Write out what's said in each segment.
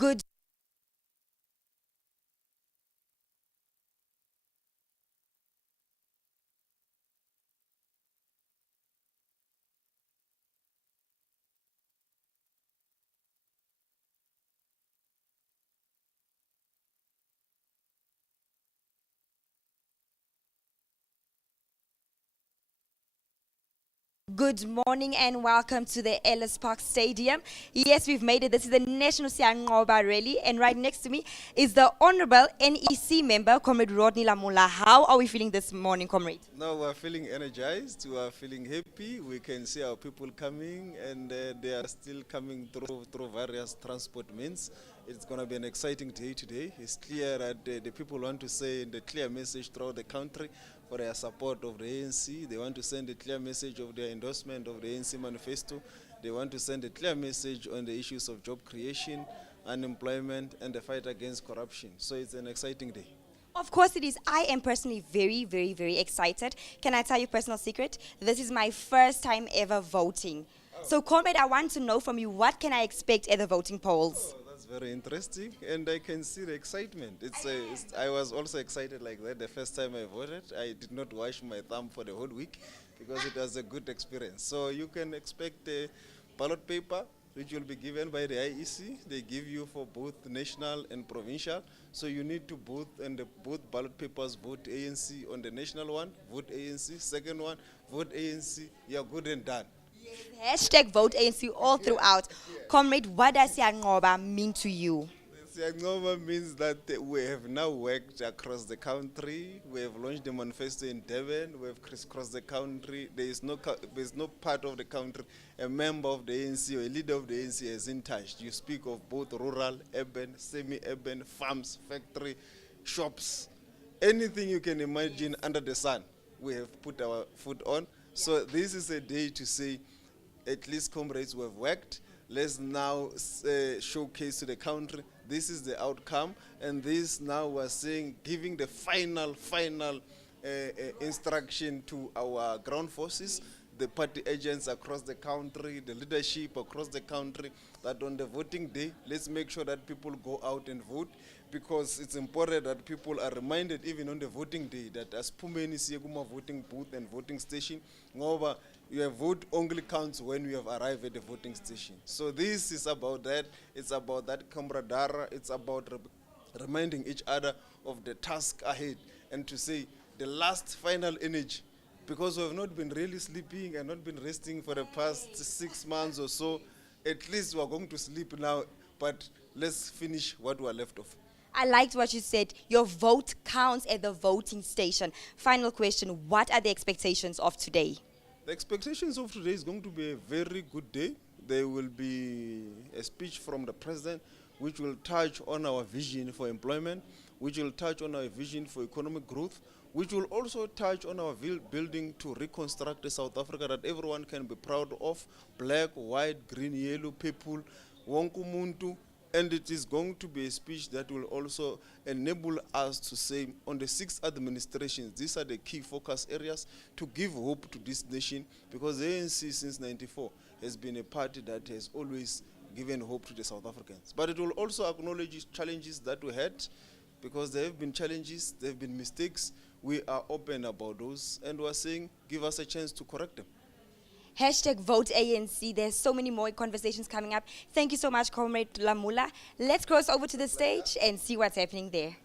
Good Good morning and welcome to the Ellis Park Stadium. Yes, we've made it. This is the National Siyanqoba Rally, and right next to me is the Honorable NEC member, Comrade Rodney. How are we feeling this morning, Comrade? No, we're feeling energized, we are feeling happy. We can see our people coming, and they are still coming through various transport means. It's going to be an exciting day today. It's clear that the people want to send a clear message throughout the country for their support of the ANC. They want to send a clear message of their endorsement of the ANC manifesto. They want to send a clear message on the issues of job creation, unemployment, and the fight against corruption. So it's an exciting day. Of course it is. I am personally very, very, very excited. Can I tell you a personal secret? This is my first time ever voting. So, Comrade, I want to know from you, what can I expect at the voting polls? Oh, that's very interesting, and I can see the excitement. I was also excited like that the first time I voted. I did not wash my thumb for the whole week because it was a good experience. So you can expect a ballot paper which will be given by the IEC. They give you for both national and provincial. So you need to vote, and both ballot papers vote ANC on the national one, vote ANC, second one, vote ANC. You're good and done. Hashtag vote ANC all throughout. Comrade, what does Siyanqoba mean to you? Siyanqoba means that we have now worked across the country. We have launched the manifesto in Durban. We have crisscrossed the country. There is no part of the country a member of the ANC or a leader of the ANC isn't touched. You speak of both rural, urban, semi-urban, farms, factory, shops, anything you can imagine under the sun. We have put our foot on. So this is a day to say, at least comrades, we have worked. Let's now showcase to the country, this is the outcome, and this now we're saying, giving the final instruction to our ground forces, the party agents across the country, the leadership across the country, that on the voting day, let's make sure that people go out and vote, because it's important that people are reminded even on the voting day that as Pumeni Siyekuma voting booth and voting station, ngoba your vote only counts when you have arrived at the voting station. So this is about that. It's about that camaraderie. It's about reminding each other of the task ahead, and to say the last final energy, because we have not been really sleeping and not been resting for the past 6 months or so. At least we are going to sleep now, but let's finish what we are left of. I liked what you said. Your vote counts at the voting station. Final question, what are the expectations of today? The expectations of today is going to be a very good day. There will be a speech from the president which will touch on our vision for employment, which will touch on our vision for economic growth, which will also touch on our building to reconstruct a South Africa that everyone can be proud of, black, white, green, yellow, people, wonke umuntu. And it is going to be a speech that will also enable us to say, on the 6 administrations, these are the key focus areas to give hope to this nation, because the ANC since '94 has been a party that has always given hope to the South Africans. But it will also acknowledge challenges that we had, because there have been challenges, there have been mistakes. We are open about those, and we are saying, give us a chance to correct them. Hashtag vote ANC. There's so many more conversations coming up. Thank you so much, Comrade Lamula. Let's cross over to the stage and see what's happening there.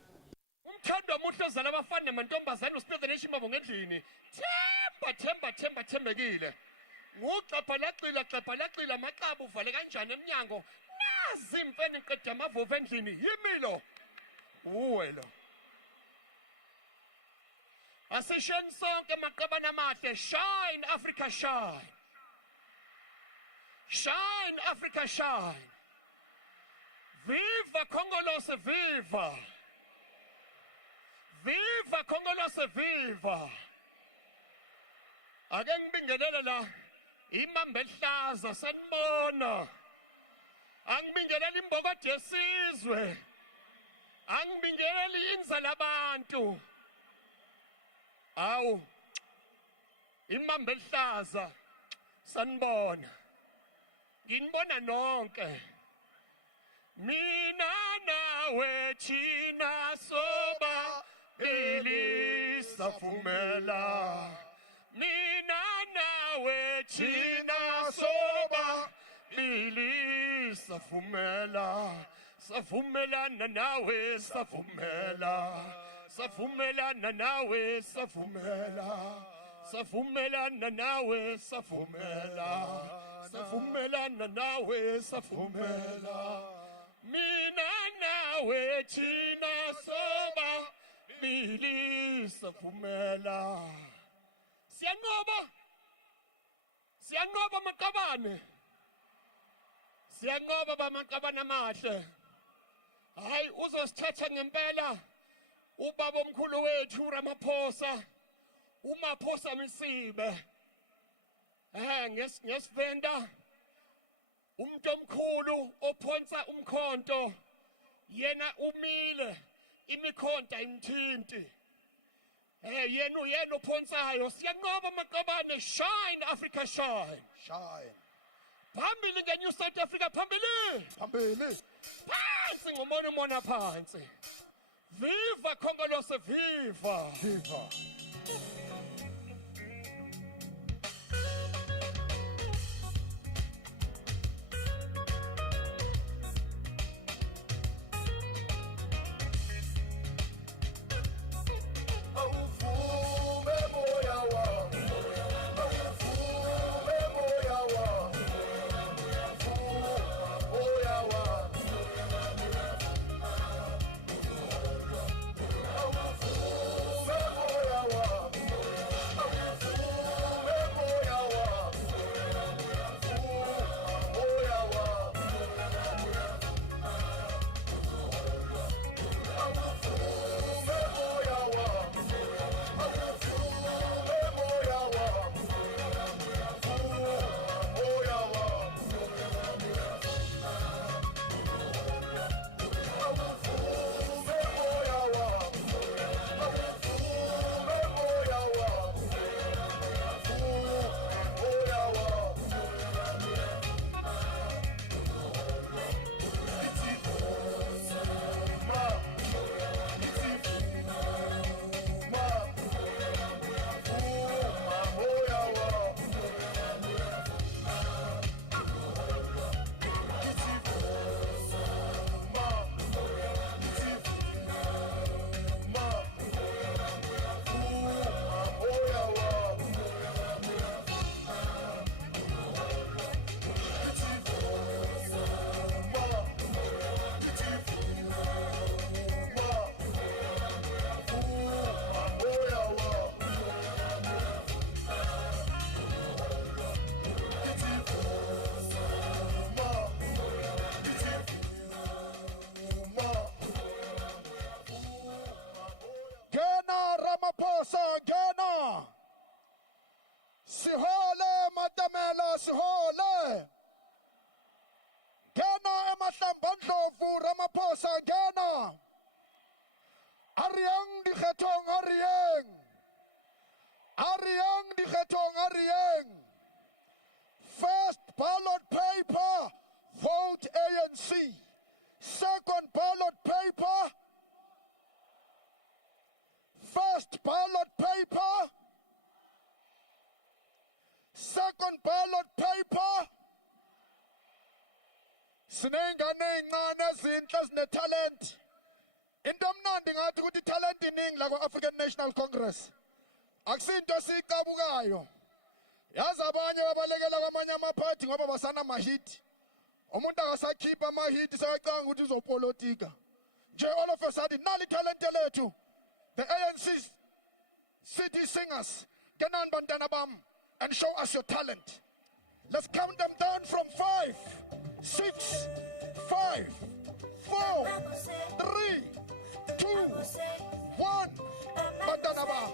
Shine, Africa, shine. Shine, Africa, shine. Viva Congolose, viva. Viva Congolose, viva. Ake ngibingelele la imambe ehlaza sanibona. Angibingelele imbokodi yesizwe. Angibingelele inza labantu. Awu imambe ehlaza sanibona. Nginibona nonke. mina nawe thina sobabili safumela mina nawe thina sobabili safumela savumelana nawe savumelana nawe savumelana nawe savumelana nawe mina nawe thina sobabili savumela. Siyanqoba maqabane, siyanqoba bamaqabane amahle. Hayi uzosithatha ngempela ubaba omkhulu wethu uRamaphosa, uMaphosa Msibe. Ngesivenda umuntu omkhulu ophonsa umkhonto, yena umile imikhonto imthinti. Yena ophonsayo. Siyanqoba maqabane, shine Africa shine. Shine. Phambili ngeNew South Africa, phambili. Phambili. Phansi ngomona phansi. Viva Congolose, viva. Viva. Sihole matamela sihole. Gena emahlambandlovu Ramaphosa gena. Ariang di khetong ariang. Ariang di khetong ariang. First ballot paper, vote ANC. Second ballot paper, first ballot paper, second ballot paper. Sinengane encane ezinhle ezine-talent. Into emnandi ngathi ukuthi talent iningi la kwa-African National Congress. Akusinto esiyicabukayo. Yazi abanye babalekela kwamanye amaphathi ngoba basana mahit. Umuntu akasakhipha amahit sekacanga ukuthi uzopolitika. Nje all of a sudden nali talent lethu. The ANC city singers. Kenani bantwana bam and show us your talent. Let's count them down from 5, 6, 5, 4, 3, 2, 1. Bantwana bam.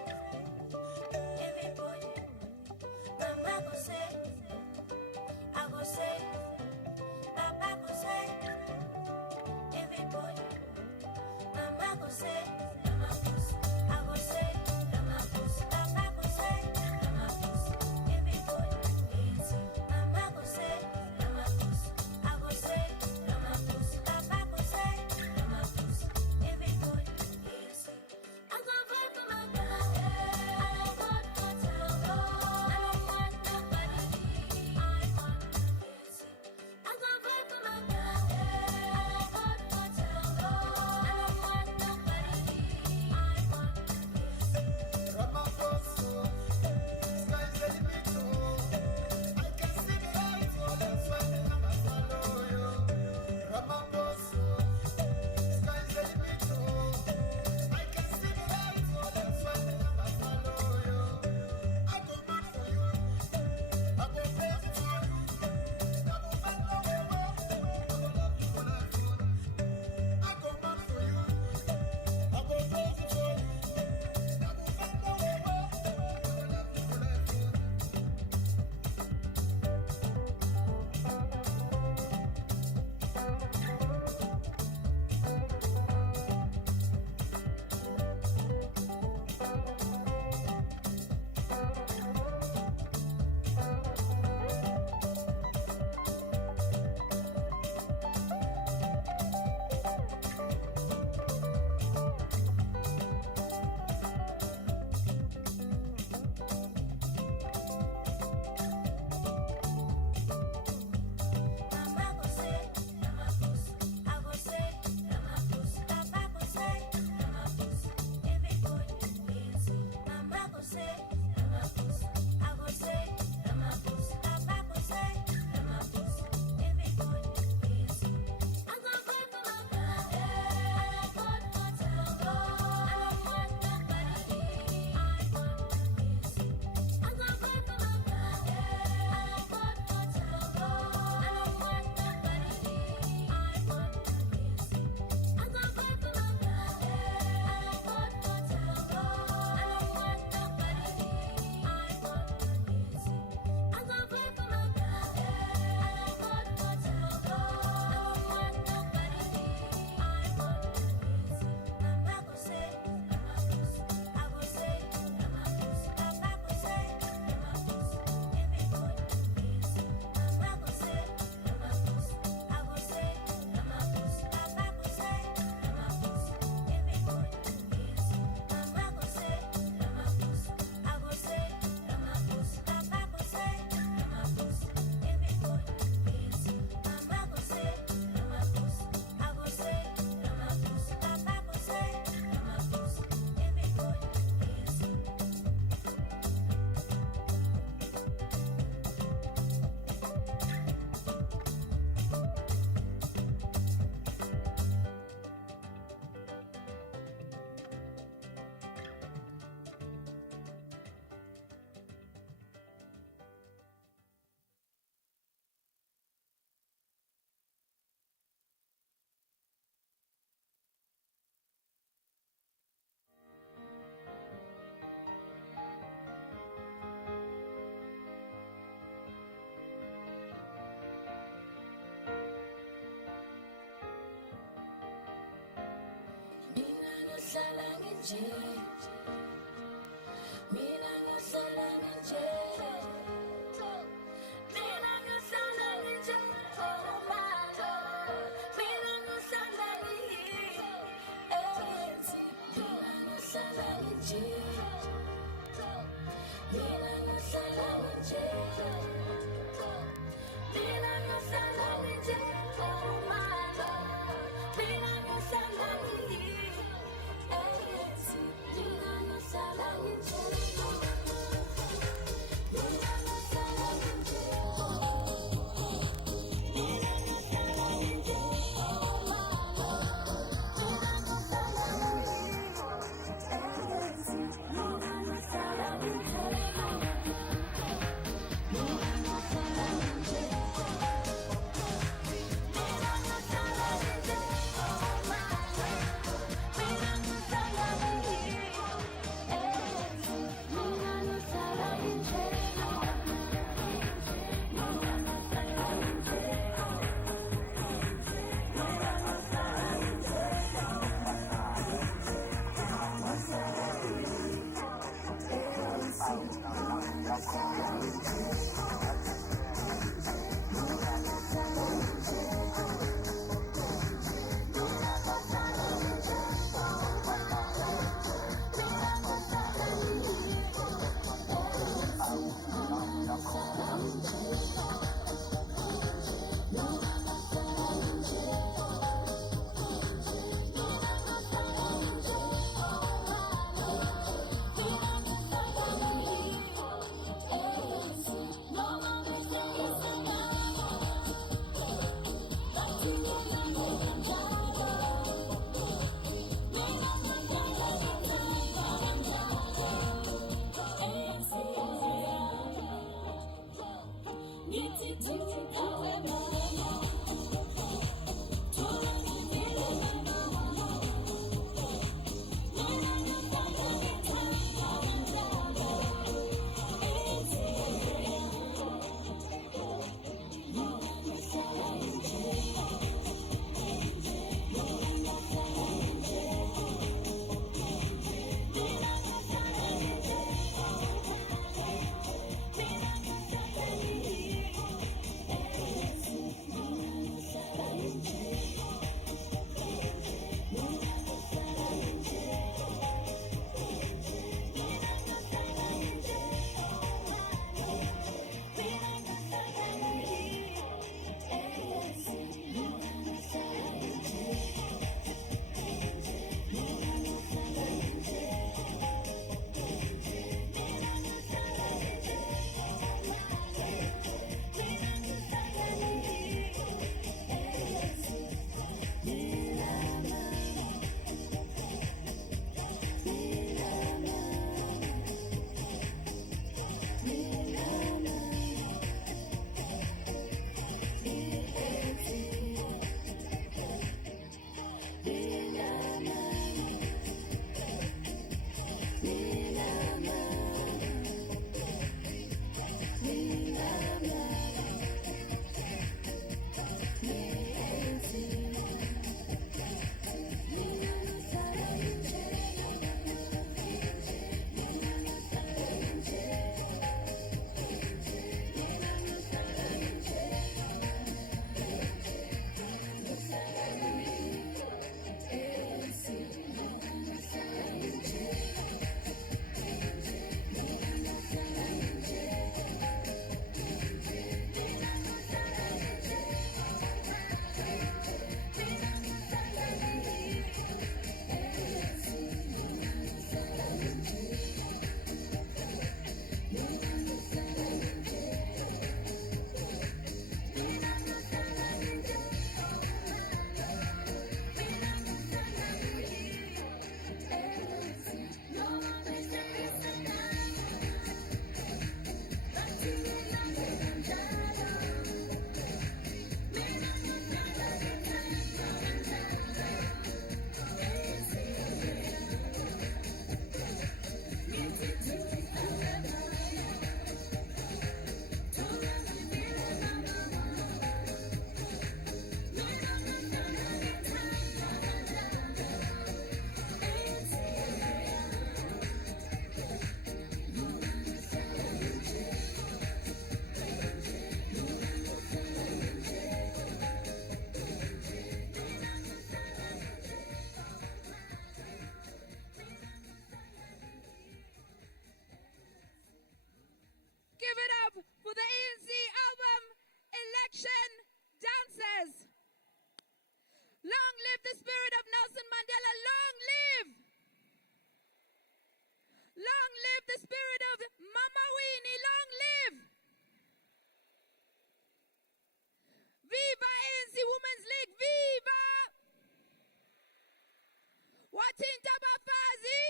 Wathinta abafazi.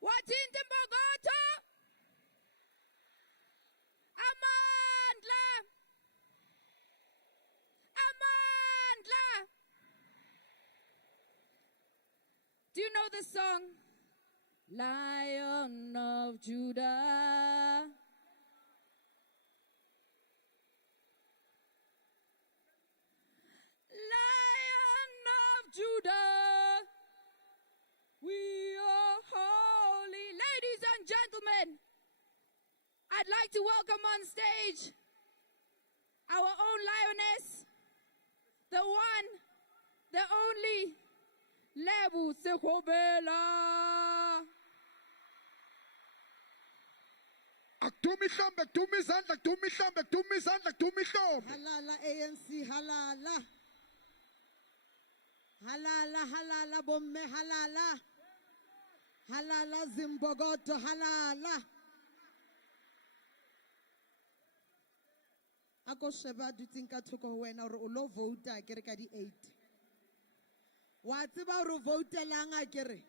Wathinta imbokotho. Amandla. Amandla. Do you know the song? Lion of Judah. Lion of Judah. We are holy. Ladies and gentlemen, I'd like to welcome on stage our own lioness, the one, the only, Lebu Sekobela. Akutumi mhlambe, akutumi izandla, akutumi mhlambe, akutumi izandla, akutumi mhlambe. Halala ANC, halala. Halala, halala, bomme, halala. Halala, Zimbogoto, halala. Ako sheba dutsing ka thoko wena hore o lo vouta ke re ka di 8. Wa tseba hore o voutelang a ke re?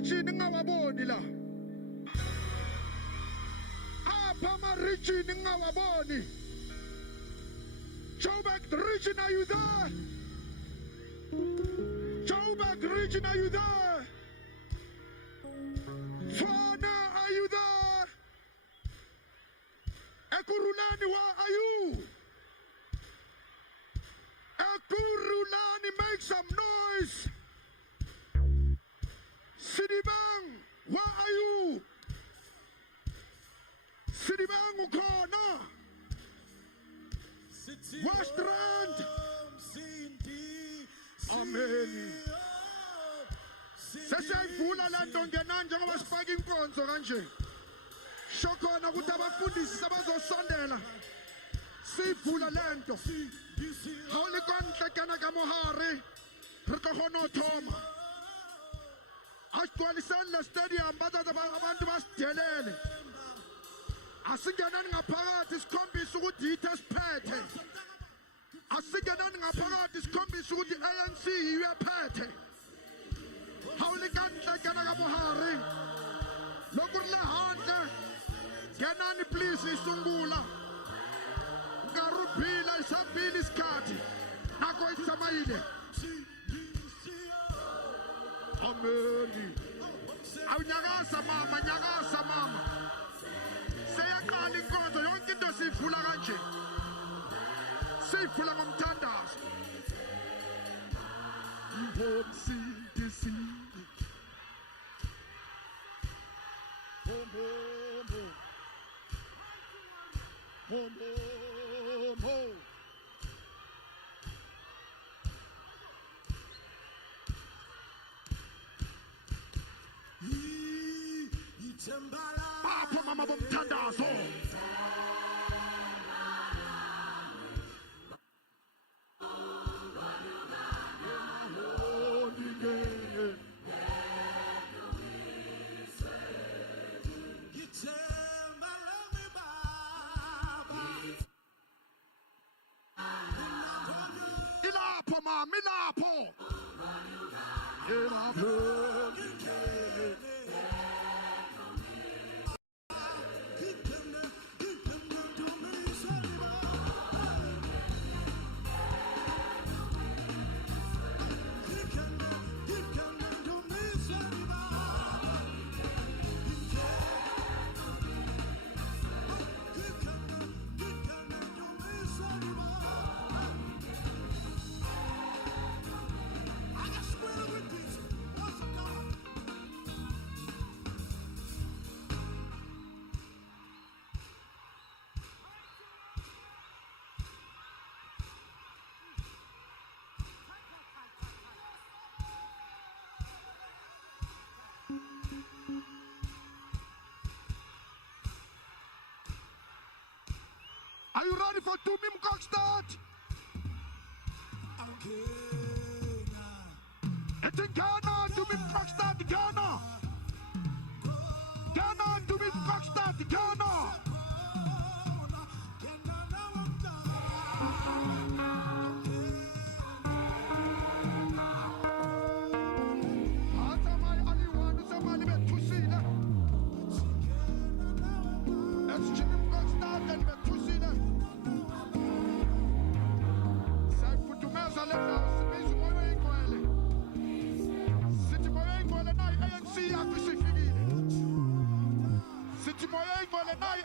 region ngawaboni la. Apha ma region ngawaboni. Joburg region, are you there? Joburg region, are you there? Fana, are you there? Ekurulani, where are you? Ekurulani, make some noise. Sidibang, where are you? Sidibang ukhona. Wastrand. Amen. Sesiyayivula le nto ngenani njengoba sifaka inkonzo kanje. Shokhona ukuthi abafundisi sabazosondela. Siyivula le nto. Hawuli konhlekana kamohari. Re tlo kgona ho thoma. Asigcwaliseni le stadium bazaze abantu basidelele. Asingenani ngaphakathi sikhombisa ukuthi yithi esiphethe. Asingenani ngaphakathi sikhombisa ukuthi ANC yiyo ephethe. Hawuli kanhlekana kamohari. Lokurle handle. Genani please isungula. Ngaruphila isabili isikhathi. Nako isamayile. Amen. Awunyakaza mama, nyakaza mama. Seyaqala inkonzo yonke into siyivula kanje. Siyivula ngomthandazo. Ngomsindisi. Papa mama bomthandazo. Ilapho mama, ilapho. Are you ready for Tumim Kokstad? It's in Ghana, Tumim Kokstad, Ghana. Ghana, Tumim Kokstad, Ghana.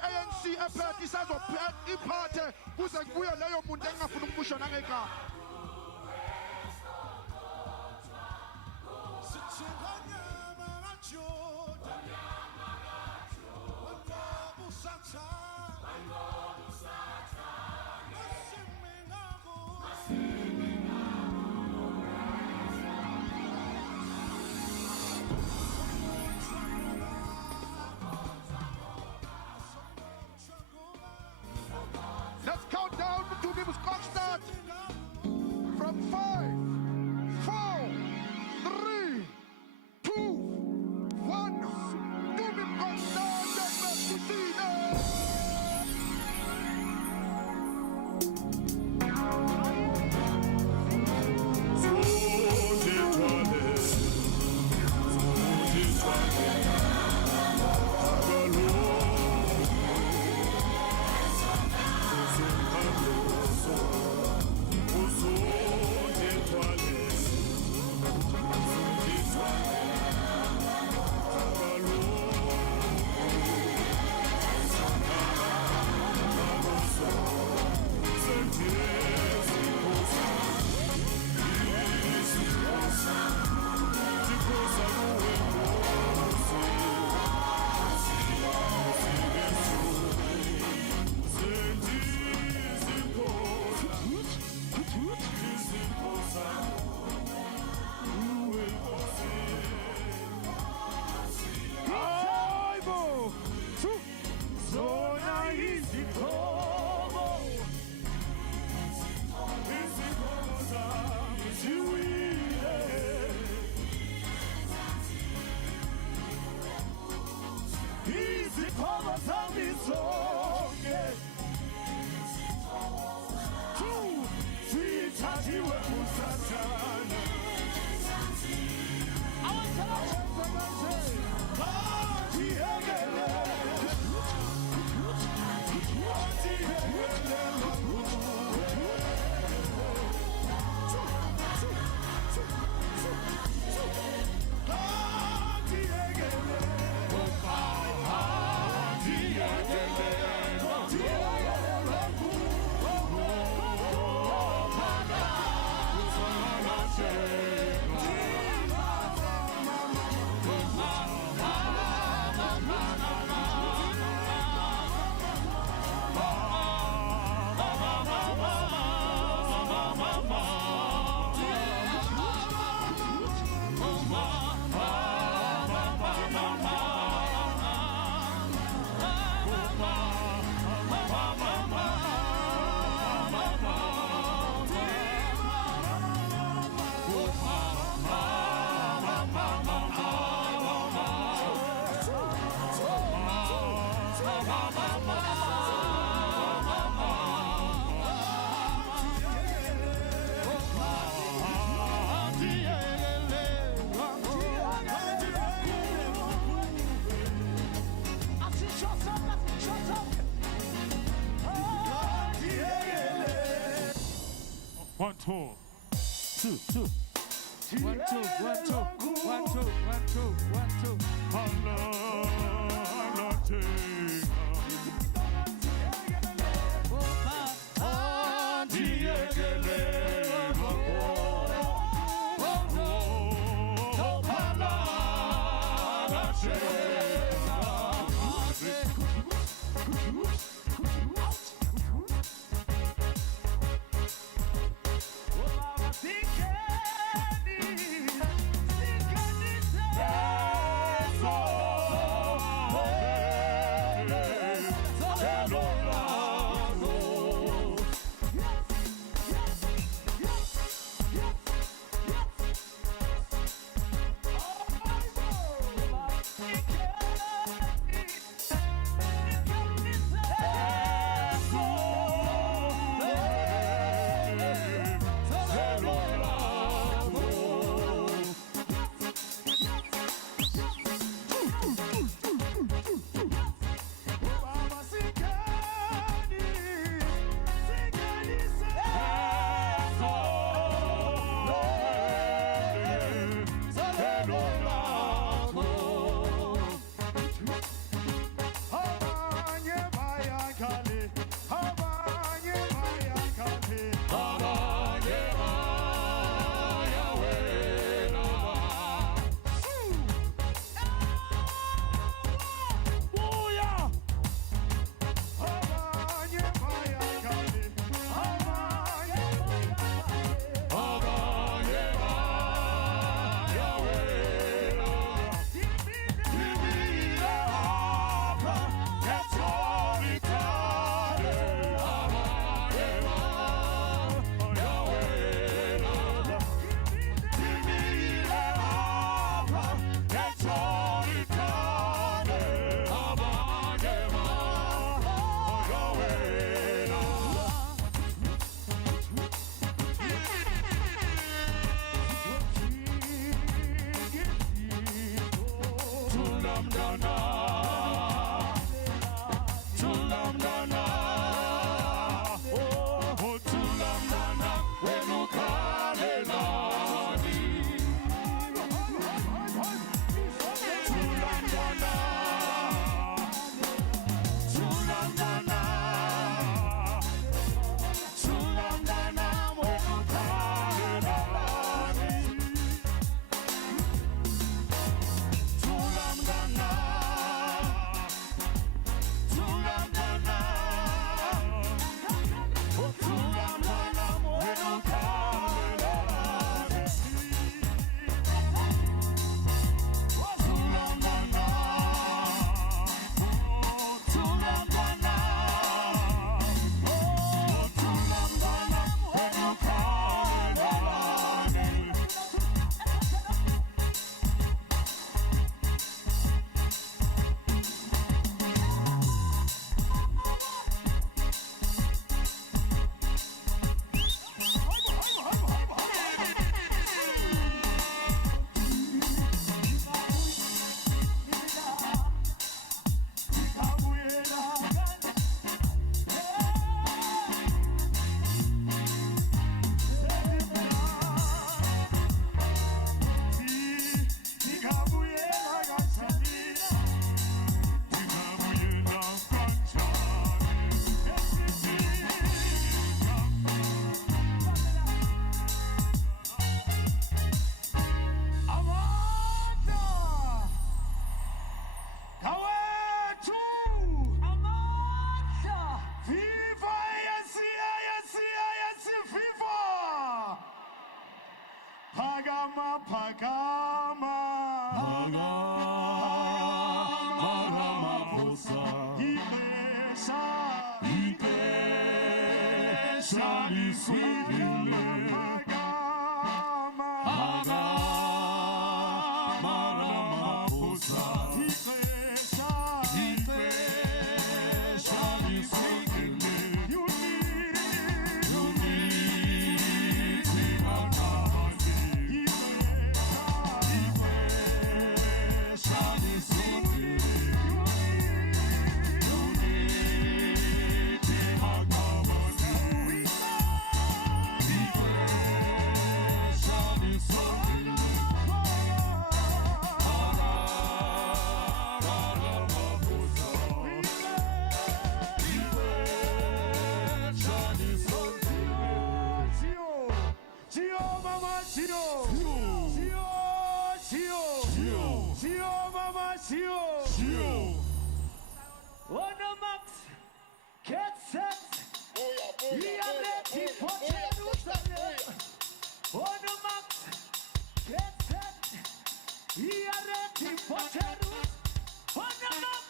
ANC ephethe isazophetha iphathe kuze kuye leyo muntu engafuna ukusho nangegama. Let's count down to Mims Kokstad. 4, 2, 2. 1, 2, 1, 2, 1, 2, 1, 2, 1, 2.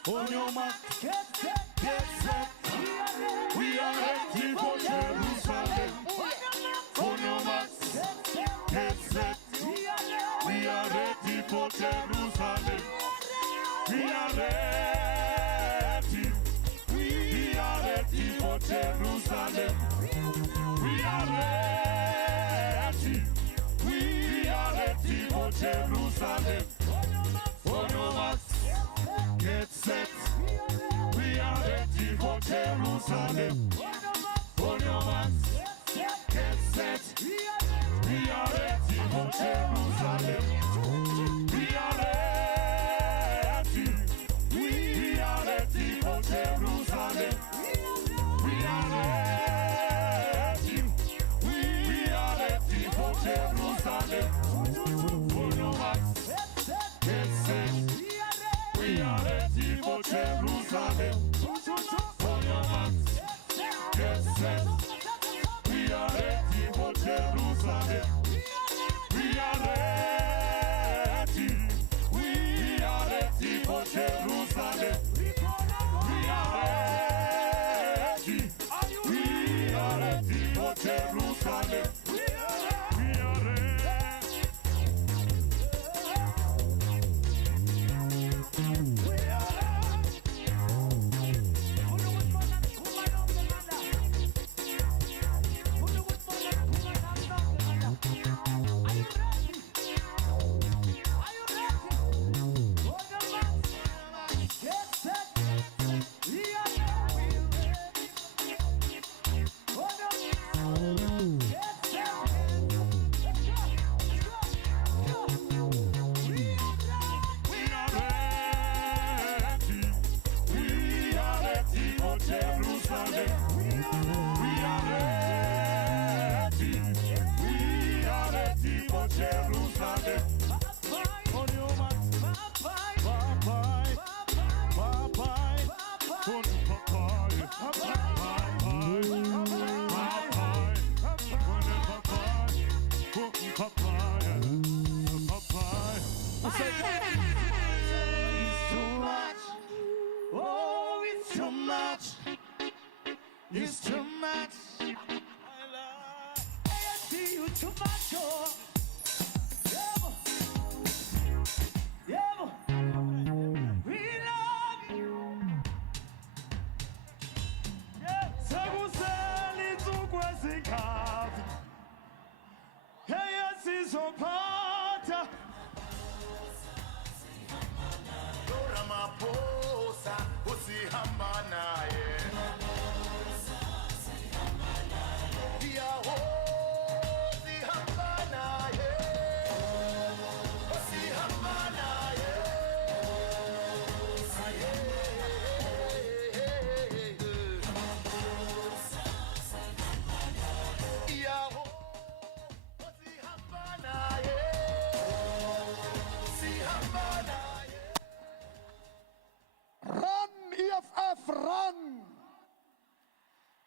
On your mark, get set. We are ready for Jerusalem. On your mark, get set. We are ready for Jerusalem. We are ready. We are ready for Jerusalem. We are ready. We are ready for Jerusalem. On your mark, get set. We are ready for Jerusalem. On your marks, get set. We are ready for Jerusalem. We are ready. We are ready for Jerusalem. We are ready. We are ready for Jerusalem. On your marks, get set. We are ready for Jerusalem. On your marks, get set. We are ready for Jerusalem. We are ready. We are ready for Jerusalem. We are ready. We are ready for Jerusalem. We are ready. It's too much. I see you too much. Oh. Yeah. We love you. Sekuseli tukwesikhathi. Hey sizophatha. Ramaphosa usihamba naye. Run, EFF, run!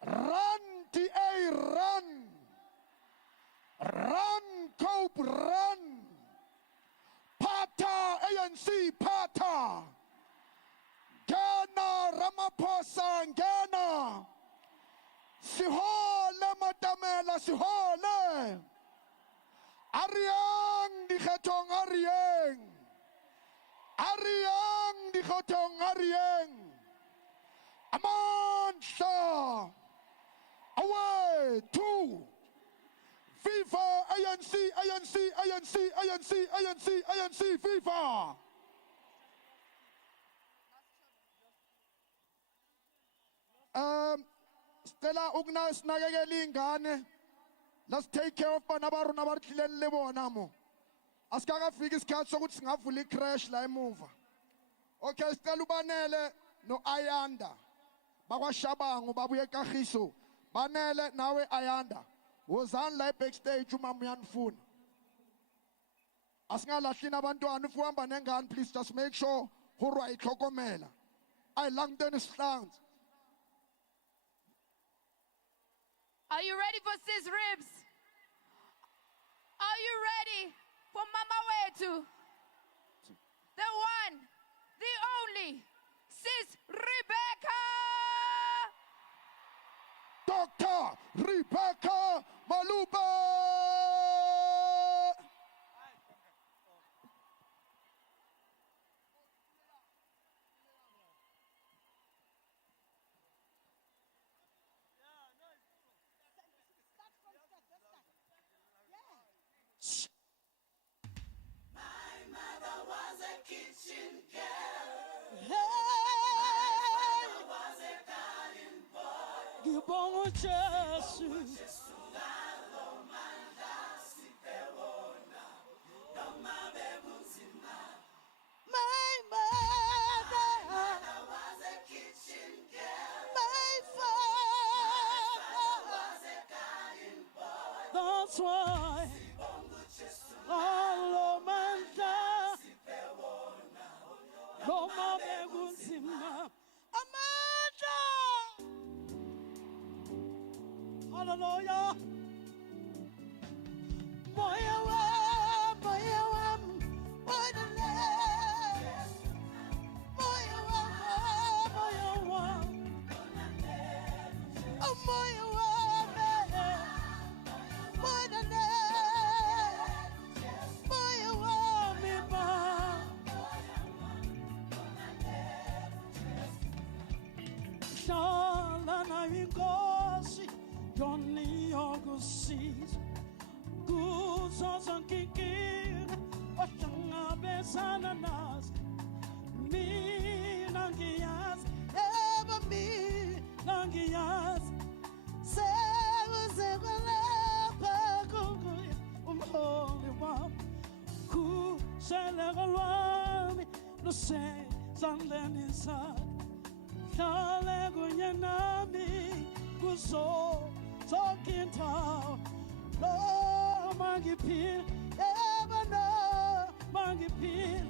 Run, TA, run! Run, Cope, run! Pata, ANC, Pata! Gena, Ramaphosa, Gena! Sihole, Matamela, Sihole! Ariang, Dikhetong, Ariang! Ariang, Dikhetong, Ariang! Amandla! Away, 2! FIFA, ANC, ANC, ANC, ANC, ANC, ANC, FIFA! Stella Ugnas Nagagalingane. Let's take care of Panabaru Nabarkilen Lebonamo. Askaga Figis Katso would fully crash like move. Okay, Stelubanele, no Ayanda. Bawa Shabang, Babuya Kahiso. Banele, Nawe Ayanda. Was on like backstage, Mamian Fun. Asking Latina Bantu and Fuambanengan, please just make sure Hurra Chokomela. I long Dennis Slants. Are you ready for sis ribs? Are you ready for Mama Wetu? The one, the only, sis Jesus. My mother was a kitchen girl. My father was a garden boy. That's why all manda Roma begunzima Amanda. Hallelujah. Moya wa moya Johnny Augustus, good on kicking, watching a besananas, me nangias, ever me nangias, holy one, who shall ever love me, no say, Sunday inside, Shalagunyanami, Guso. Talking town, no monkey pin, ever no monkey pin.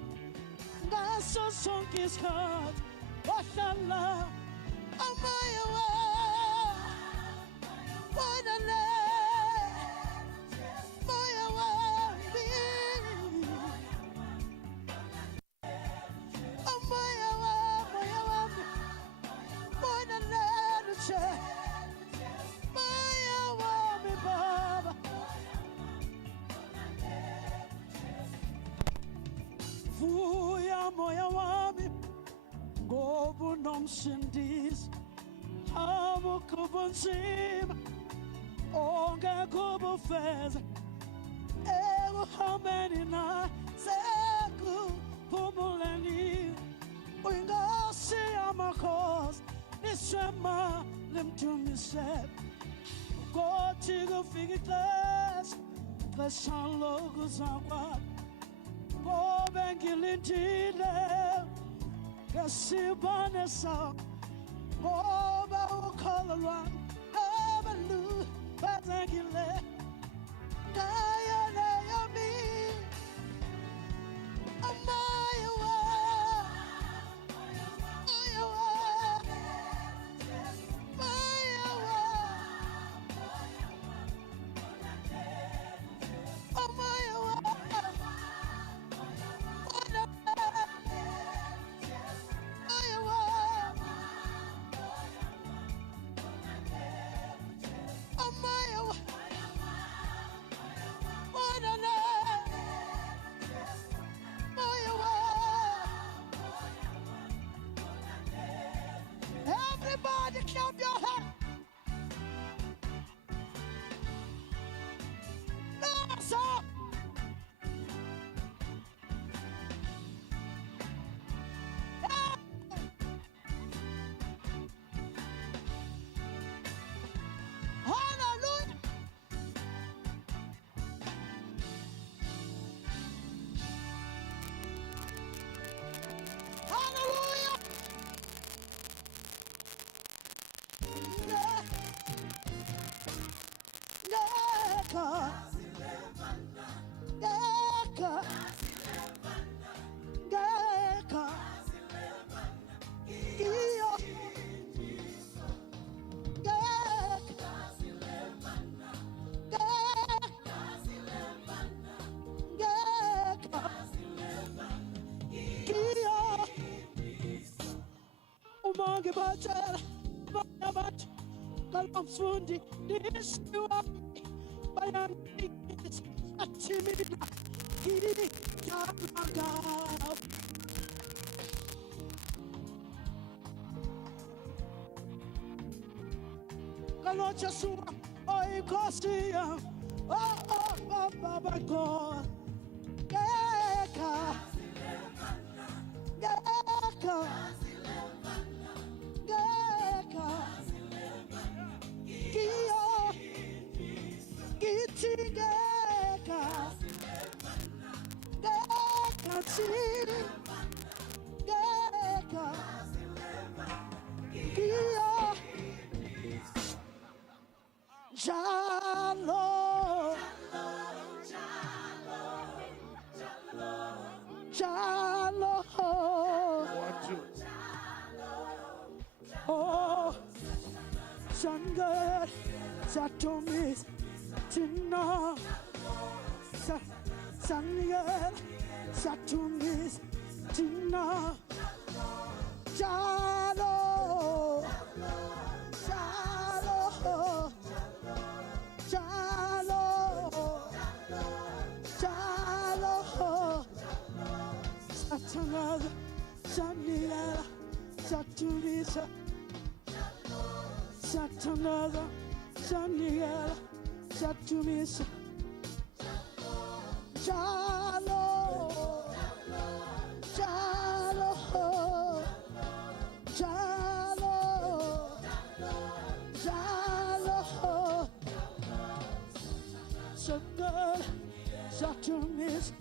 That's so sunk his heart. What a love, oh my what a love, my oh my what a love, Vuya moya wami ngobu nomsindisi abukubunzima ongekubufeza ekuhambeni na sekuphumuleni uyinkosi yamakhosi niswema limthumise kothi kufika ixesha lokuza kwakho ngoba ngilindile ngesibane sakho ngoba ukholo lwami abalubazekile ngayona yami amaya wa Everybody clap your hands. That's all. Hallelujah. Hallelujah. Umangi bachela, bayabat, kalpamsundi, disiwa, bayan ikis, atimina, kiri, yamaga. Kalocha suwa, oi kosia, baba God, Geka, Sangad, Satomis, Tina, Sangad, Satomis, Tina, Jalo, Jalo, Jalo, Jalo, Satanaga, Saniela, Saturisa. Satanaga, Saniela, Satumisa, Jalo, Jalo, Jalo, Jalo, Sangal, Satumis,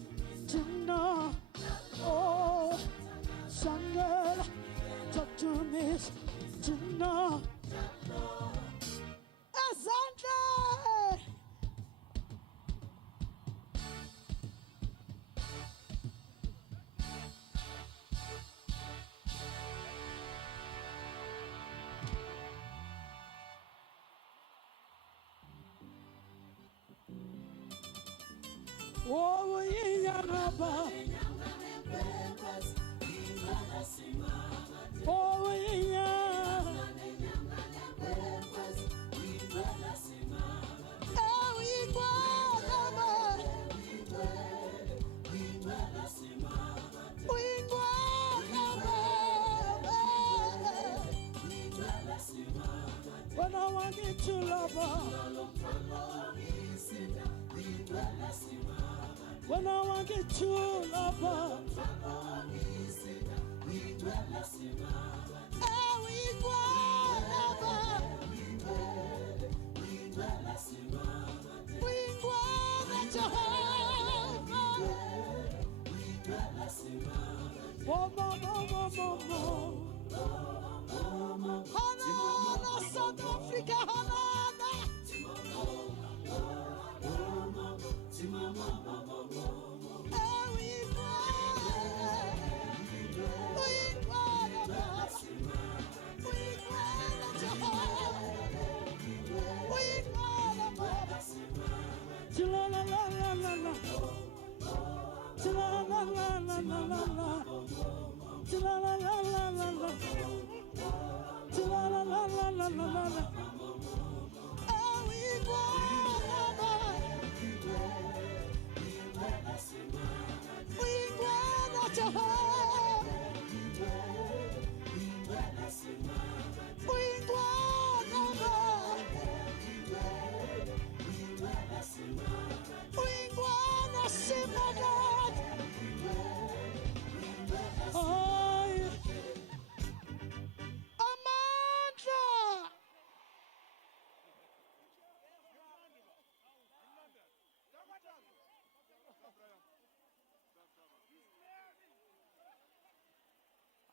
Tina, oh, Sangal, Satumis, Tina. Asante! Oh, Yanaba. Oh, Yanaba. When I want it to love when I want it to love Hanana, South Africa, Hanana.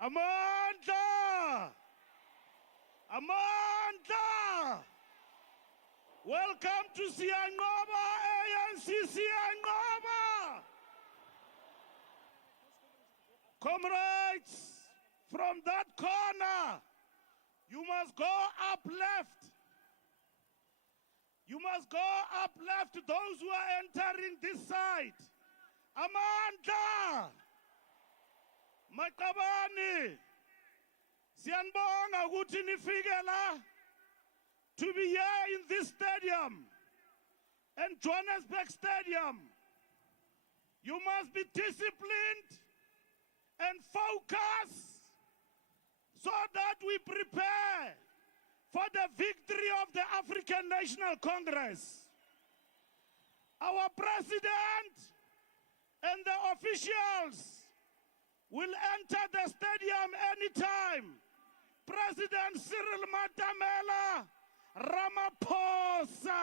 Amandla! Amandla! Welcome to Siyanqoba, ANC Siyanqoba! Comrades, from that corner, you must go up left. You must go up left to those who are entering this side. Amandla! Makabani, Siyanbonga ukuthi nifike la to be here in this stadium and Johannesburg Stadium. You must be disciplined and focus so that we prepare for the victory of the African National Congress. Our president and the officials will enter the stadium anytime. President Cyril Matamela Ramaphosa.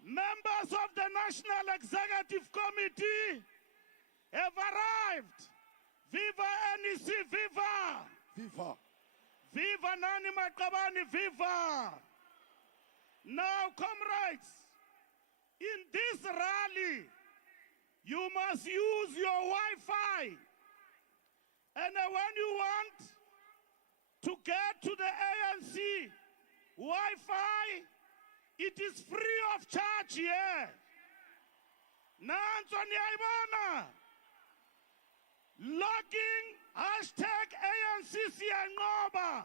Members of the National Executive Committee have arrived. Viva NEC, viva! Viva! Viva Nani Makabani, viva! Now, comrades, in this rally, you must use your Wi-Fi. And when you want to get to the ANC Wi-Fi, it is free of charge here. Nanso niyayibona. Logging hashtag ANC Siyanqoba.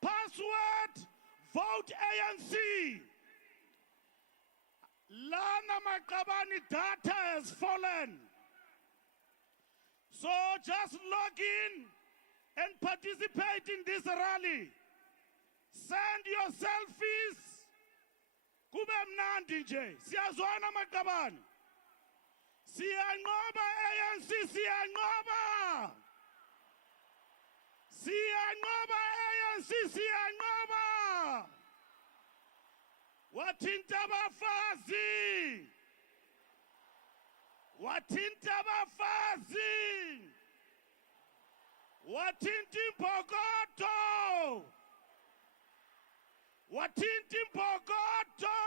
Password vote ANC. Lana Makabani data has fallen. So just log in and participate in this rally. Send your selfies. Kube mnandi nje. Siyazwana Makabani. Siyanqoba ANC Siyanqoba. Siyanqoba ANC Siyanqoba. Wathinta abafazi. Wathinta abafazi. Wathinta impokoto. Wathinta impokoto.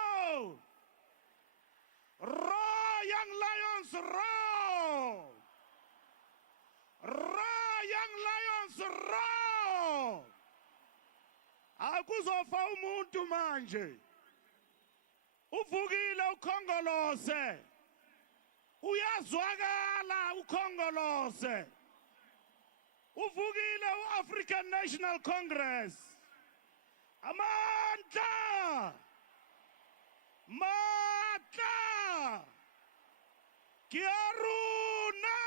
Raw young lions, raw. Raw young lions, raw. Akuzofa umuntu manje. Uvukile ukhongolose. Uyazwakala ukhongolose. Uvukile u-African National Congress. Amandla. Matla. Kiaruna.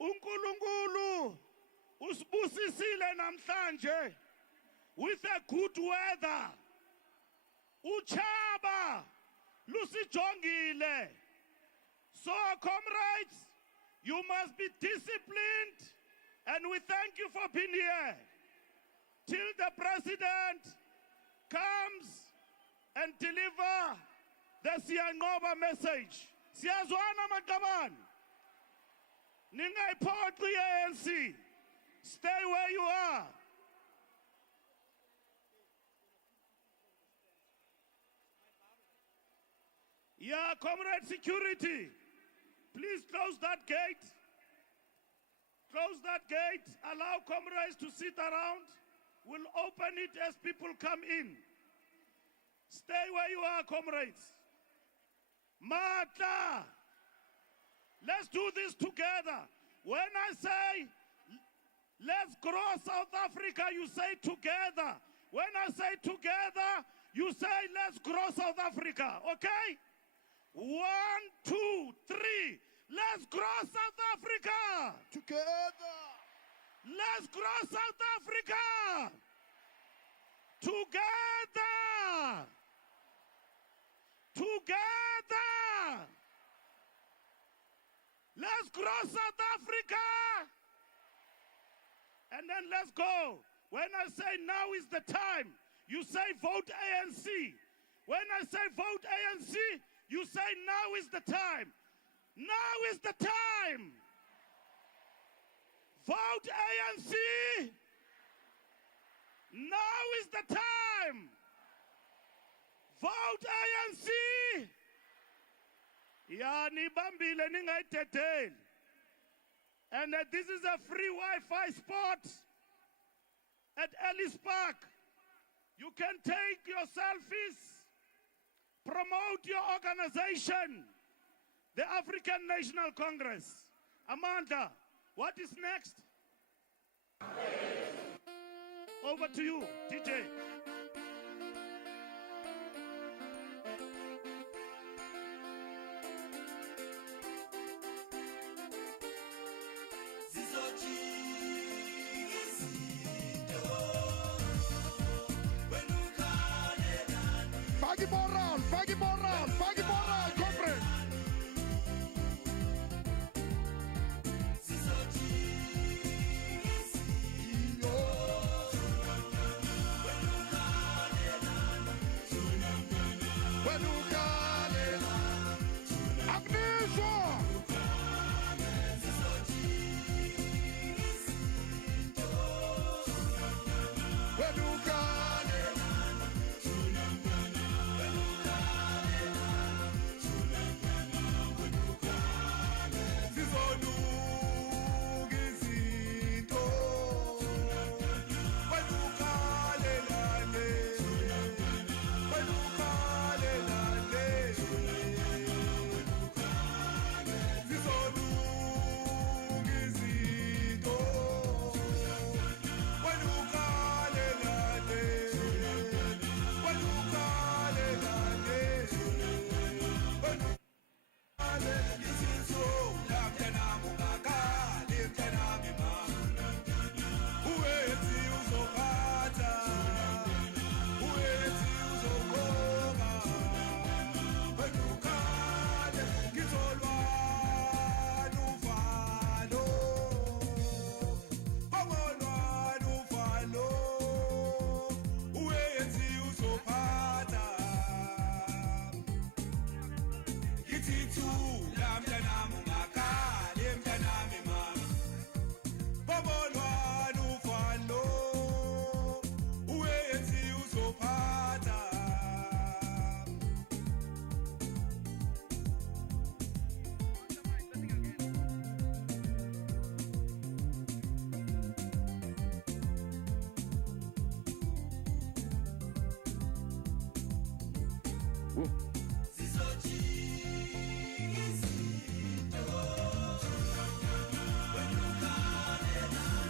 uNkulunkulu usibusisile namhlanje with a good weather. Uchaba lusijongile. So comrades, you must be disciplined, and we thank you for being here till the president comes and deliver the Siyanqoba message. Siyazwana Makabani. Ningayiphoqi ANC. Stay where you are. Yeah, comrade security, please close that gate. Close that gate. Allow comrades to sit around. We'll open it as people come in. Stay where you are, comrades. Mata. Let's do this together. When I say, let's grow South Africa, you say together. When I say together, you say, let's grow South Africa. Okay? 1, 2, 3. Let's grow South Africa. Together. Let's grow South Africa. Together. Together. Let's grow South Africa. And then let's go. When I say now is the time, you say vote ANC. When I say vote ANC, you say now is the time. Now is the time. Vote ANC. Now is the time. Vote ANC. Yani bambile ningayitetheli. And this is a free Wi-Fi spot at Ellis Park. You can take your selfies, promote your organization, the African National Congress. Amanda, what is next? Over to you, DJ. Baggy moral, comrade.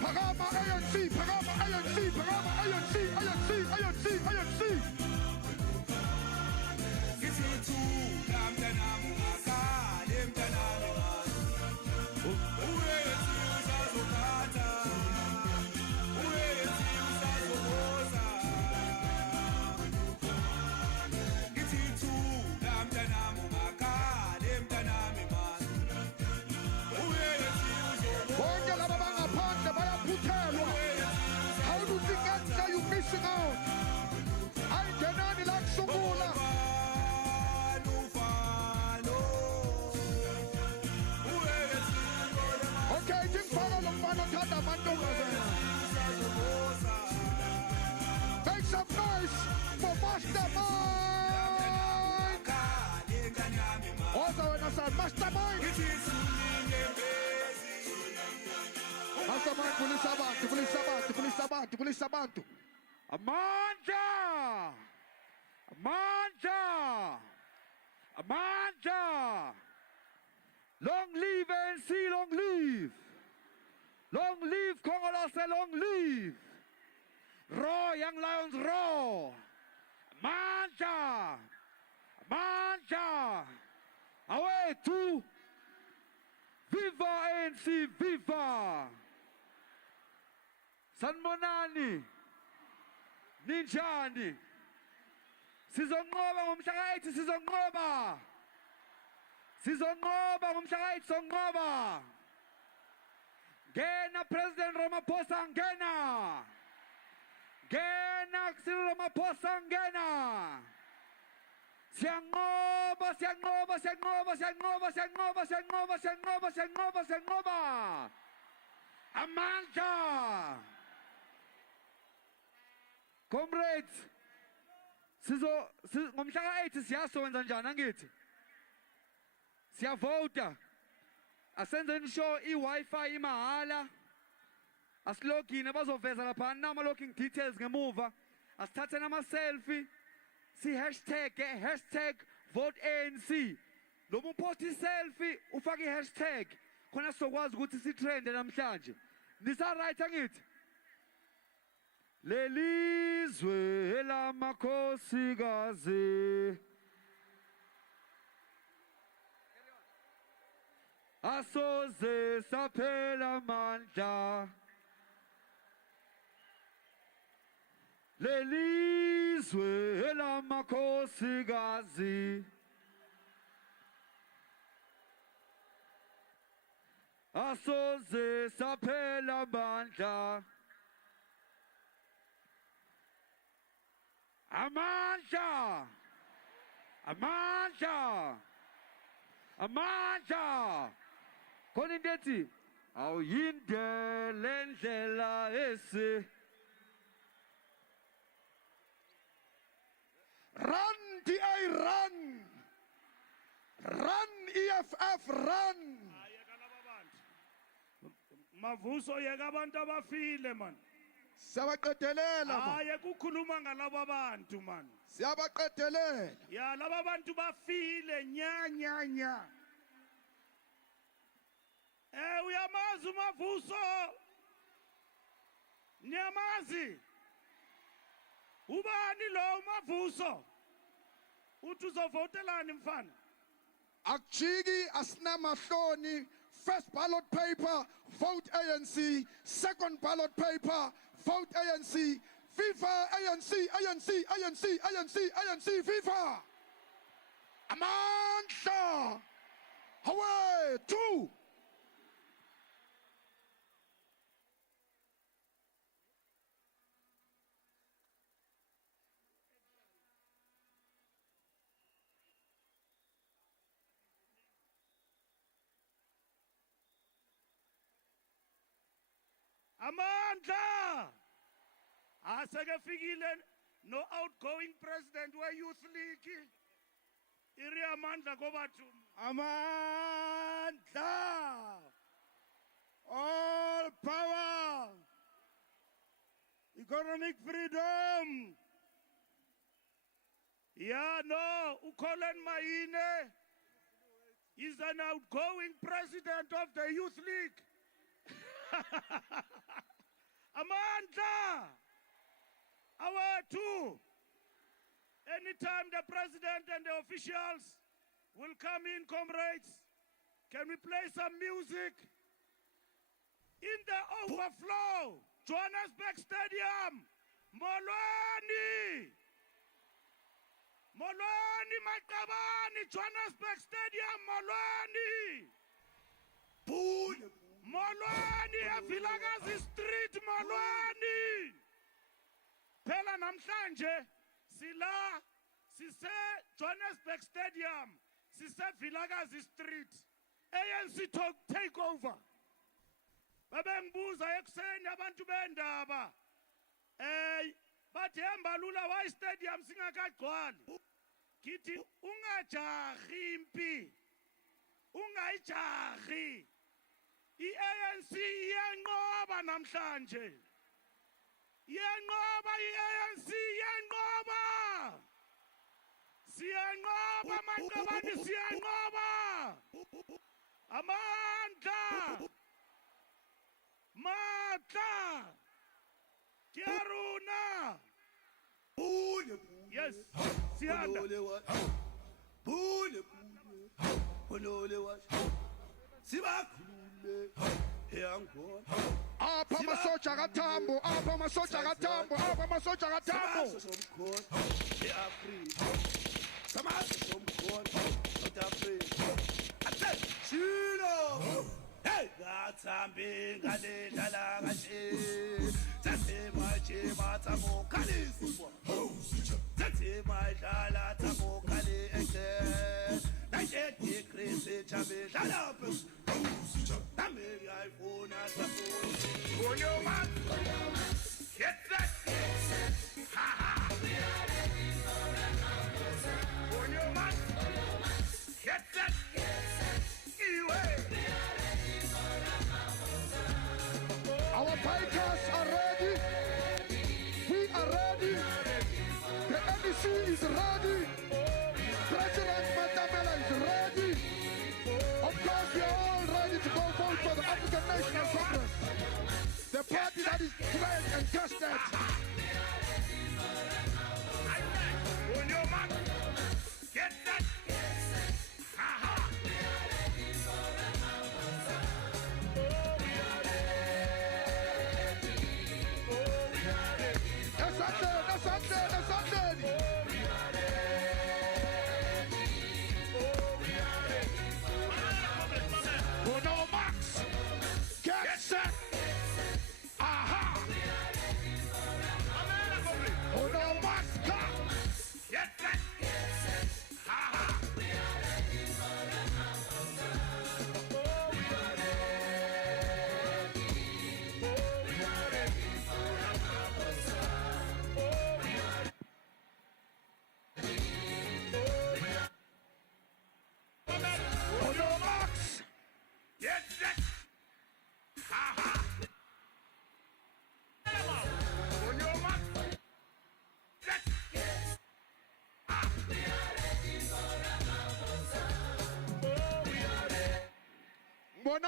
Phakama ANC, phakama ANC, phakama ANC, ANC, ANC, ANC. Bonke laba bangaphandle bayaphuthelwa. How do you think that you missing out? Ayingenani la kusungula. Okay, ngifaka lo mfana othanda amantombazana. Make some noise for Mastermind. Oza wena san Mastermind. Mastermind, polisi abantu, polisi abantu, polisi abantu, polisi abantu. Amandla! Amandla! Amandla! Long live ANC, long live! Long live Congolese, long live! Raw, young lions, raw! Amandla! Amandla! Away to Viva ANC, Viva! Sanmonani! Ninjani! Sizonqoba ngomhla ka-8, sizonqoba! Sizonqoba ngomhla ka-8, sizonqoba! Ngena President Ramaphosa, ngena! Ngena Cyril Ramaphosa, ngena! Siyanqoba, siyanqoba, siyanqoba, siyanqoba, siyanqoba, siyanqoba, siyanqoba, siyanqoba, siyanqoba! Amandla! Comrades, ngomhla ka-8 siyasebenza njani angithi? Siyavota. Asenzeni sure i-Wi-Fi imahala. Asilogine bazoveza lapha nama-logging details ngemuva. Asithathe nama-selfie. Hashtag vote ANC. Lo muntu i-selfie ufake i-hashtag. Khona sizokwazi ukuthi sitrende namhlanje. Nisa right angithi? Lelizwe lamakhosikazi asoze saphela amandla. Lelizwe lamakhosikazi asoze saphela amandla. Amandla! Amandla! Amandla! Khona into ethi awuyindlela endlela esi. Run, DA, run! Run, EFF, run! Ayeka laba bantu. Mavuso yeka abantu abafile man. Siyabaqedelela man. Hayi kukhuluma ngalabo abantu man. Siyabaqedelela. Ya laba bantu bafile nya. Uyamazi uMavuso? Niyamazi? Ubani lo uMavuso? Uthi uzovotelani mfana? Akujiki asinamahloni. First ballot paper, vote ANC. Second ballot paper, vote ANC. FIFA, ANC, ANC, ANC, ANC, ANC, FIFA. Amandla. Away, 2. Amandla! Aseke no outgoing president we youth league. Iri amandla kobathu. Amandla! All power! Economic freedom! Yeah, no, Colin Maine is an outgoing president of the Youth League. Amanda, our two. Anytime the president and the officials will come in, comrades, can we play some music? In the overflow, Johannesburg Stadium, Molweni, Makabani, Johannesburg Stadium, Molweni, Molweni, Vilakazi Street, Molweni. Phela namhlanje sila sise Johannesburg Stadium, sise Vilakazi Street. ANC take over. Babengibuza ekuseni abantu bendaba. Bathi embalula why stadium singakagcwali. Kithi ungajahi impi. Ungayijahi. I-ANC iyanqoba namhlanje. Iyanqoba i-ANC iyanqoba. Siyanqoba maqabani siyanqoba. Amandla. Matla. Kiaruna. Yes. Siyanda. Apha amasoja kaTambo, apha amasoja kaTambo, apha amasoja kaTambo. Hey, Gatsambi, Galila, Gashi, Tatima, Chima, Tamo, Kali, Tatima, Jala, Tamo, Kali, Najeti, Chris, Chabi, Jalap, Tamil, iPhone, Tapo, Unyo man, get that, ha ha, Unyo man, get that, Our bikers are ready. We are ready. The NDC is ready. President Matamela is ready. Of course, we are all ready to go vote for the African National Congress. The party that is tried and tested. On your mark, get that.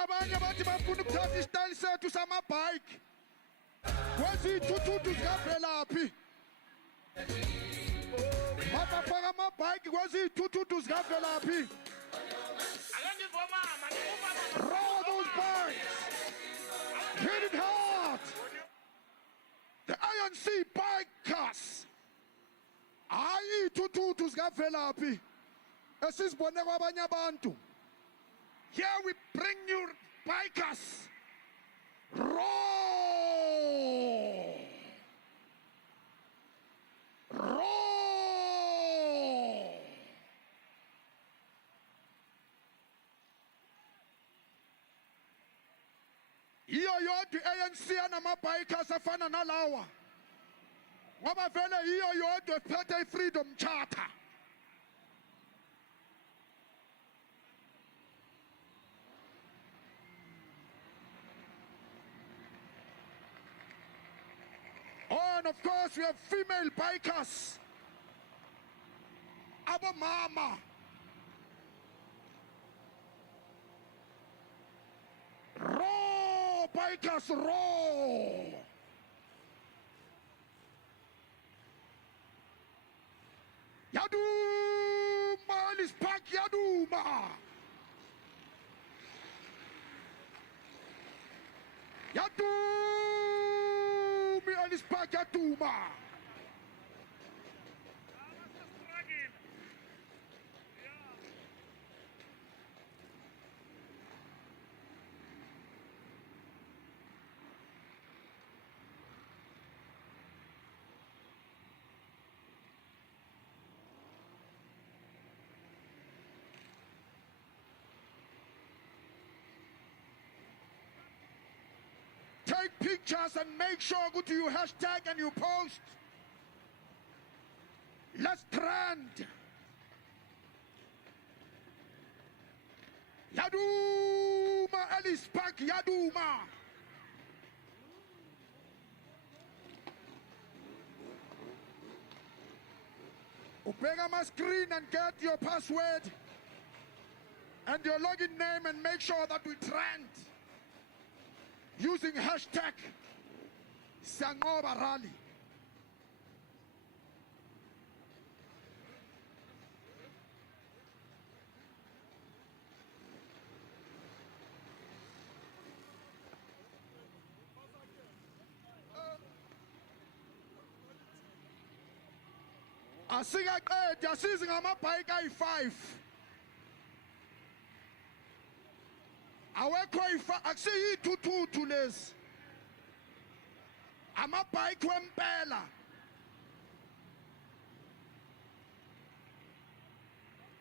Abanye bathi bafuna ukuthatha isitayile sethu samabhayiki. Kwezithuthu zikavelaphi. Bafaka amabhayiki kwezithuthu zikavelaphi. Roll those bikes. Hit it hard. The ANC bikers. Hayi ithuthu zikavelaphi. Esizibone kwabanye abantu. Here we bring you bikers. Roll. Roll. Iyo yodwa ANC anamabikers afana nalawa. Ngoba vele iyo yodwa ephethe i-Freedom Charter. Oh, and of course we have female bikers. abomama raw bikers raw yaduma Ellis Park yaduma yaduma Ellis Park yaduma. Take pictures and make sure go to your hashtag and you post. Let's trend. Yaduma Ellis Park Yaduma. Open my screen and get your password and your login name and make sure that we trend using hashtag Siyanqoba Rally. Asingaqedi asizi ngamabhayiki ayi-5 awekho akusiyi-222 lezi amabhayiki wempela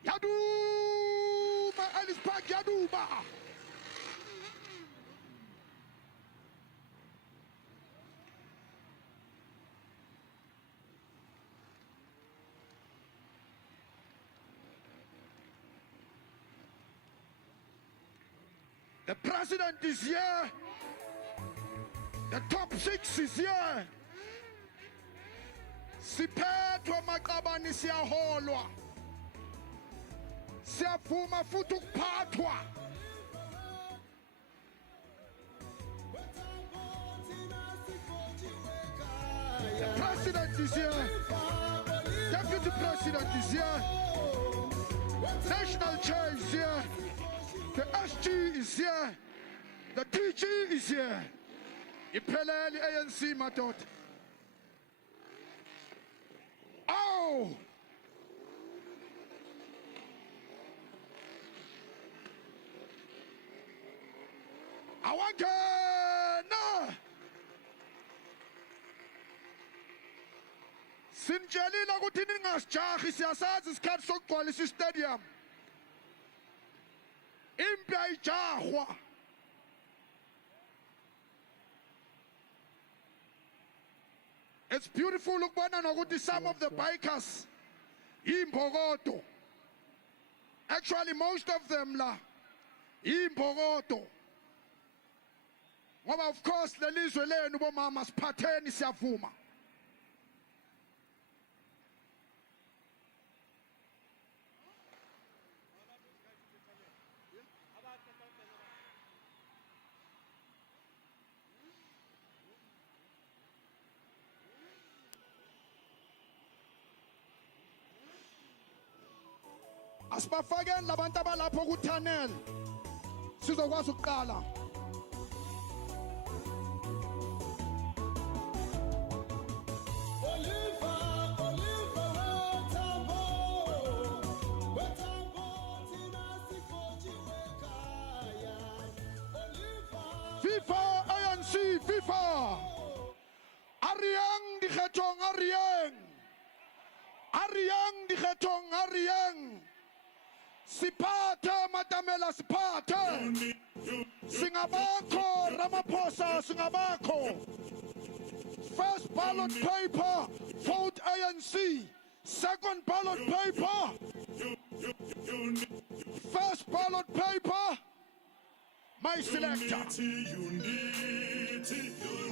yaduma Ellis Park yaduma. The president is here. The top 6 is here. Siphethwe maqabani siyaholwa. Siyavuma futhi ukuphathwa. The president is here. Deputy president is here. National chair is here. The SG is here. The DG is here. Iphelele ANC madoda. Oh! Awangena! Sinitshelile ukuthi ningasijahi siyasazi isikhathi sokugcwalisa istadium. Impi ayijahwa. It's beautiful ukubona nokuthi some of the bikers imbokodo. Actually most of them la imbokodo. Ngoba of course lelizwe lenu bomama siphatheni siyavuma. Asibafakeni labantu abalapho ku-tunnel sizokwazi ukuqala. FIFA, ANC, FIFA. Ariang di khetong Ariang. Ariang di khetong Ariang. Siphathe matamela siphathe. Singabakho Ramaphosa singabakho. First ballot paper vote ANC. Second ballot paper. First ballot paper my selector.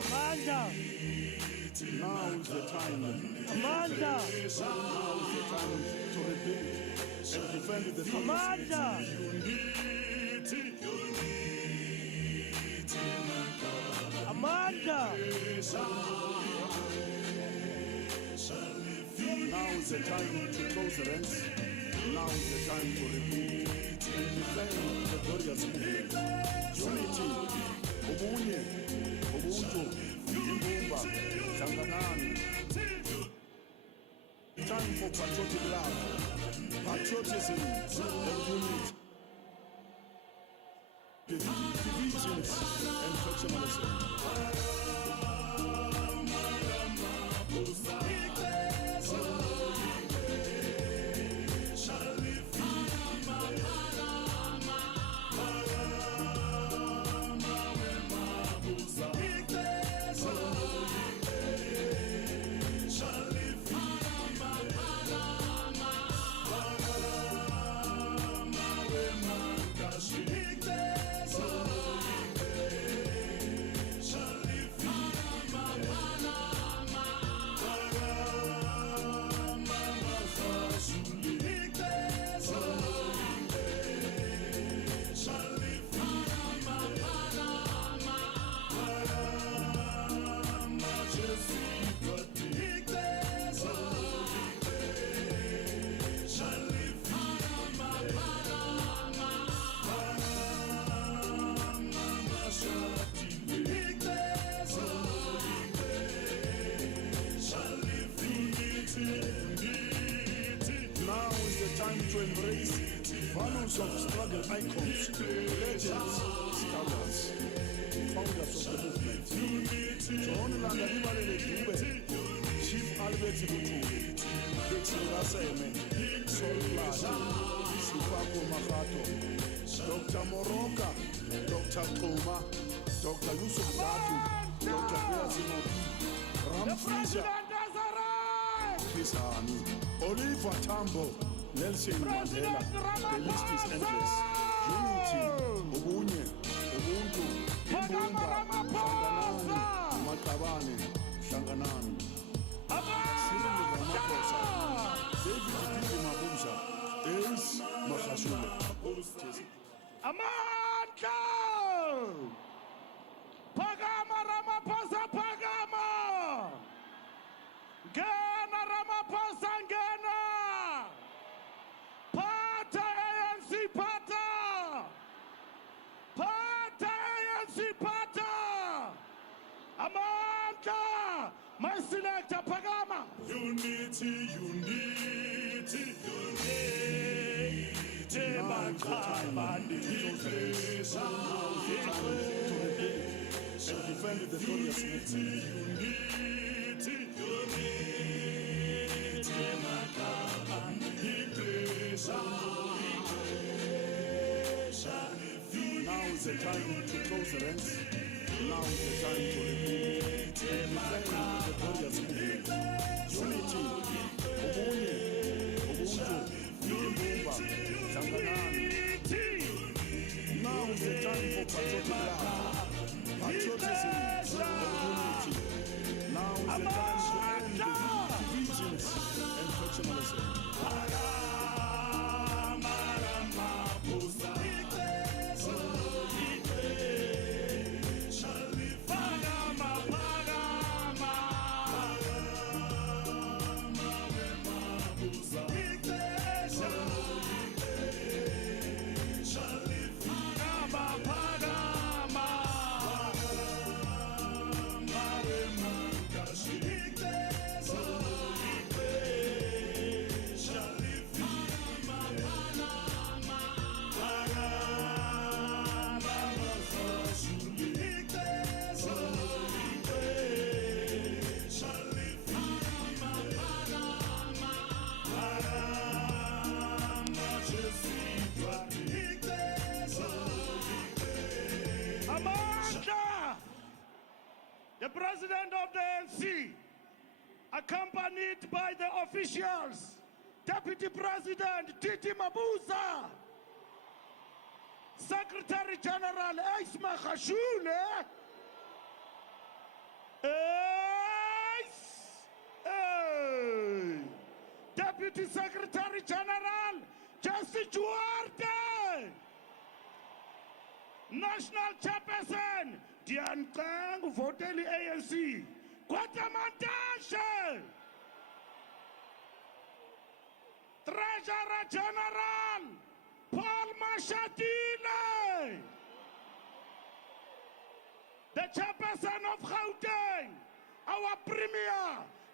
Amanda. Now is the time. Amanda. Now is the time to repeat. and defend the Amanda. Amanda. Now is the time to close the ranks. Now is the time to repeat and defend the glorious movement. Unity, ubunye, ubuntu, imbumba, hlanganani. Time for patriotic love, patriotism and unity. Divisions and factionalism. To embrace values of struggle icons, legends, scholars, founders of the movement. John Langalibale Dube, Chief Albert Lutu, Dixon Raseme, Sol Plaza, Sipako Makato, Dr. Moroka, Dr. Toma, Dr. Yusuf Datu, Dr. Piazimo, Ram Fisher, Kisani, Oliver Tambo, Nelson Mandela, the list is endless. Unity, Ubunye, Ubuntu, Imbumba, Shanganani, Makabane, Shanganani. Cyril Ramaphosa, David Pidi Mabumsa, Ellis Mahashule. Amanda! Pagama Ramaphosa, Pagama! Gana Ramaphosa, Gana! Pata ANC, Pata! Pata ANC, Pata! Amanda! My selector, Pagama! Unity, unity, unity. Now is the time to defend the glorious movement. Now is the time to close the ranks. Now is the time to repeat and defend the glorious movement. Unity, ubunye, ubuntu, imbumba, hlanganani. Now is the time for patriotic love, patriotism and unity. Now is the time to end the divisions and factionalism. The President of the ANC, accompanied by the officials, Deputy President Titi Mabuza, Secretary General Ellis Mahashule, Deputy Secretary General Jesse Duarte, National Chairperson, Dianqeng, voteli ANC, Kwatamantashe, Treasurer General, Paul Mashatile, the Chairperson of Gauteng, our Premier,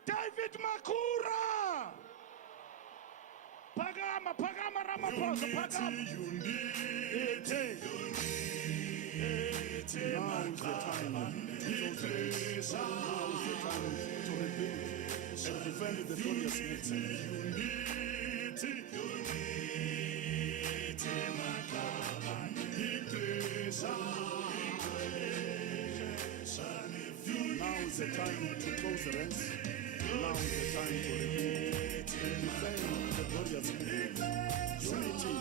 David Makura. Pagama, Pagama Ramaphosa, Pagama. Now is the time. Now is the time to rebuild and defend the glorious Now is the time to close the ranks. Now is the time to rebuild and defend the glorious unity.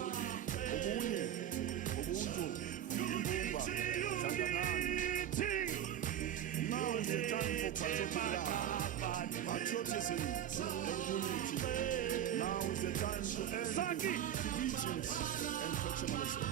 Ubunye, ubuntu, imbumba, zanganani. Now is the time for patriotic love, patriotism, and unity. Now is the time to end divisions and factionalism.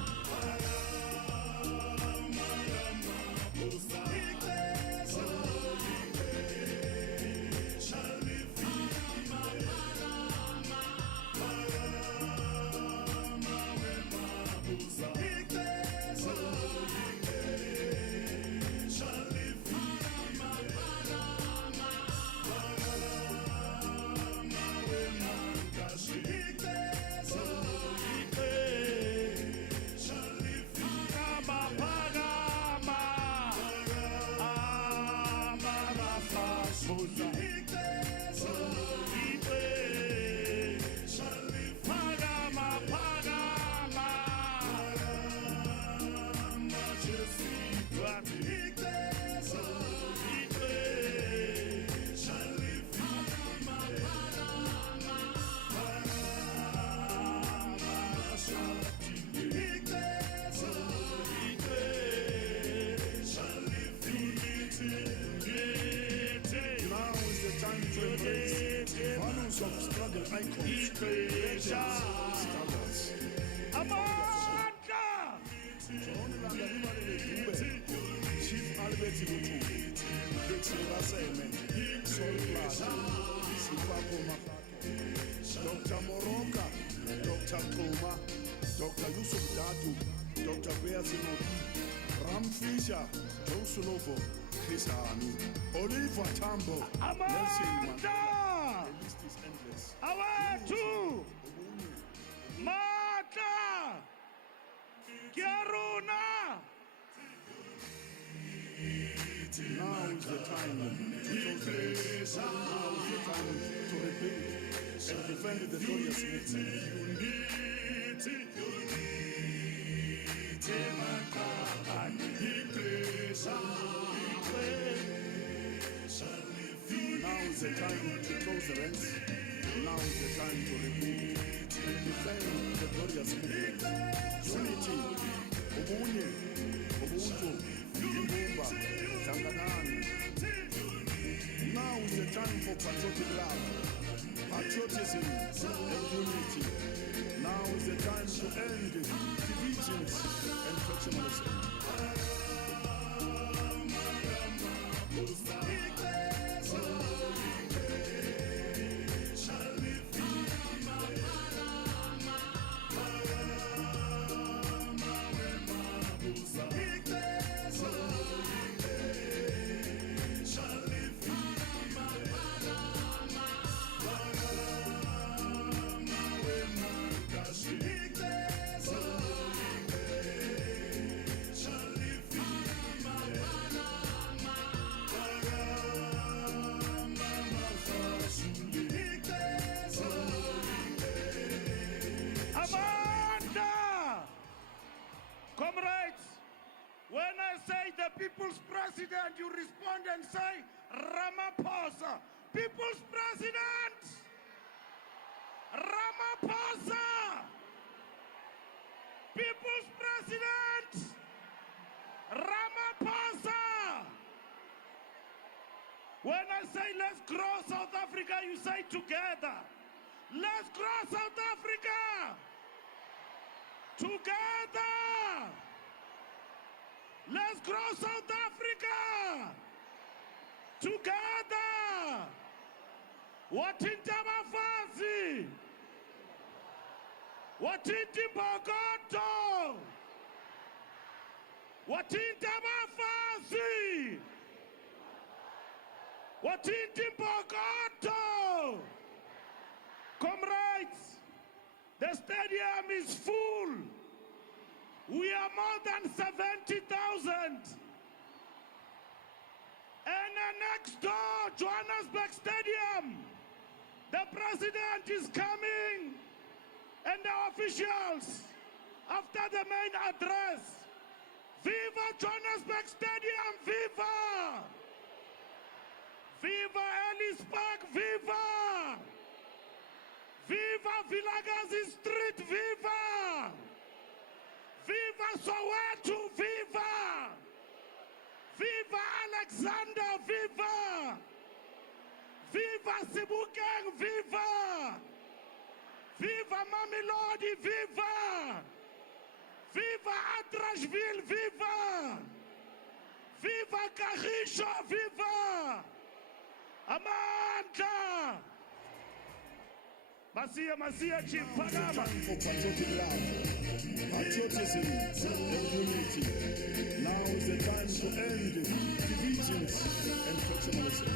Of struggle icons, legends, standards. Amandla! Chief Albert Lutu, Dixon Assignment, Sol Plaza, Sipako Makato, Dr. Moroka, Dr. Toma, Dr. Yusuf Datu, Dr. Beatrice, Ram Fisher, Joe Sulovo, Chris Army, Oliver Tambo, Nelson Mandela. Awatu! Mata! Kiaruna! Now is the time to close the ranks. Now is the time to rebuild and defend the glorious Now is the time to close the ranks. Now is the time to rebuild and defend the glorious movement. Unity, ubunye, ubuntu, imbumba, zanganani. Now is the time for patriotic love, patriotism, and unity. Now is the time to end divisions and factionalism. Comrades, when I say the people's president, you respond and say Ramaphosa. People's president! Ramaphosa! People's president! Ramaphosa! When I say let's grow South Africa, you say together. Let's grow South Africa! Together. Let's grow South Africa. Together. Wathinta abafazi. Wathinta imbokotho. Wathinta abafazi. Wathinta imbokotho. Comrades, the stadium is full. We are more than 70,000. And next door, Johannesburg Stadium, the president is coming and the officials after the main address. Viva Johannesburg Stadium, viva! Viva Ellis Park, viva! Viva Vilakazi Street, viva! Viva Soweto, viva! Viva Alexander, viva! Viva Sebokeng, viva! Viva Mamelodi, viva! Viva Atrashville, viva! Viva Kagisho, viva! Amandla! Masia, Chief Panama. Time for patriotic love, patriotism, and unity. Now is the time to end divisions and factionalism.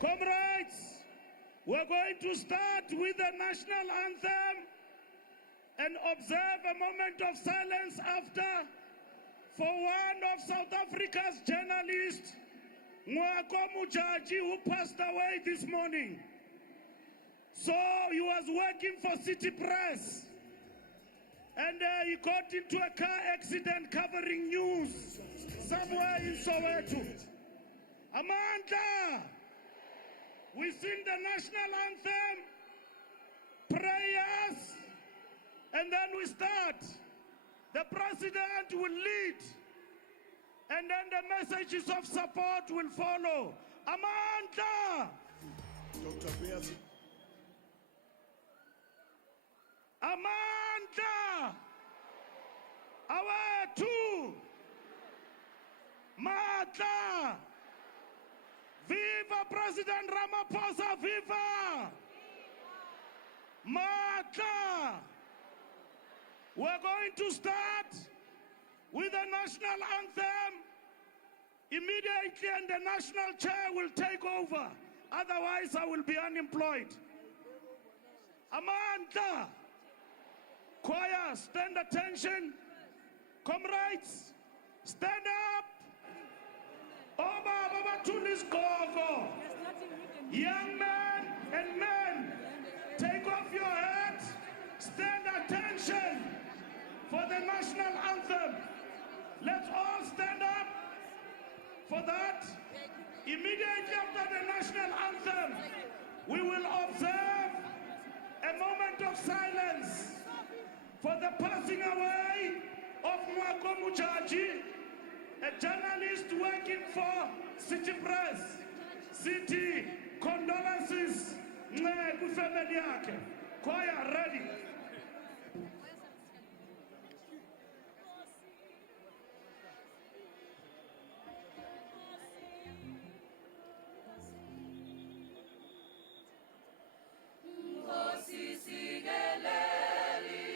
Comrades, we're going to start with the national anthem and observe a moment of silence after for one of South Africa's journalists, Mwako Mujaji, who passed away this morning. So he was working for City Press and he got into a car accident covering news somewhere in Soweto. Amanda! We sing the national anthem, prayers, and then we start. The president will lead, and then the messages of support will follow. Amanda! Dr. Beers. Amanda! Our two! Mata! Viva President Ramaphosa, viva! Mata! We're going to start with the national anthem immediately, and the national chair will take over. Otherwise, I will be unemployed. Amanda! Choir, stand attention. Comrades, stand up. Oba Tunis Gogo. Young men and men, take off your hats. Stand attention for the national anthem. Let's all stand up for that. Immediately after the national anthem, we will observe a moment of silence for the passing away of Mwako Mujaji, a journalist working for City Press. City, condolences, family yake. Choir, ready. Nkosi sikeleli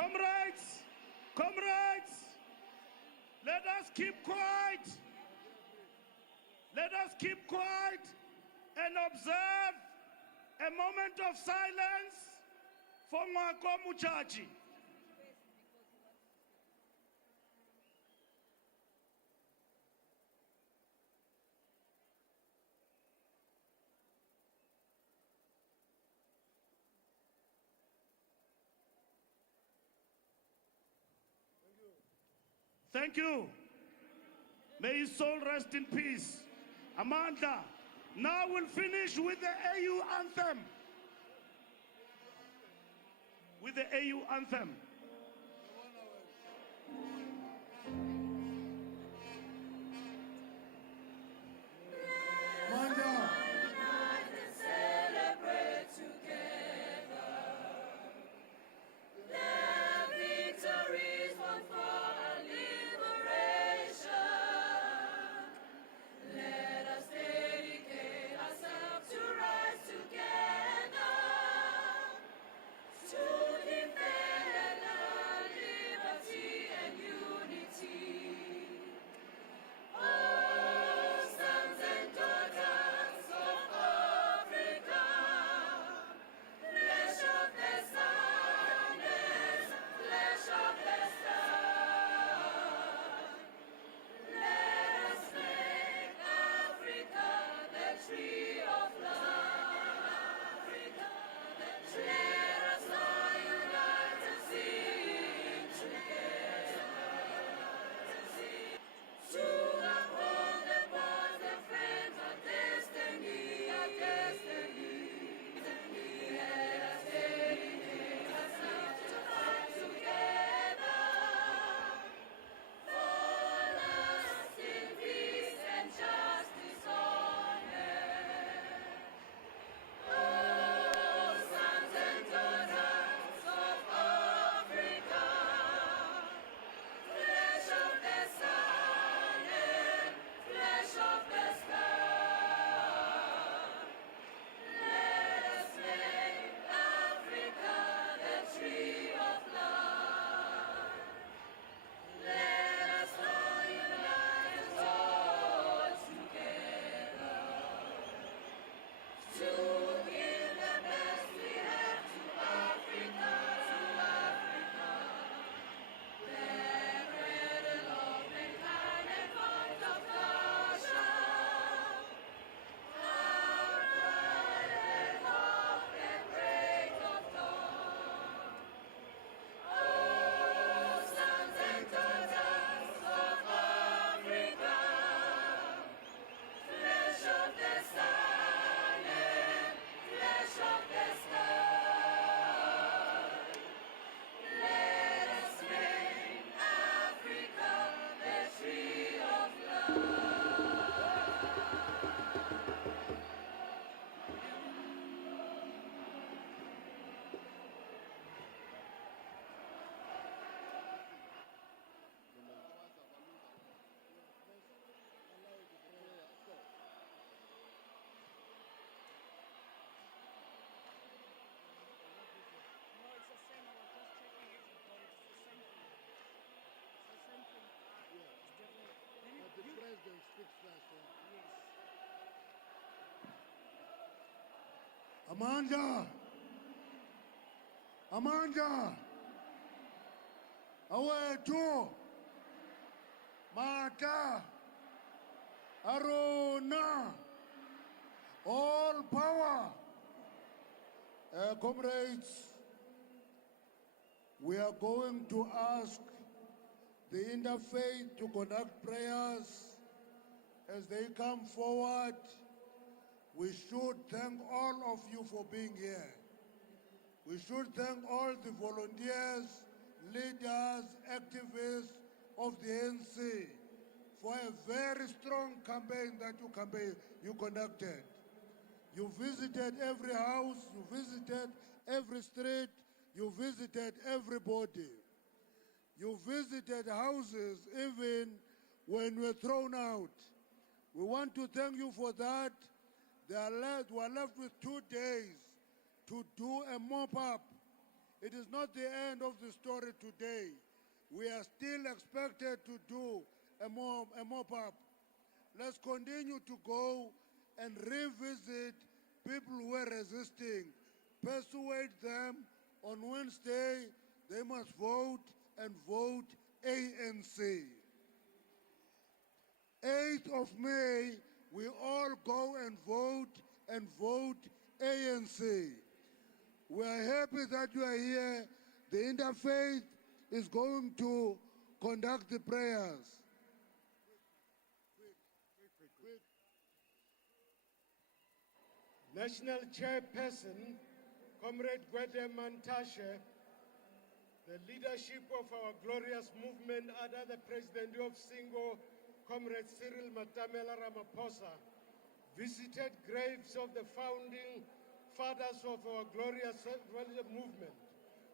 Comrades, comrades, let us keep quiet. Let us keep quiet and observe a moment of silence for Ngwako Muchachi. Thank you. May his soul rest in peace. Amanda, now we'll finish with the AU anthem. With the AU anthem. Manda. President speaks first. Yes. Amanda, awethu, Mata, Arona, all power. Comrades, we are going to ask the Interfaith to conduct prayers. As they come forward, we should thank all of you for being here. We should thank all the volunteers, leaders, activists of the ANC for a very strong campaign that you conducted. You visited every house, you visited every street, you visited everybody. You visited houses even when we were thrown out. We want to thank you for that. We are left with 2 days to do a mop-up It is not the end of the story today. We are still expected to do a mop-up. Let's continue to go and revisit people who are resisting. Persuade them on Wednesday, they must vote and vote ANC. 8th of May, we all go and vote ANC. We are happy that you are here. The Interfaith is going to conduct the prayers. National Chairperson, Comrade Gwede Mantashe, the leadership of our glorious movement under the President of Singo, Comrade Cyril Matamela Ramaphosa, visited graves of the founding fathers of our glorious movement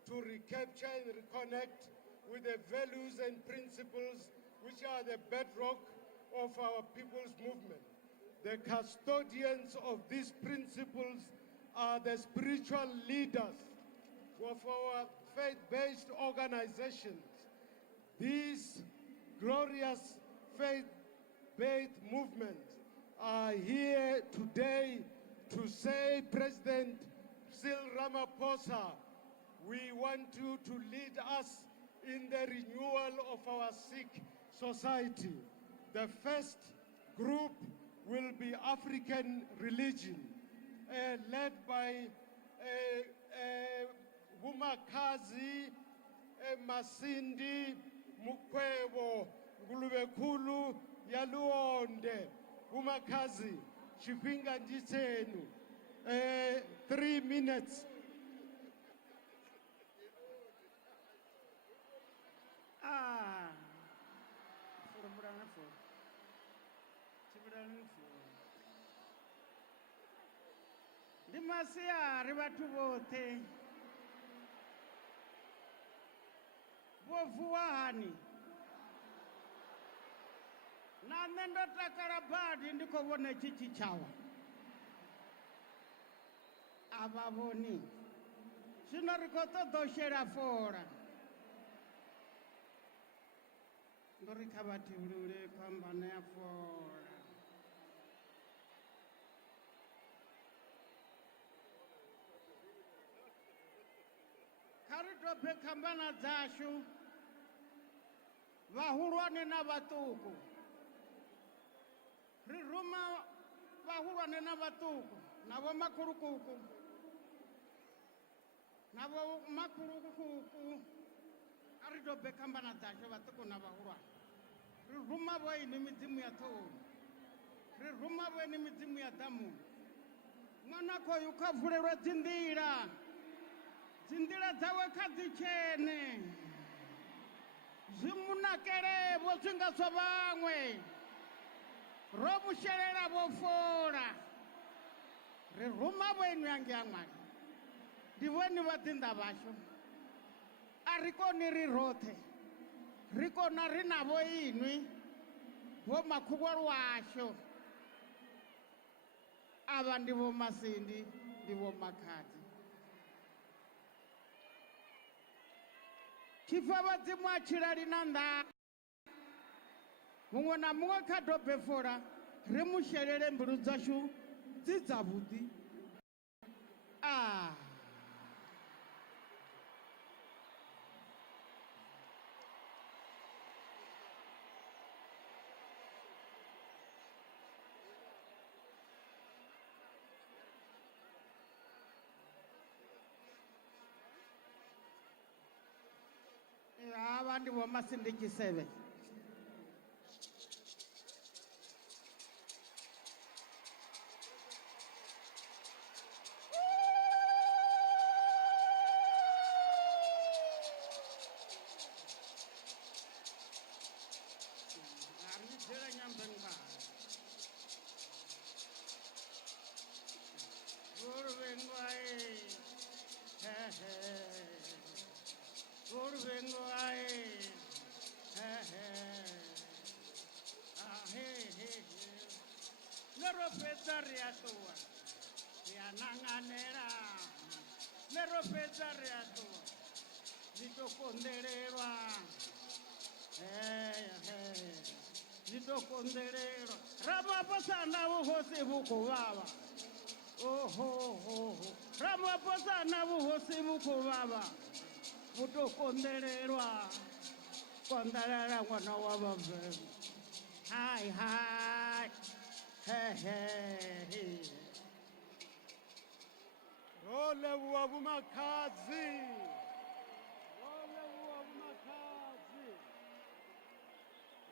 to recapture and reconnect with the values and principles which are the bedrock of our people's movement. The custodians of these principles are the spiritual leaders of our faith-based organizations. These glorious faith-based movements are here today to say, President Cyril Ramaphosa, we want you to lead us in the renewal of our Sikh society. The first group will be African religion, led by Vumakazi Masindi Mukwebo Ngulubekulu Yaluonde. Vumakazi, Chipinga Nditenu, 3 minutes. Dimasiari batho bote bovuani na nne ndo takala badi ndiko vone chichichawa avavoni zvino rikotodoshera fora ndorikavativulule kwambana ya fora karitope kambana dzashu vahulwane na vatuku riruma vahulwane na vatuku navo makurukuku navo makurukuku karitope kambana dzashu vatuku na vahulwane riruma voini midzimu ya thoni riruma voini midzimu ya damu mwana koyu kavulelwe dzindila dzindila dzawe kadzichene zvimunakelevo zwinga swa vamwe ro mushelela vofola riruma venu yange ya mwali ndivoni vadinda vasho arikoni rirothe rikona rinavo inwi vo makhukwalu washo ava ndivo masindi ndivo makhadzi chifa vadzimu achilali na ndaka mumwe na mumwe khadobe fola ri mushelele mbilu dzashu dzidzavhuḓi ava ndivo masindikiseve Nero pezza reatua Nitokondelelwa. Nitokondelelwa. Ramaphosa na vuhosi vukuvava. Oho. Ramaphosa na vuhosi vukuvava. Vutokondelelwa. Kondelela n'wana wa vavhema. Hi. Hey. Rolebuwa vumakhazi.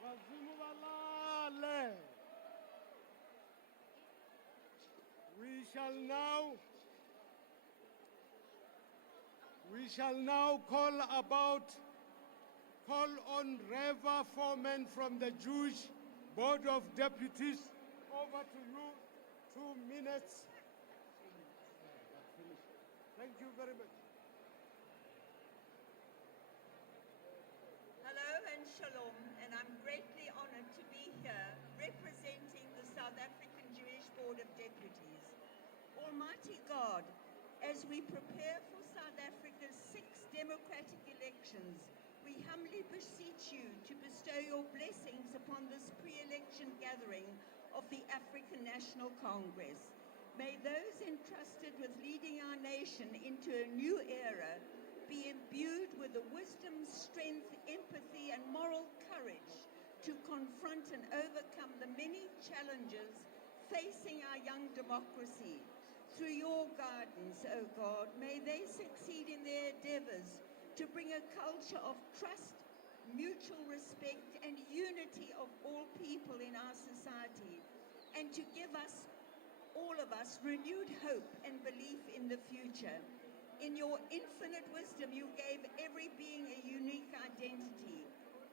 Vazimu valale. We shall now call on Reva Foreman from the Jewish Board of Deputies. Over to you, 2 minutes. Thank you very much. Hello and shalom, and I'm greatly honored to be here representing the South African Jewish Board of Deputies. Almighty God, as we prepare for South Africa's 6th democratic elections, we humbly beseech you to bestow your blessings upon this pre-election gathering of the African National Congress. May those entrusted with leading our nation into a new era be imbued with the wisdom, strength, empathy, and moral courage to confront and overcome the many challenges facing our young democracy. Through your guidance, O God, may they succeed in their endeavors to bring a culture of trust, mutual respect, and unity of all people in our society, and to give us, all of us, renewed hope and belief in the future. In your infinite wisdom, you gave every being a unique identity.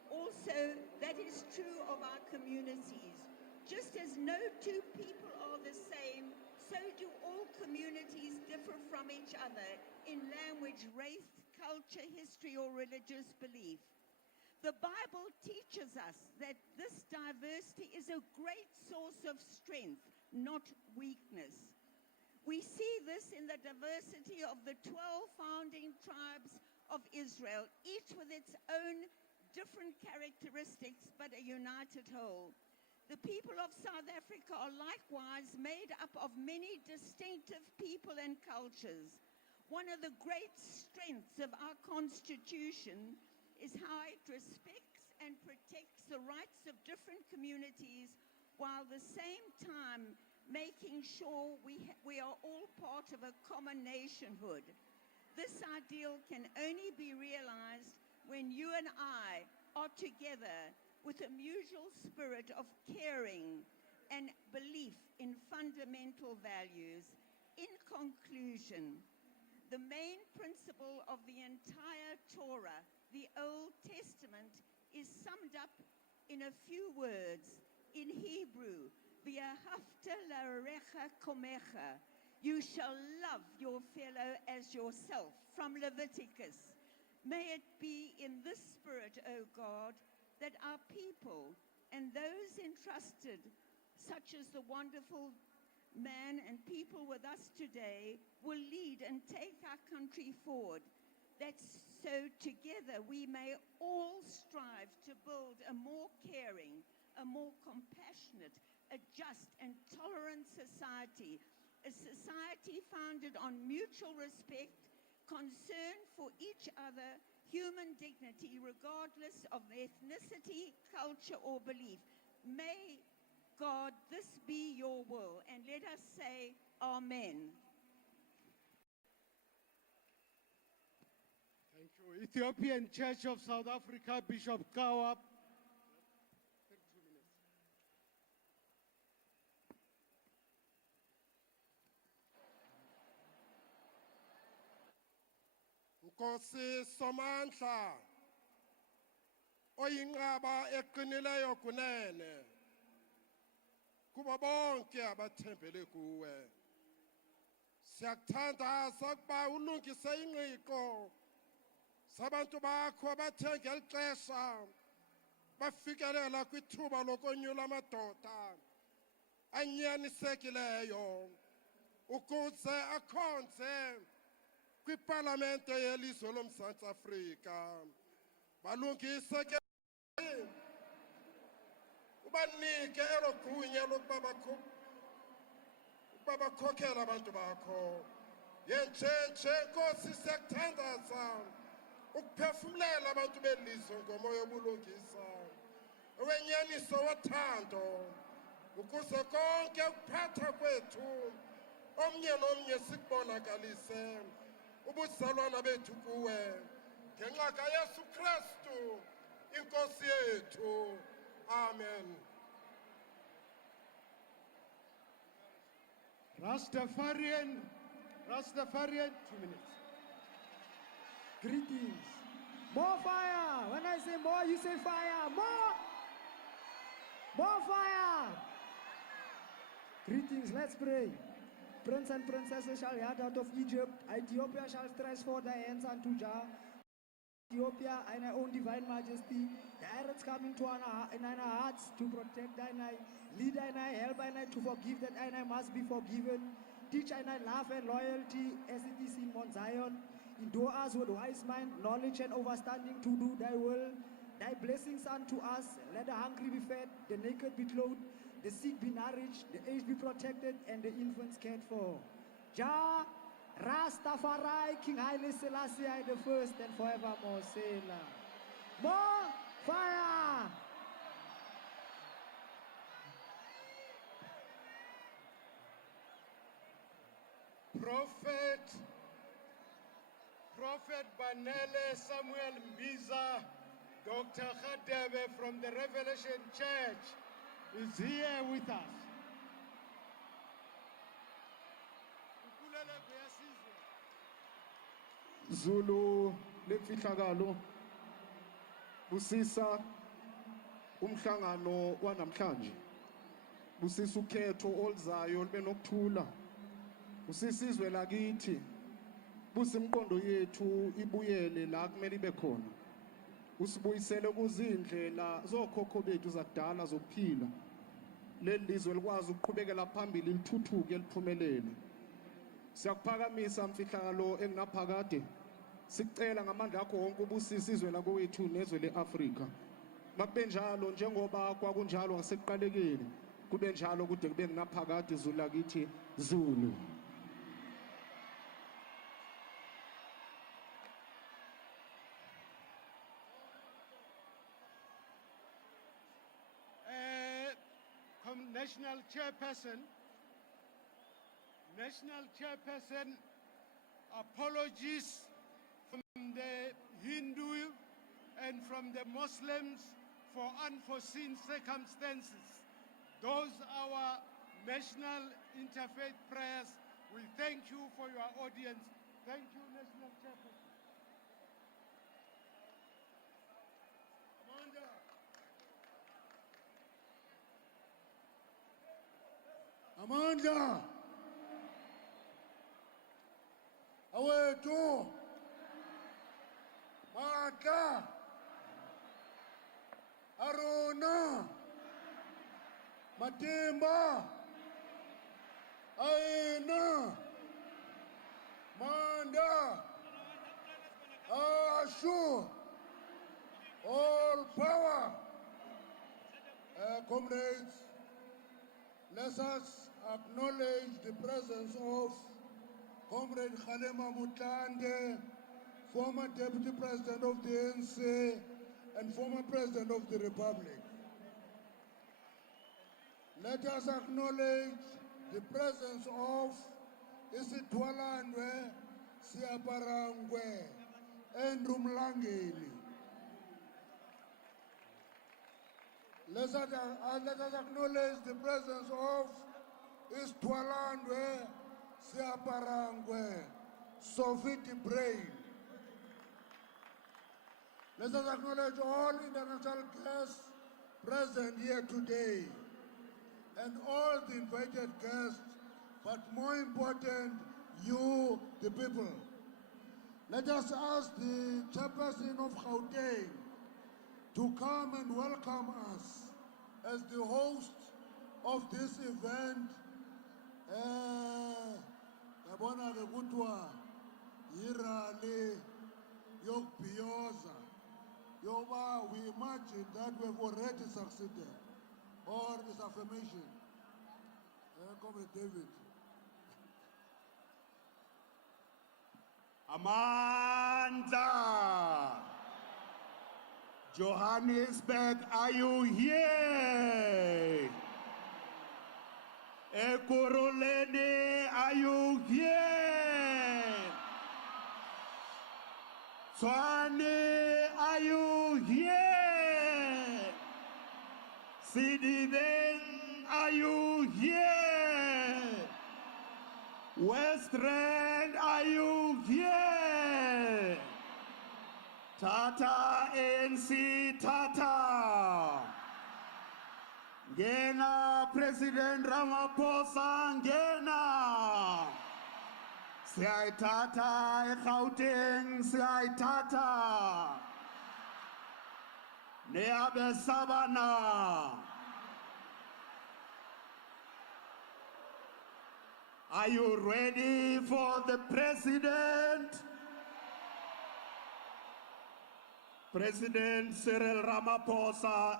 Also, that is true of our communities. Just as no two people are the same, so do all communities differ from each other in language, race, culture, history, or religious belief. The Bible teaches us that this diversity is a great source of strength, not weakness. We see this in the diversity of the 12 founding tribes of Israel, each with its own different characteristics, but a united whole. The people of South Africa are likewise made up of many distinctive people and cultures. One of the great strengths of our Constitution is how it respects and protects the rights of different communities, while at the same time making sure we are all part of a common nationhood. This ideal can only be realized when you and I are together with a mutual spirit of caring and belief in fundamental values. In conclusion, the main principle of the entire Torah, the Old Testament, is summed up in a few words. In Hebrew, V'ahavta l'orecha kamecha, you shall love your fellow as yourself, from Leviticus. May it be in this spirit, O God, that our people and those entrusted, such as the wonderful man and people with us today, will lead and take our country forward, that so together we may all strive to build a more caring, a more compassionate, a just and tolerant society, a society founded on mutual respect, concern for each other, human dignity, regardless of ethnicity, culture, or belief. May, God, this be your will, and let us say Amen. Thank you. Ethiopian Church of South Africa, Bishop Kawa. 32 minutes. Nkosi Somandla oyinqaba eqinileyo kunene kuba bonke abathembele kuwe. Siyakuthandaza ukuba ulungise ingqiqo sabantu bakho abathe ngeli xesha bafikelela kwithuba lokonyula amadoda anyanisekileyo ukuze akhonze kwipalamente yelizwe loMzantsi Afrika balungise ke ubanike elo gunya lokuba bakhokhela abantu bakho yentshentshe Nkosi siyakuthandaza ukuphefumlela abantu belizwe ngomoya obulungisa owenyaniso wothando ukuze konke ukuphatha kwethu omnye nomnye sikubonakalise ubuzalwana bethu kuwe ngenxa kaYesu Kristu inkosi yethu. Amen. Rastafarian, 2 minutes. Greetings. More fire. When I say more, you say fire. More. More fire. Greetings. Let's pray. Prince and princesses shall head out of Egypt. Ethiopia shall stretch forth their hands unto Jah. Ethiopia and our own divine majesty. The Arabs coming to in our hearts to protect thine eye. Lead thine eye, help thine eye to forgive that thine eye must be forgiven. Teach thine eye love and loyalty as it is in Mount Zion. Endure us with wise mind, knowledge and understanding to do thy will. Thy blessings unto us. Let the hungry be fed, the naked be clothed, the sick be nourished, the aged be protected, and the infants cared for. Jah Rastafari, King Haile Selassie I the first and forevermore. Selah. More fire! Prophet Banele Samuel Mbiza, Dr. Khadebe from the Revelation Church is here with us. Zulu lemfihlakalo busisa umhlangano wanamhlanje busisa ukhetho oluzayo libe nokuthula busisa izwe lakithi busimqondo yethu ibuyele la kumele ibe khona usibuyisele kuzindlela zokhokho bethu zakudala zokuphila leli lizwe likwazi ukuqhubekela phambili lithuthuke liphumelele siyakuphakamisa mfihlakalo engunaphakade sicela ngamandla akho wonke ubusisa izwe lakowethu nezwe leAfrika makube njalo njengoba kwakunjalo ngasekuqalekeni kube njalo kude kube ngunaphakade izulu lakithi Zulu. National Chairperson, apologies from the Hindu and from the Muslims for unforeseen circumstances. Those are our national interfaith prayers. We thank you for your audience. Thank you, National Chairperson. Amanda. Awethu. Maka. Aruna. Matimba. Aina. Manda. Ashu. All power. Comrades, let us acknowledge the presence of Comrade Kgalema Motlanthe, former Deputy President of the ANC and former President of the Republic. Let us acknowledge the presence of Isithwalandwe Siyaparangwe Andrew Mlangeni. Let us acknowledge the presence of Isithwalandwe Siyaparangwe Sophie Brain. Let us acknowledge all international guests present here today and all the invited guests, but more important, you, the people. Let us ask the chairperson of Gauteng to come and welcome us as the host of this event. irally yokubhiyoza yoba we imagine that we've already succeeded, or is affirmation. Comrade David. Amandla. Johannesburg, are you here? Ekurhuleni, are you here? Tshwane, are you here? Sidibeng, are you here? West Rand, are you here? Tata, ANC, Tata. Ngena, President Ramaphosa, ngena. Siyayithatha eGauteng, siyayithatha. Neabesabana. Are you ready for the president? President Cyril Ramaphosa,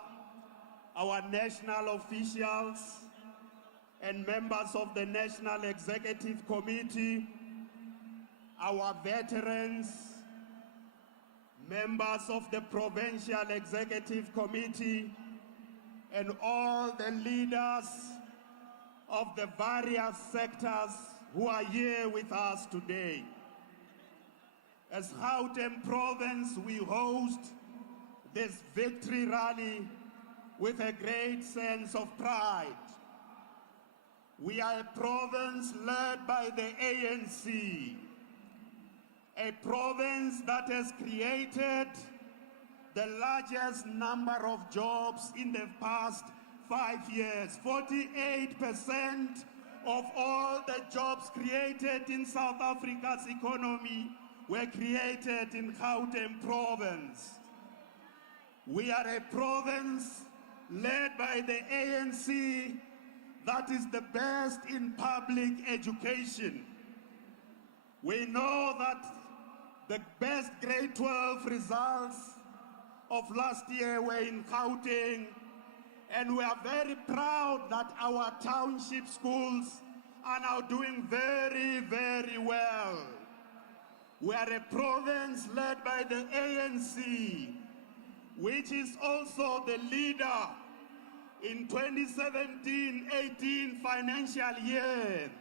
our national officials and members of the National Executive Committee, our veterans, members of the Provincial Executive Committee, and all the leaders of the various sectors who are here with us today. As Gauteng Province, we host this victory rally with a great sense of pride. We are a province led by the ANC, a province that has created the largest number of jobs in the past 5 years. 48% of all the jobs created in South Africa's economy were created in Gauteng Province. We are a province led by the ANC that is the best in public education. We know that the best grade 12 results of last year were in Gauteng, and we are very proud that our township schools are now doing very, very well. We are a province led by the ANC, which is also the leader in 2017-18 financial year.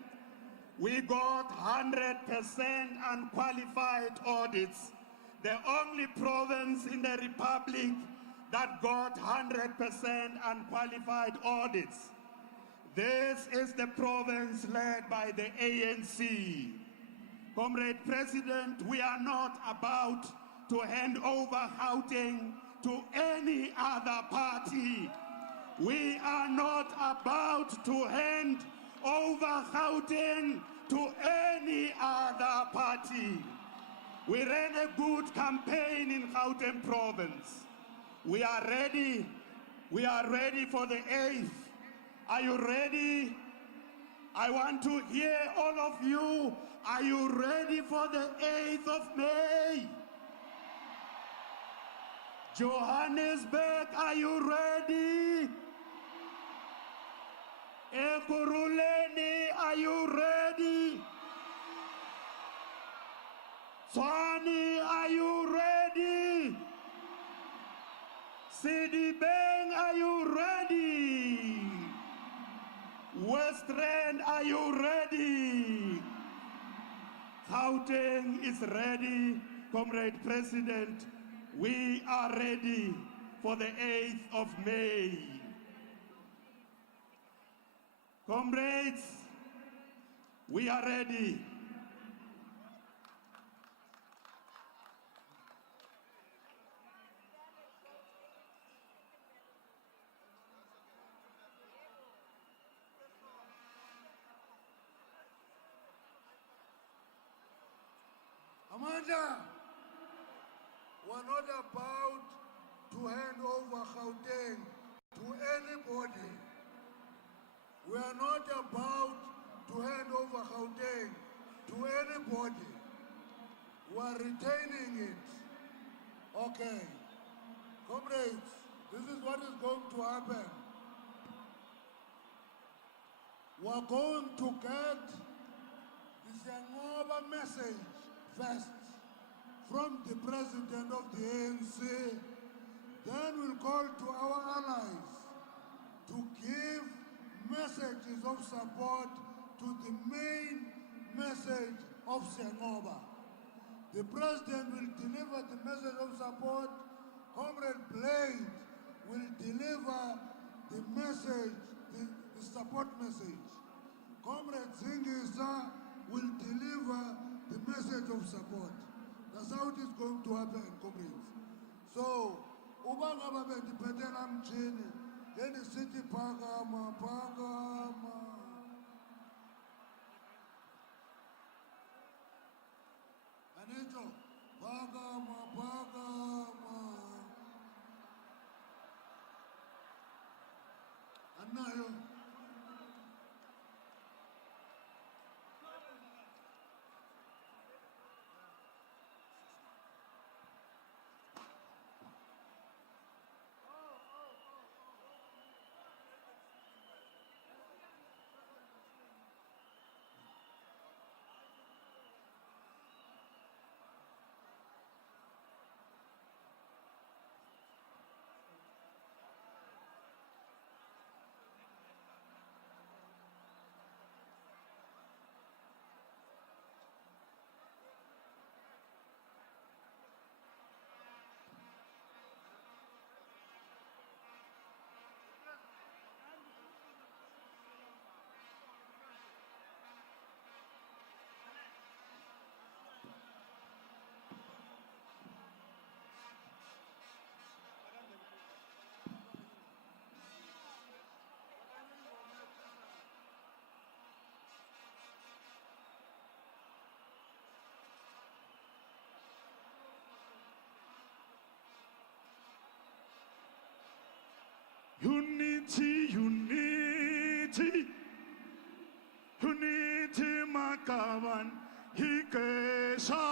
We got 100% unqualified audits, the only province in the Republic that got 100% unqualified audits. This is the province led by the ANC. Comrade President, we are not about to hand over Gauteng to any other party. We are not about to hand over Gauteng to any other party. We ran a good campaign in Gauteng Province. We are ready. We are ready for the 8th. Are you ready? I want to hear all of you. Are you ready for the 8th of May? Johannesburg, are you ready? Ekurhuleni, are you ready? Tshwane, are you ready? Sidibeng, are you ready? West Rand, are you ready? Gauteng is ready, Comrade President. We are ready for the 8th of May. Comrades, we are ready. Amanda, we're not about to hand over Gauteng to anybody. We are not about to hand over Gauteng to anybody. We are retaining it. Okay. Comrades, this is what is going to happen. We are going to get the Siyanqoba message first from the president of the ANC. Then we'll call to our allies to give messages of support to the main message of Siyanqoba. The president will deliver the message of support. Comrade Blade will deliver the message, the support message. Comrade Zingisa will deliver the message of support. That's how it is going to happen, comrades. So, ubanga babendi petela mchini, yeni city Phakama. Anito, Phakama. Anayo. Unity, makaban hikesha.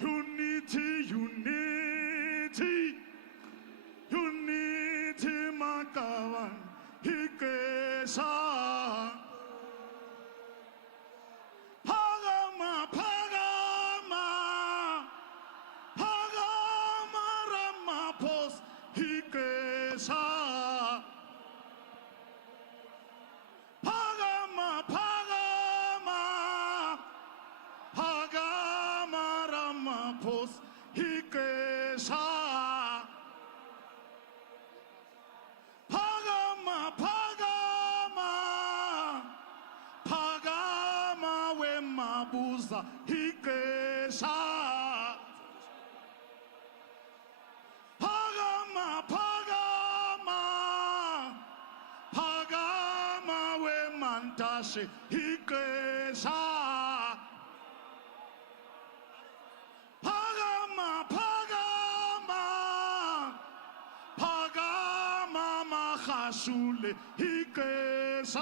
Unity, makaban hikesha. Shule hikesha.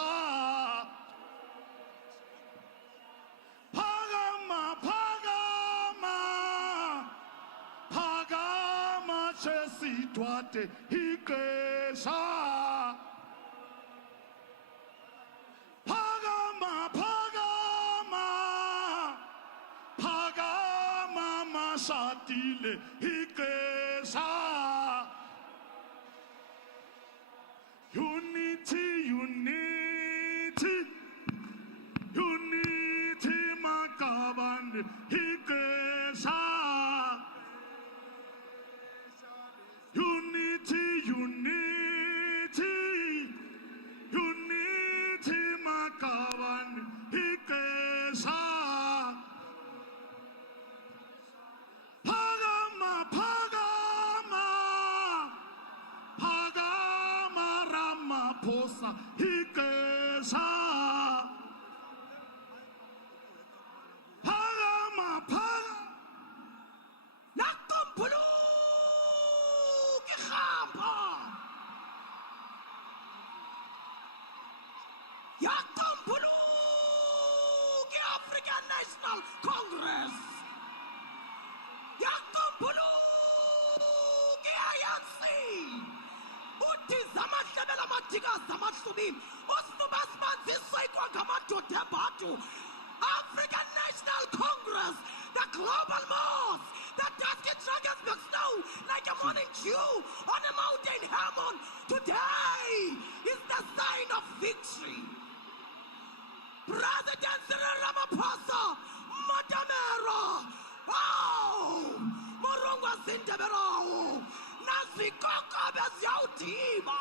Phakama chesitwate hikesha. Phakama mashatile hikesha. Unity, makabande hikesha. Unity, makabande hikesha. Phakama Ramaphosa hikesha. Yakumbuluke Africa. African National Congress. Yakumbuluke ANC. Uthi zamahlebela amathika zamahlubini. Usinuba sibanziswe kwangamadoda embathu. African National Congress, the global moss, the dusky Johannesburg snow, like a morning dew on a mountain Hermon. Today is the sign of victory. President Cyril Ramaphosa, Matamero, oh, Morongwa Sindebero, Nazikoko Beziautima,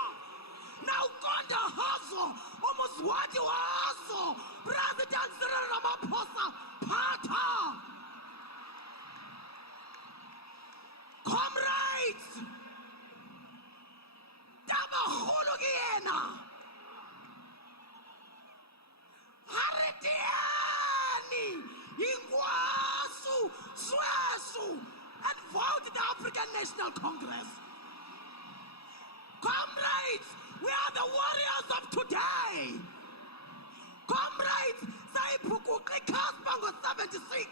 now Gonda Hasso, almost what you also, President Cyril Ramaphosa, Pata. Comrades, Tabahulugiena, Haretiani, Ingwasu, Swesu, and vote the African National Congress. Comrades, we are the warriors of today. Comrades, Saipukukli Kaspango 76.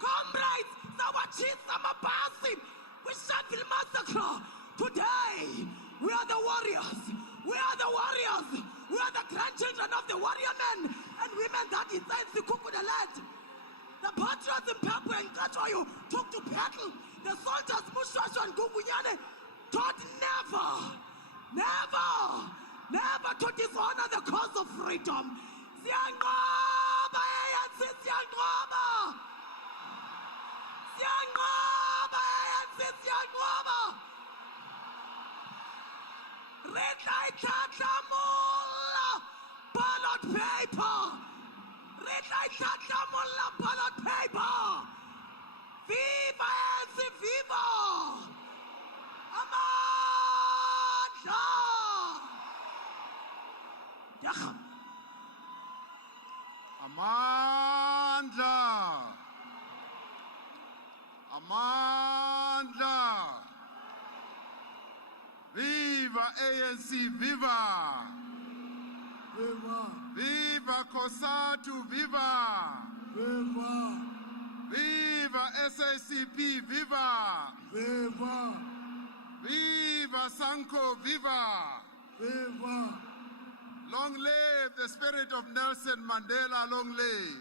Comrades, Sawachisa Mabasi, we Shanville Massacre. Today, we are the warriors. We are the warriors. We are the grandchildren of the warrior men and women that inside the Kukudaland. The patriots in Papua and Kachoyo took to battle. The soldiers, Mushashu and Gugunyane, taught never to dishonor the cause of freedom. Siyanqoba ANC, Siyanqoba! Siyanqoba ANC, Siyanqoba! Red light, Tatamola, ballot paper! Red light, Tatamola, ballot paper! Viva ANC, viva! Amandla! Amandla! Amandla! Viva ANC, viva! Viva! Viva COSATU, viva! Viva! Viva SACP, viva! Viva! Viva Sanko, viva! Viva! Long live the spirit of Nelson Mandela, long live.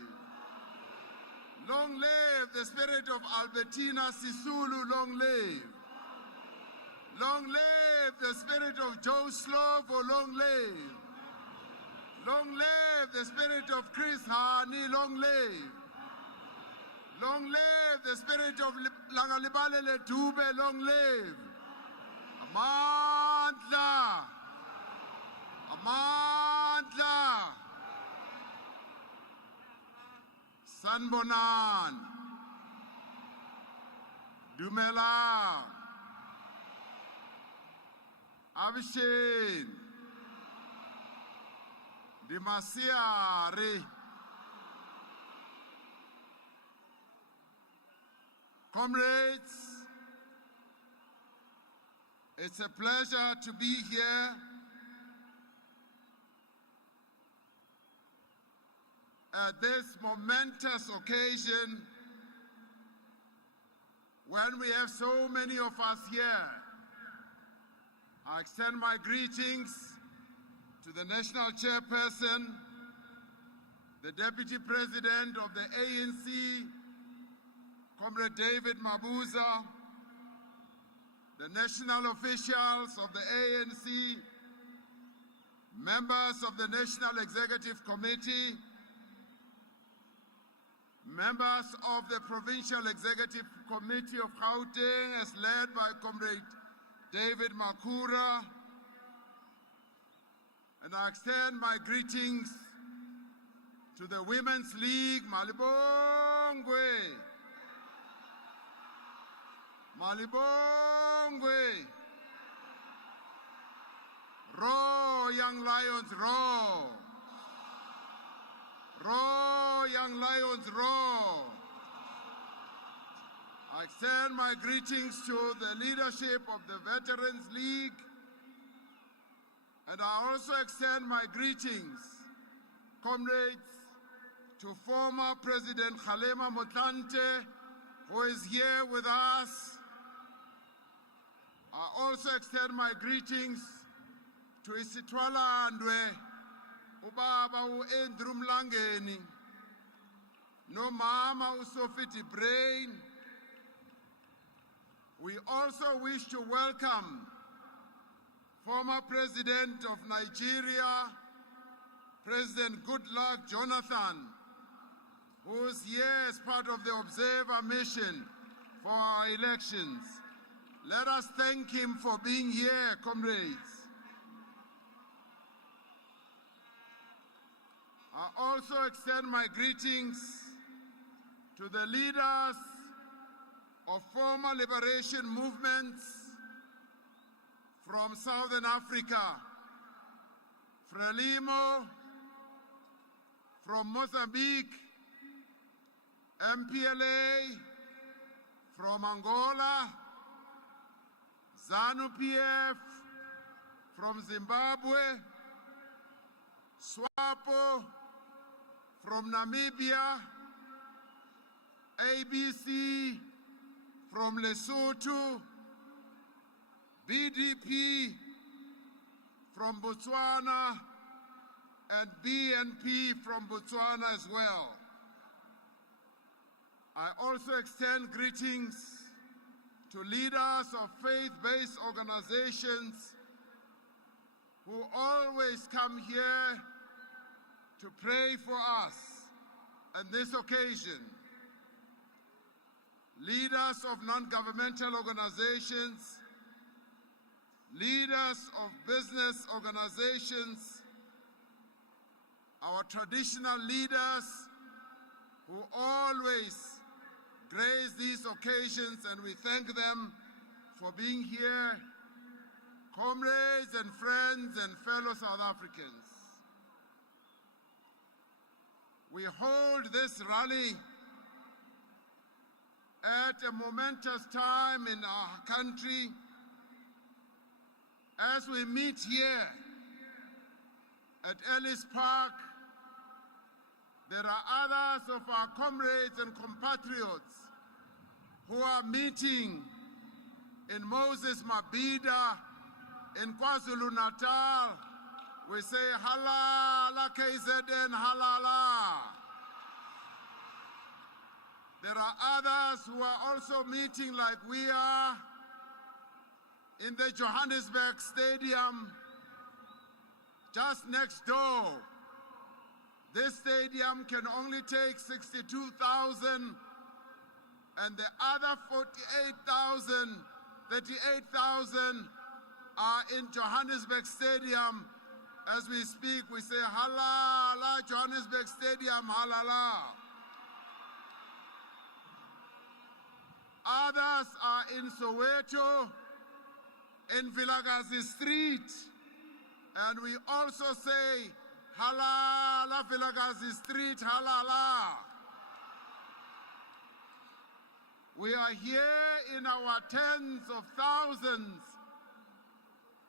Long live the spirit of Albertina Sisulu, long live. Long live the spirit of Joe Slovo, long live. Long live the spirit of Chris Hani, long live. Long live the spirit of Langalibalele Dube, long live. Amandla! Amandla! Sanbonan! Dumela! Abishin! Dimasiari! Comrades, it's a pleasure to be here at this momentous occasion when we have so many of us here. I extend my greetings to the National Chairperson, the Deputy President of the ANC, Comrade David Mabuza, the national officials of the ANC, members of the National Executive Committee, members of the Provincial Executive Committee of Gauteng, as led by Comrade David Makura, and I extend my greetings to the Women's League, Malibongwe, Malibongwe, roar, young lions, roar. Roar, young lions, roar. I extend my greetings to the leadership of the Veterans League, and I also extend my greetings, comrades, to former President Kgalema Motlanthe, who is here with us. I also extend my greetings to Isithwalandwe, Ubaba u-Andrew Mlangeni, no Mama uSophie Brain. We also wish to welcome former President of Nigeria, President Goodluck Jonathan, who is here as part of the observer mission for our elections. Let us thank him for being here, comrades. I also extend my greetings to the leaders of former liberation movements from Southern Africa, Frelimo from Mozambique, MPLA from Angola, ZANU-PF from Zimbabwe, SWAPO from Namibia, ABC from Lesotho, BDP from Botswana, and BNP from Botswana as well. I also extend greetings to leaders of faith-based organizations who always come here to pray for us on this occasion. Leaders of non-governmental organizations, leaders of business organizations, our traditional leaders who always grace these occasions, and we thank them for being here, comrades and friends and fellow South Africans. We hold this rally at a momentous time in our country as we meet here at Ellis Park. There are others of our comrades and compatriots who are meeting in Moses Mabhida, in KwaZulu-Natal. We say halala KZN halala. There are others who are also meeting like we are in the Johannesburg Stadium, just next door. This stadium can only take 62,000, and the other 38,000 are in Johannesburg Stadium. As we speak, we say halala, Johannesburg Stadium, halala. Others are in Soweto, in Vilakazi Street, and we also say halala, Vilakazi Street, halala. We are here in our tens of thousands,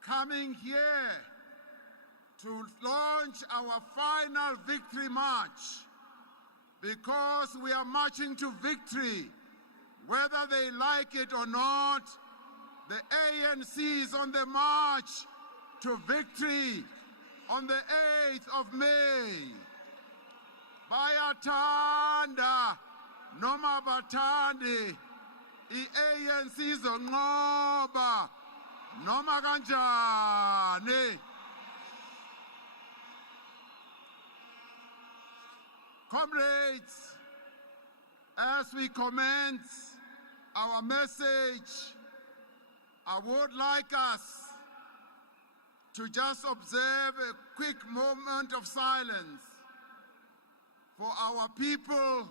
coming here to launch our final victory march, because we are marching to victory. Whether they like it or not, the ANC is on the march to victory on the 8th of May. Bayathanda noma bathandi, i-ANC izonqoba noma kanjani. Comrades, as we commence our message, I would like us to just observe a quick moment of silence for our people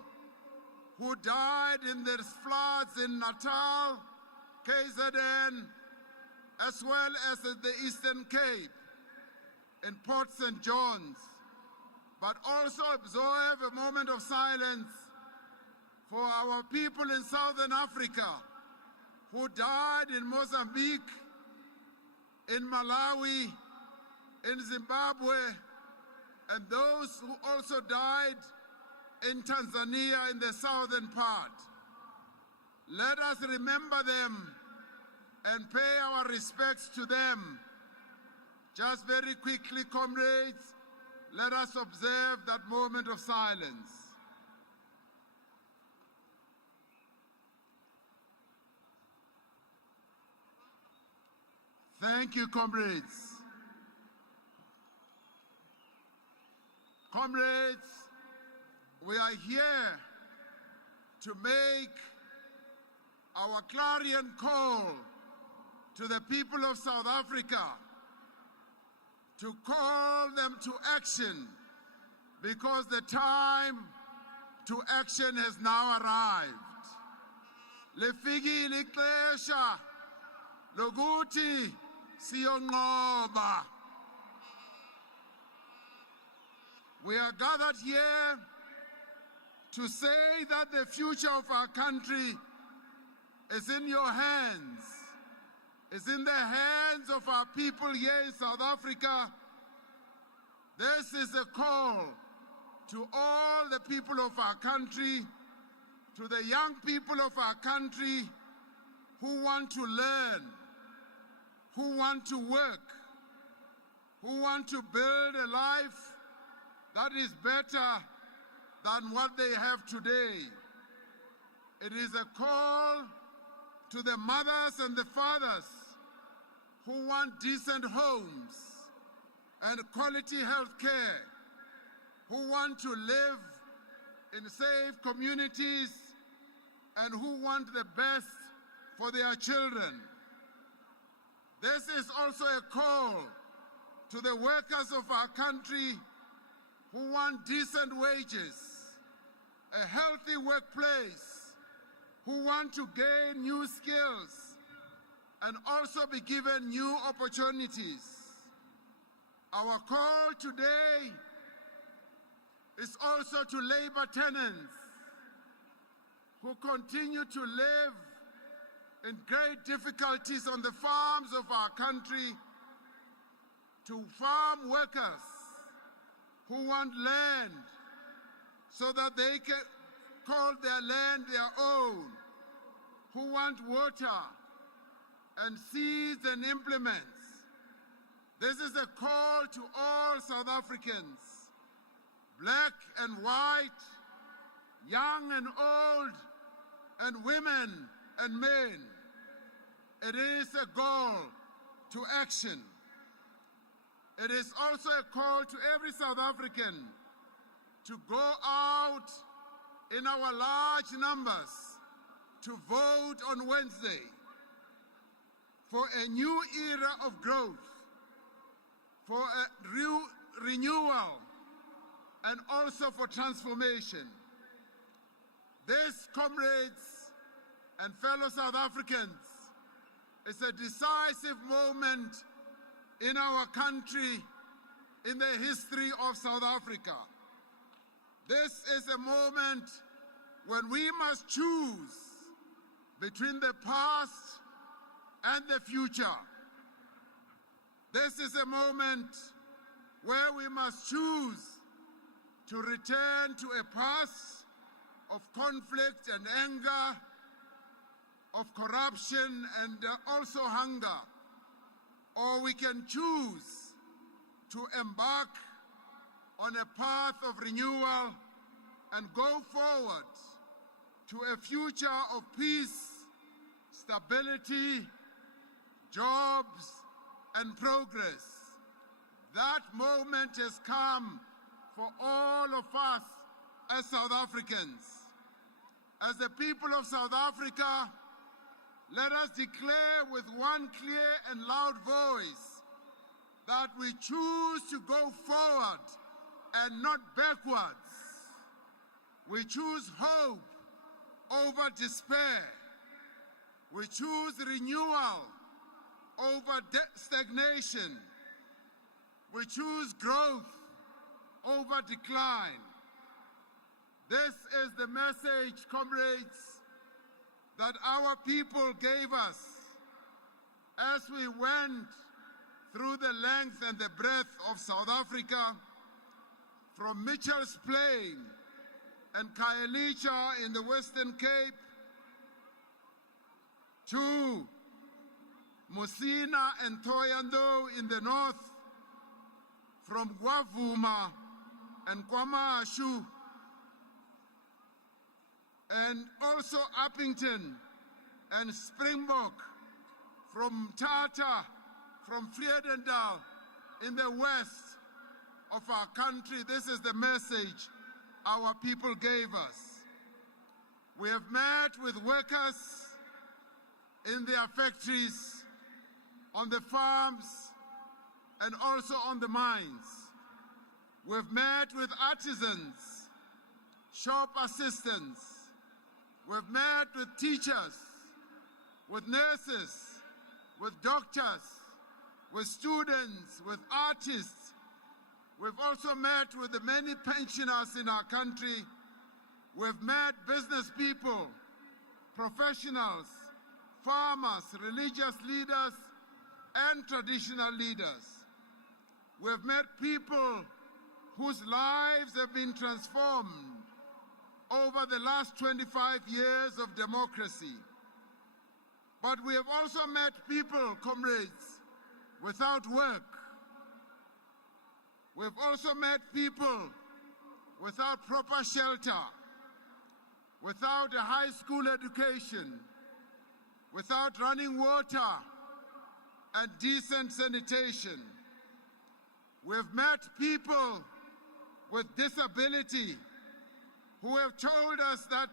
who died in the floods in Natal, KZN, as well as in the Eastern Cape, in Port St. John's. But also observe a moment of silence for our people in Southern Africa who died in Mozambique, in Malawi, in Zimbabwe, and those who also died in Tanzania in the southern part. Let us remember them and pay our respects to them. Just very quickly, comrades, let us observe that moment of silence. Thank you, comrades. Comrades, we are here to make our clarion call to the people of South Africa, to call them to action, because the time to action has now arrived. Lifikile ixesha lokuthi siyonqoba. We are gathered here to say that the future of our country is in your hands, is in the hands of our people here in South Africa. This is a call to all the people of our country, to the young people of our country who want to learn, who want to work, who want to build a life that is better than what they have today. It is a call to the mothers and the fathers who want decent homes and quality health care, who want to live in safe communities, and who want the best for their children. This is also a call to the workers of our country who want decent wages, a healthy workplace, who want to gain new skills and also be given new opportunities. Our call today is also to labor tenants who continue to live in great difficulties on the farms of our country, to farm workers who want land so that they can call their land their own, who want water and seeds and implements. This is a call to all South Africans, black and white, young and old, and women and men. It is a call to action. It is also a call to every South African to go out in our large numbers to vote on Wednesday for a new era of growth, for a renewal, and also for transformation. This, comrades and fellow South Africans, is a decisive moment in our country, in the history of South Africa. This is a moment when we must choose between the past and the future. This is a moment where we must choose to return to a past of conflict and anger, of corruption and also hunger. Or we can choose to embark on a path of renewal and go forward to a future of peace, stability, jobs, and progress. That moment has come for all of us as South Africans. As the people of South Africa, let us declare with one clear and loud voice that we choose to go forward and not backwards. We choose hope over despair. We choose renewal over stagnation. We choose growth over decline. This is the message, comrades, that our people gave us as we went through the length and the breadth of South Africa, from Mitchell's Plain and Khayelitsha in the Western Cape, to Musina and Thohoyandou in the north, from Gwavuma and Kwamashu, and also Uppington and Springbok, from Tata, from Vredendal in the west of our country. This is the message our people gave us. We have met with workers in their factories, on the farms, and also on the mines. We've met with artisans, shop assistants. We've met with teachers, with nurses, with doctors, with students, with artists. We've also met with the many pensioners in our country. We've met business people, professionals, farmers, religious leaders, and traditional leaders. We've met people whose lives have been transformed over the last 25 years of democracy. But we have also met people, comrades, without work. We've also met people without proper shelter, without a high school education, without running water and decent sanitation. We've met people with disability who have told us that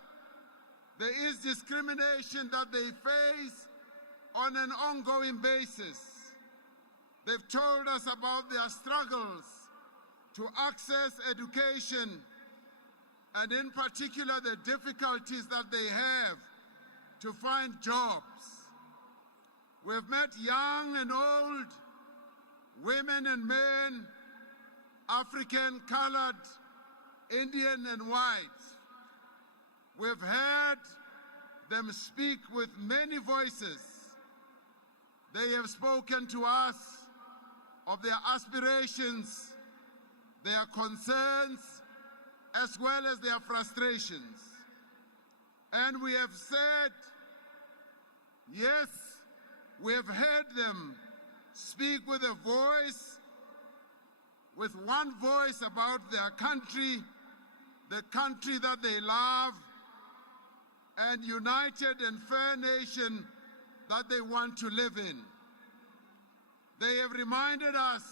there is discrimination that they face on an ongoing basis. They've told us about their struggles to access education, and in particular the difficulties that they have to find jobs. We've met young and old, women and men, African, colored, Indian and white. We've heard them speak with many voices. They have spoken to us of their aspirations, their concerns, as well as their frustrations. And we have said, yes, we have heard them speak with a voice, with one voice about their country, the country that they love, and united and fair nation that they want to live in. They have reminded us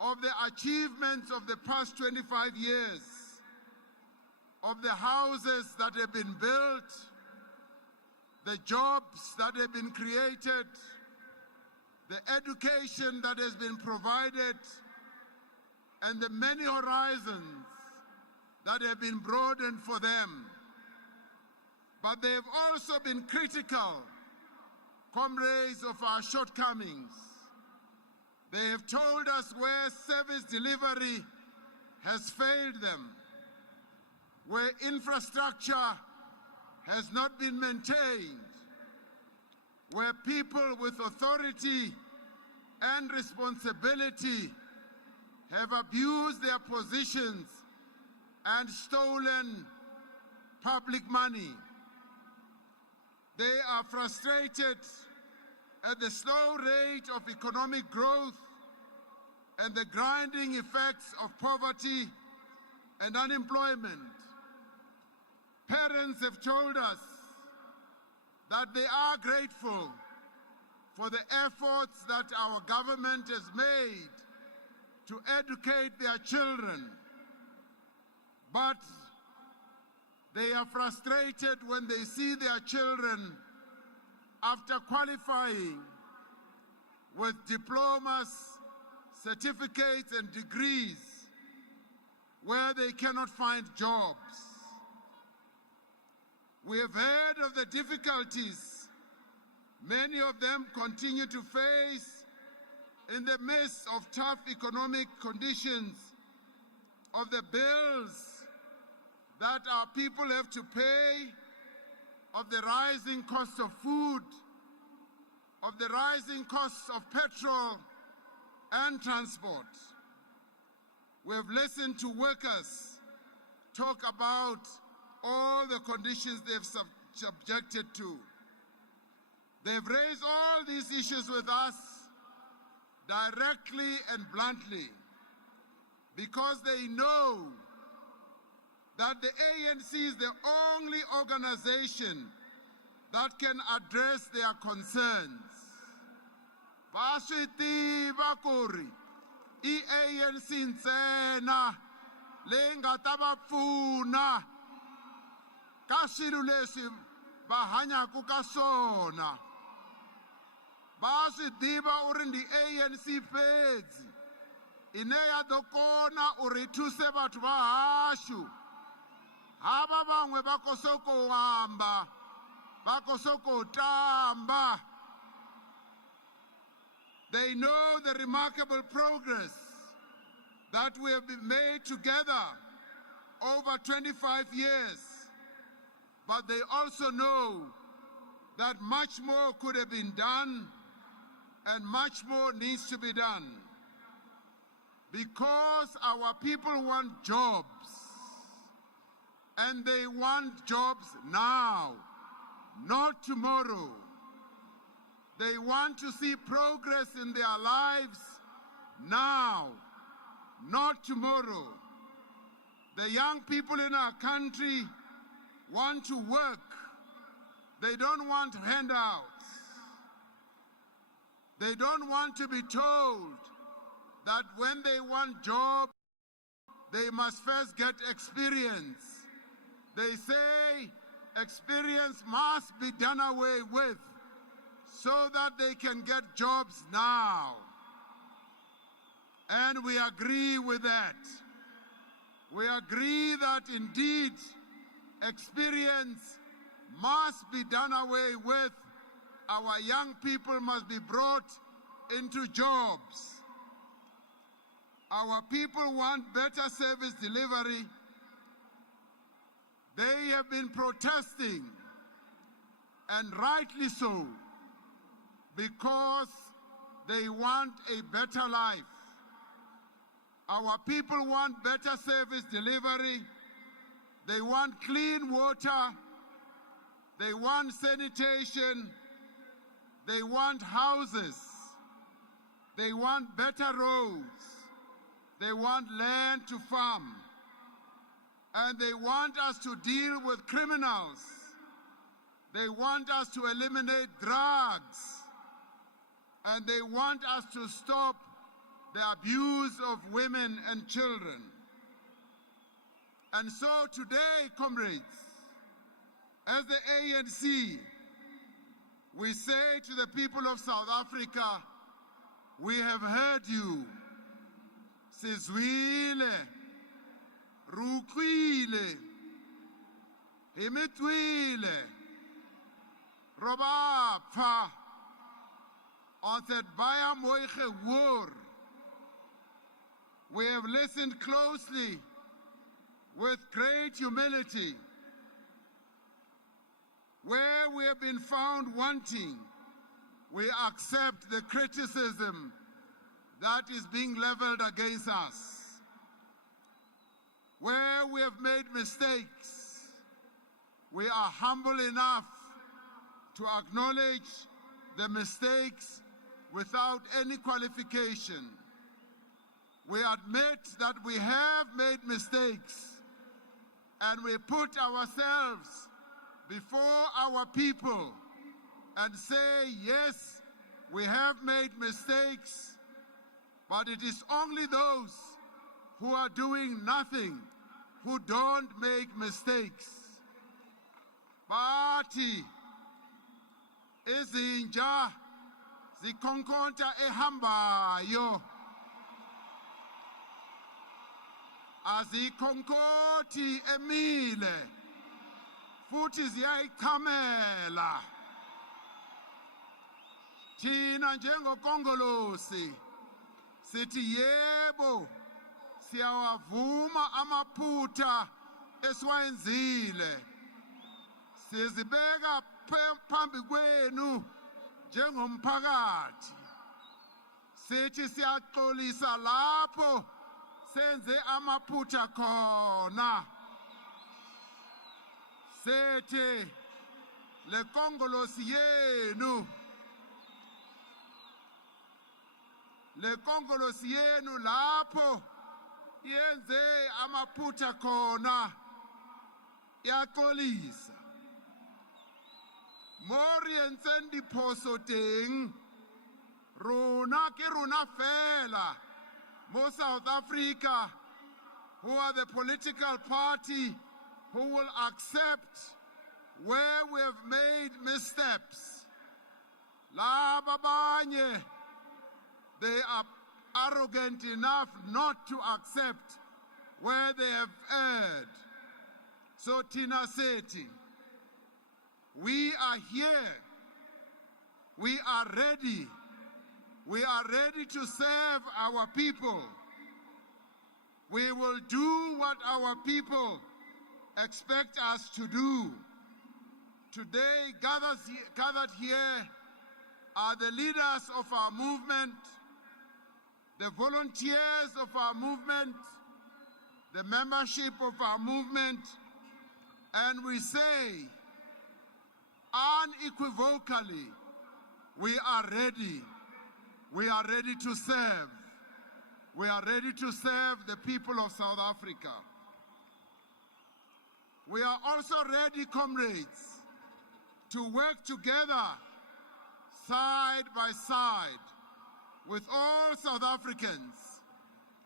of the achievements of the past 25 years, of the houses that have been built, the jobs that have been created, the education that has been provided, and the many horizons that have been broadened for them. But they have also been critical, comrades, of our shortcomings. They have told us where service delivery has failed them, where infrastructure has not been maintained, where people with authority and responsibility have abused their positions and stolen public money. They are frustrated at the slow rate of economic growth and the grinding effects of poverty and unemployment. Parents have told us that they are grateful for the efforts that our government has made to educate their children, but they are frustrated when they see their children, after qualifying with diplomas, certificates, and degrees, where they cannot find jobs. We have heard of the difficulties many of them continue to face in the midst of tough economic conditions, of the bills that our people have to pay, of the rising cost of food, of the rising costs of petrol and transport. We have listened to workers talk about all the conditions they've subjected to. They've raised all these issues with us directly and bluntly because they know that the ANC is the only organization that can address their concerns. Baswitiba kuri ANC ntsena leyi nga ta va pfuna ka swilo leswi va hanyaku ka swona. Ba swi tiva u ri ndi ANC fedzi ine ya do kona u ri thuse batho ba hashu. Hava vangwe va kosoko wamba va kosoko tamba. They know the remarkable progress that we have made together over 25 years, but they also know that much more could have been done and much more needs to be done, because our people want jobs, and they want jobs now, not tomorrow. They want to see progress in their lives now, not tomorrow. The young people in our country want to work. They don't want handouts. They don't want to be told that when they want job, they must first get experience. They say experience must be done away with so that they can get jobs now. And we agree with that. We agree that indeed experience must be done away with. Our young people must be brought into jobs. Our people want better service delivery. They have been protesting, and rightly so, because they want a better life. Our people want better service delivery. They want clean water. They want sanitation. They want houses. They want better roads. They want land to farm. And they want us to deal with criminals. They want us to eliminate drugs. And they want us to stop the abuse of women and children. And so today, comrades, as the ANC, we say to the people of South Africa, we have heard you. Sizwile, rukwile, himitwile, robapfa, on that baya moiche war. We have listened closely with great humility. Where we have been found wanting, we accept the criticism that is being leveled against us. Where we have made mistakes, we are humble enough to acknowledge the mistakes without any qualification. We admit that we have made mistakes, and we put ourselves before our people and say, yes, we have made mistakes, but it is only those who are doing nothing who don't make mistakes. Party izinja zikhonkonta ehambayo azikhonkoti emile futhi ziyayichamela. Thina njengokongolosi sithi yebo, siyawavuma amaphutha esiwayenzile. Sizibeka phambi kwenu njengomphakathi. Sithi siyaxolisa lapho senze amaphutha khona. Sethe le kongolosi yenu. Le kongolosi yenu lapho yenze amaphutha khona yaxolisa. Mori yentseng diphoso teng. Rona ke rona fela mo South Africa who are the political party who will accept where we have made missteps. Laba abanye, they are arrogant enough not to accept where they have erred. So Tina Seti, we are here. We are ready. We are ready to serve our people. We will do what our people expect us to do. Today, gathered here are the leaders of our movement, the volunteers of our movement, the membership of our movement, and we say unequivocally, we are ready. We are ready to serve. We are ready to serve the people of South Africa. We are also ready, comrades, to work together side by side with all South Africans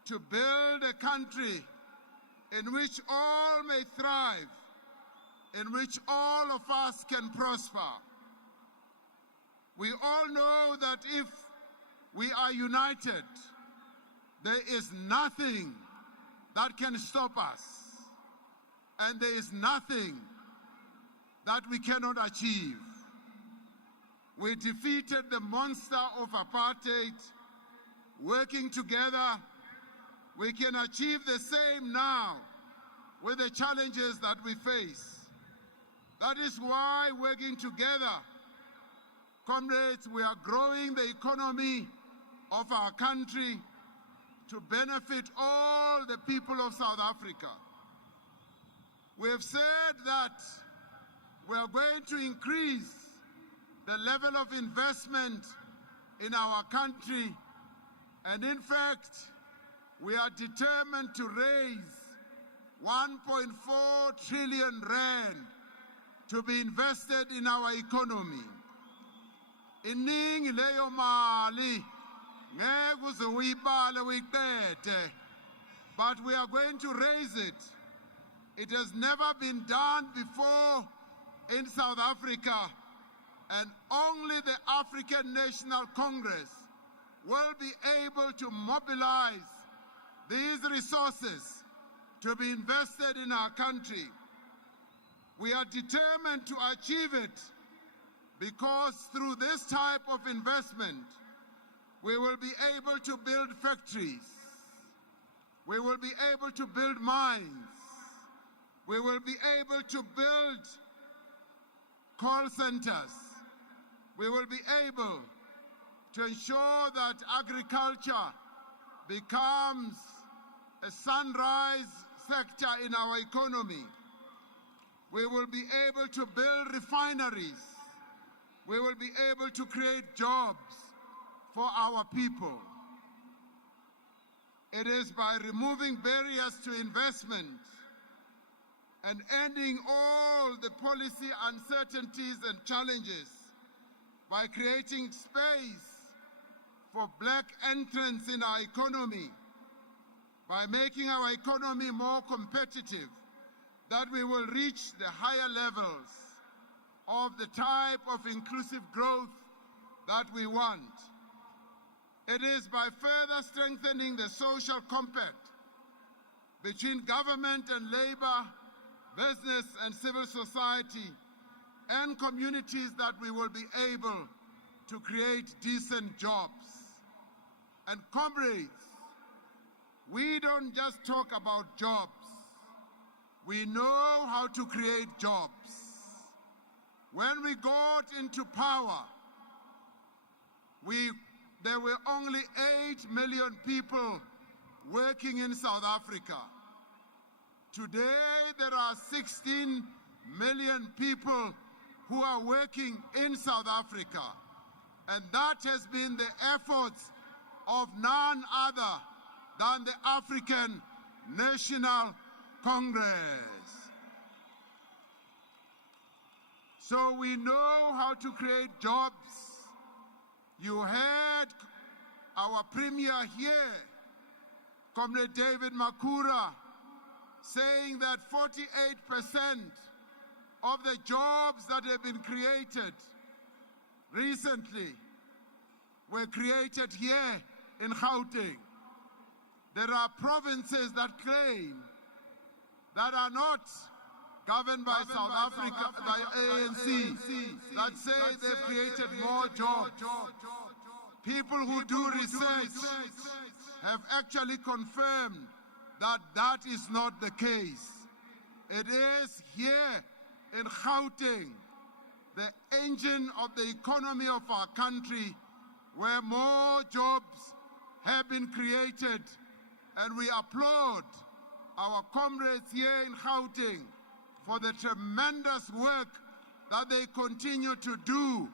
to build a country in which all may thrive, in which all of us can prosper. We all know that if we are united, there is nothing that can stop us, and there is nothing that we cannot achieve. We defeated the monster of apartheid. Working together, we can achieve the same now with the challenges that we face. That is why, working together, comrades, we are growing the economy of our country to benefit all the people of South Africa. We have said that we are going to increase the level of investment in our country, and in fact, we are determined to raise 1.4 trillion rand to be invested in our economy. Iningi leyo mali ngeke uze uyibale uyiqede, but we are going to raise it. It has never been done before in South Africa, and only the African National Congress will be able to mobilize these resources to be invested in our country. We are determined to achieve it because through this type of investment, we will be able to build factories. We will be able to build mines. We will be able to build call centers. We will be able to ensure that agriculture becomes a sunrise sector in our economy. We will be able to build refineries. We will be able to create jobs for our people. It is by removing barriers to investment and ending all the policy uncertainties and challenges, by creating space for black entrants in our economy, by making our economy more competitive, that we will reach the higher levels of the type of inclusive growth that we want. It is by further strengthening the social compact between government and labor, business and civil society, and communities that we will be able to create decent jobs. And comrades, we don't just talk about jobs. We know how to create jobs. When we got into power, there were only 8 million people working in South Africa. Today, there are 16 million people who are working in South Africa. And that has been the efforts of none other than the African National Congress. So we know how to create jobs. You heard our Premier here, Comrade David Makura, saying that 48% of the jobs that have been created recently were created here in Gauteng. There are provinces that claim that are not governed by South Africa, by ANC, that say they've created more jobs. People who do research have actually confirmed that that is not the case. It is here in Gauteng, the engine of the economy of our country, where more jobs have been created, and we applaud our comrades here in Gauteng for the tremendous work that they continue to do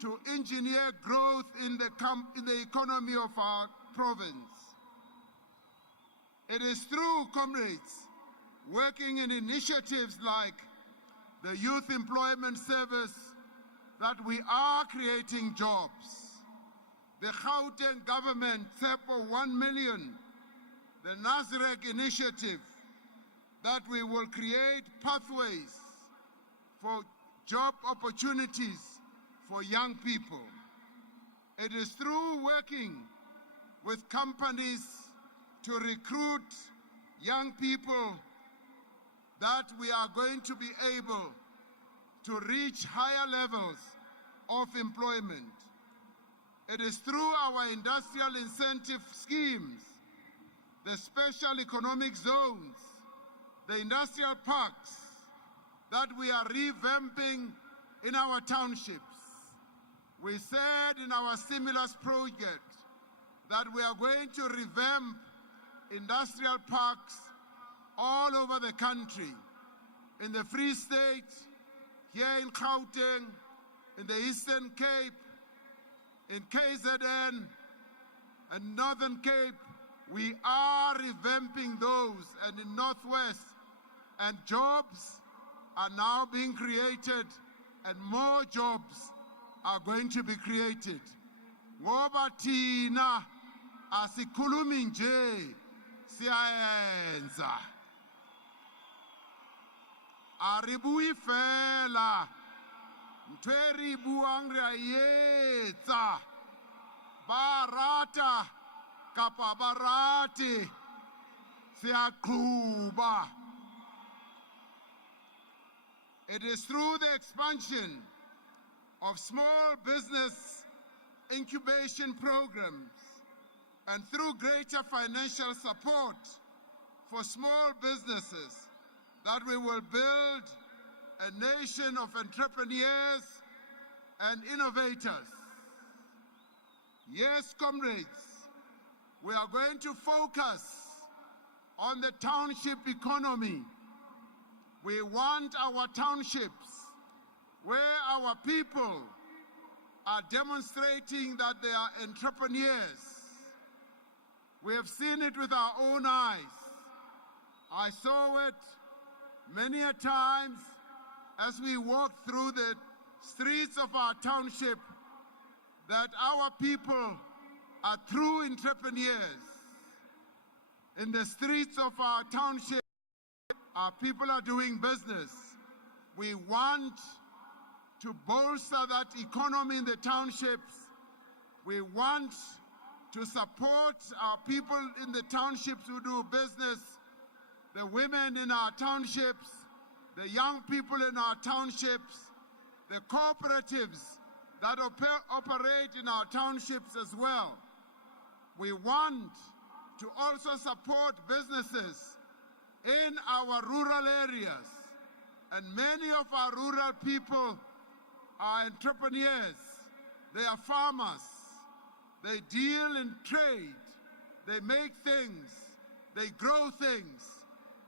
to engineer growth in the economy of our province. It is through, comrades, working in initiatives like the Youth Employment Service that we are creating jobs. The Gauteng government set for 1 million, the Nasrec initiative, that we will create pathways for job opportunities for young people. It is through working with companies to recruit young people that we are going to be able to reach higher levels of employment. It is through our industrial incentive schemes, the special economic zones, the industrial parks, that we are revamping in our townships. We said in our stimulus project that we are going to revamp industrial parks all over the country, in the Free State, here in Gauteng, in the Eastern Cape, in KZN, and Northern Cape. We are revamping those, and in Northwest, and jobs are now being created, and more jobs are going to be created. Ngoba thina asikhulumi nje, siyayenza. Aribuyi fela, ntweri buang riayetsa, barata kapa barati, siyaqhuba. It is through the expansion of small business incubation programs and through greater financial support for small businesses that we will build a nation of entrepreneurs and innovators. Yes, comrades, we are going to focus on the township economy. We want our townships where our people are demonstrating that they are entrepreneurs. We have seen it with our own eyes. I saw it many a times as we walked through the streets of our township, that our people are true entrepreneurs. In the streets of our township, our people are doing business. We want to bolster that economy in the townships. We want to support our people in the townships who do business, the women in our townships, the young people in our townships, the cooperatives that operate in our townships as well. We want to also support businesses in our rural areas. And many of our rural people are entrepreneurs. They are farmers. They deal in trade. They make things. They grow things.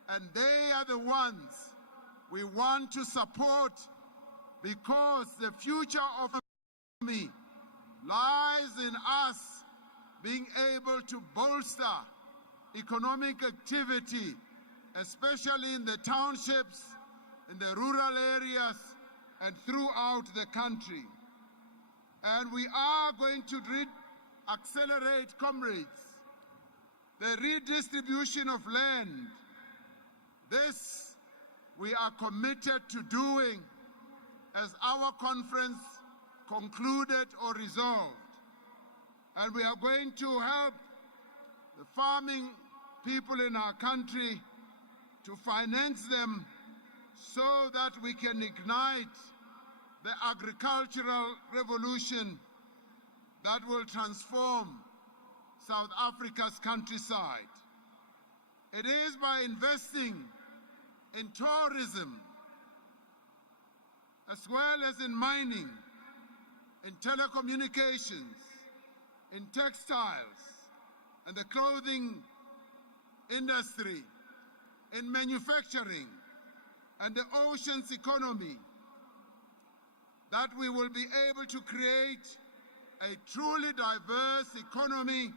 And they are the ones we want to support, because the future of me lies in us being able to bolster economic activity, especially in the townships, in the rural areas, and throughout the country. And we are going to accelerate, comrades, the redistribution of land. This we are committed to doing as our conference concluded or resolved. And we are going to help the farming people in our country to finance them so that we can ignite the agricultural revolution that will transform South Africa's countryside. It is by investing in tourism, as well as in mining, in telecommunications, in textiles, and the clothing industry, in manufacturing, and the oceans economy, that we will be able to create a truly diverse economy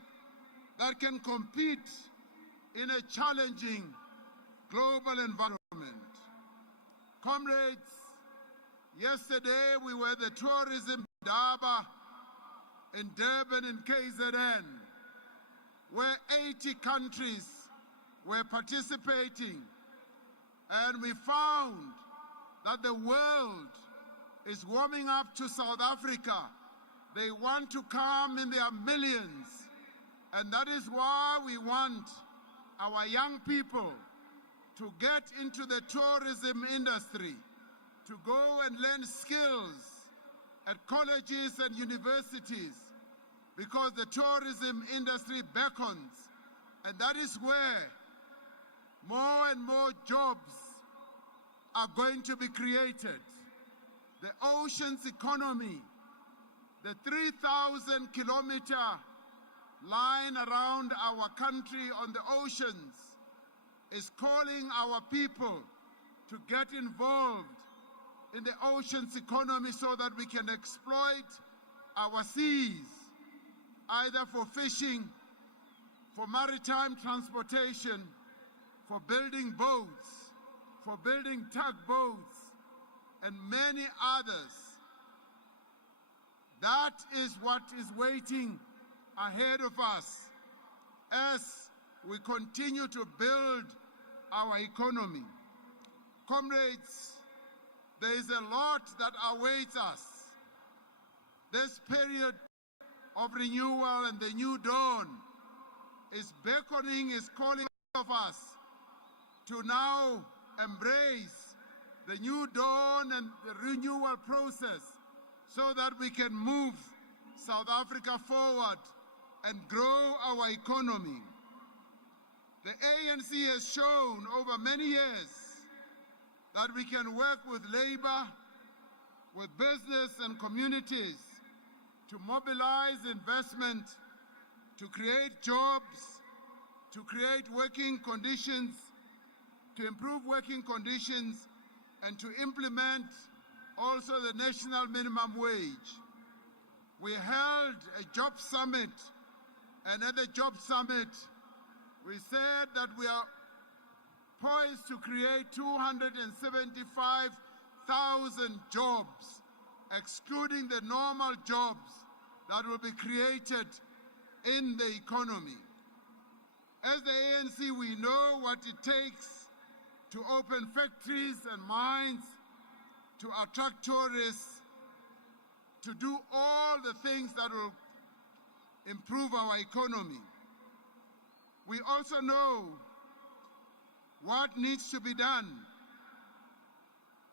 that can compete in a challenging global environment. Comrades, yesterday we were at the tourism Daba in Durban in KZN, where 80 countries were participating, and we found that the world is warming up to South Africa. They want to come in their millions, and that is why we want our young people to get into the tourism industry, to go and learn skills at colleges and universities, because the tourism industry beckons, and that is where more and more jobs are going to be created. The oceans economy, the 3,000-kilometer line around our country on the oceans, is calling our people to get involved in the oceans economy so that we can exploit our seas, either for fishing, for maritime transportation, for building boats, for building tugboats, and many others. That is what is waiting ahead of us as we continue to build our economy. Comrades, there is a lot that awaits us. This period of renewal and the new dawn is beckoning, is calling of us to now embrace the new dawn and the renewal process so that we can move South Africa forward and grow our economy. The ANC has shown over many years that we can work with labor, with business and communities to mobilize investment, to create jobs, to create working conditions, to improve working conditions, and to implement also the national minimum wage. We held a job summit, and at the job summit, we said that we are poised to create 275,000 jobs, excluding the normal jobs that will be created in the economy. As the ANC, we know what it takes to open factories and mines, to attract tourists, to do all the things that will improve our economy. We also know what needs to be done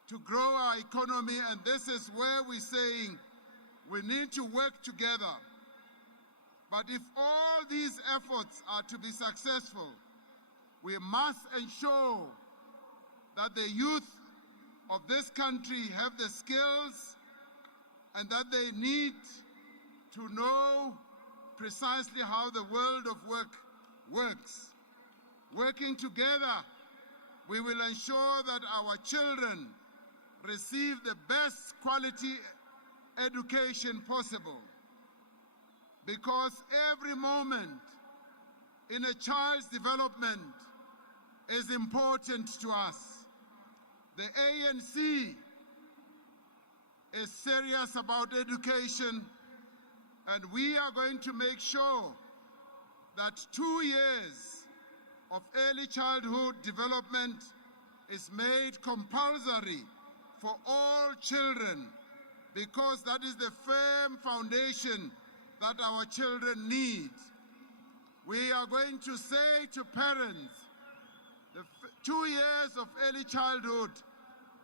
to grow our economy, and this is where we're saying we need to work together. But if all these efforts are to be successful, we must ensure that the youth of this country have the skills and that they need to know precisely how the world of work works. Working together we will ensure that our children receive the best quality education possible. Because every moment in a child's development is important to us. The ANC is serious about education, and we are going to make sure that 2 years of early childhood development is made compulsory for all children, because that is the firm foundation that our children need. We are going to say to parents, the 2 years of early childhood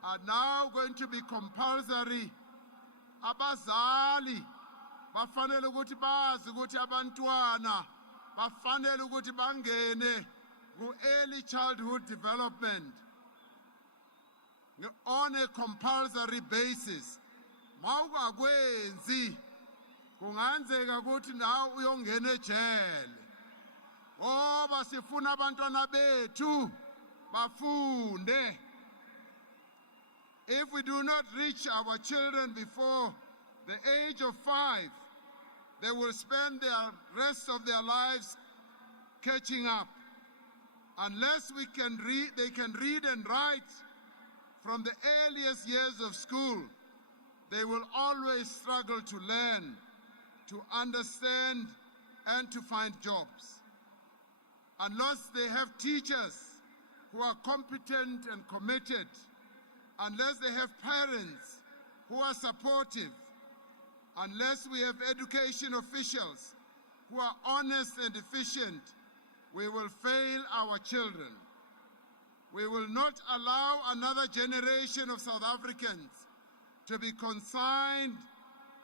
are now going to be compulsory. Abazali bafanele ukuthi bazi ukuthi abantwana bafanele ukuthi bangene ku-early childhood development on a compulsory basis. Mawungakwenzi kunganzeka ukuthi nawe uyongena ejele. Ngoba sifuna abantwana bethu bafunde. If we do not reach our children before the age of 5, they will spend the rest of their lives catching up. Unless they can read and write from the earliest years of school, they will always struggle to learn, to understand, and to find jobs. Unless they have teachers who are competent and committed, unless they have parents who are supportive, unless we have education officials who are honest and efficient, we will fail our children. We will not allow another generation of South Africans to be consigned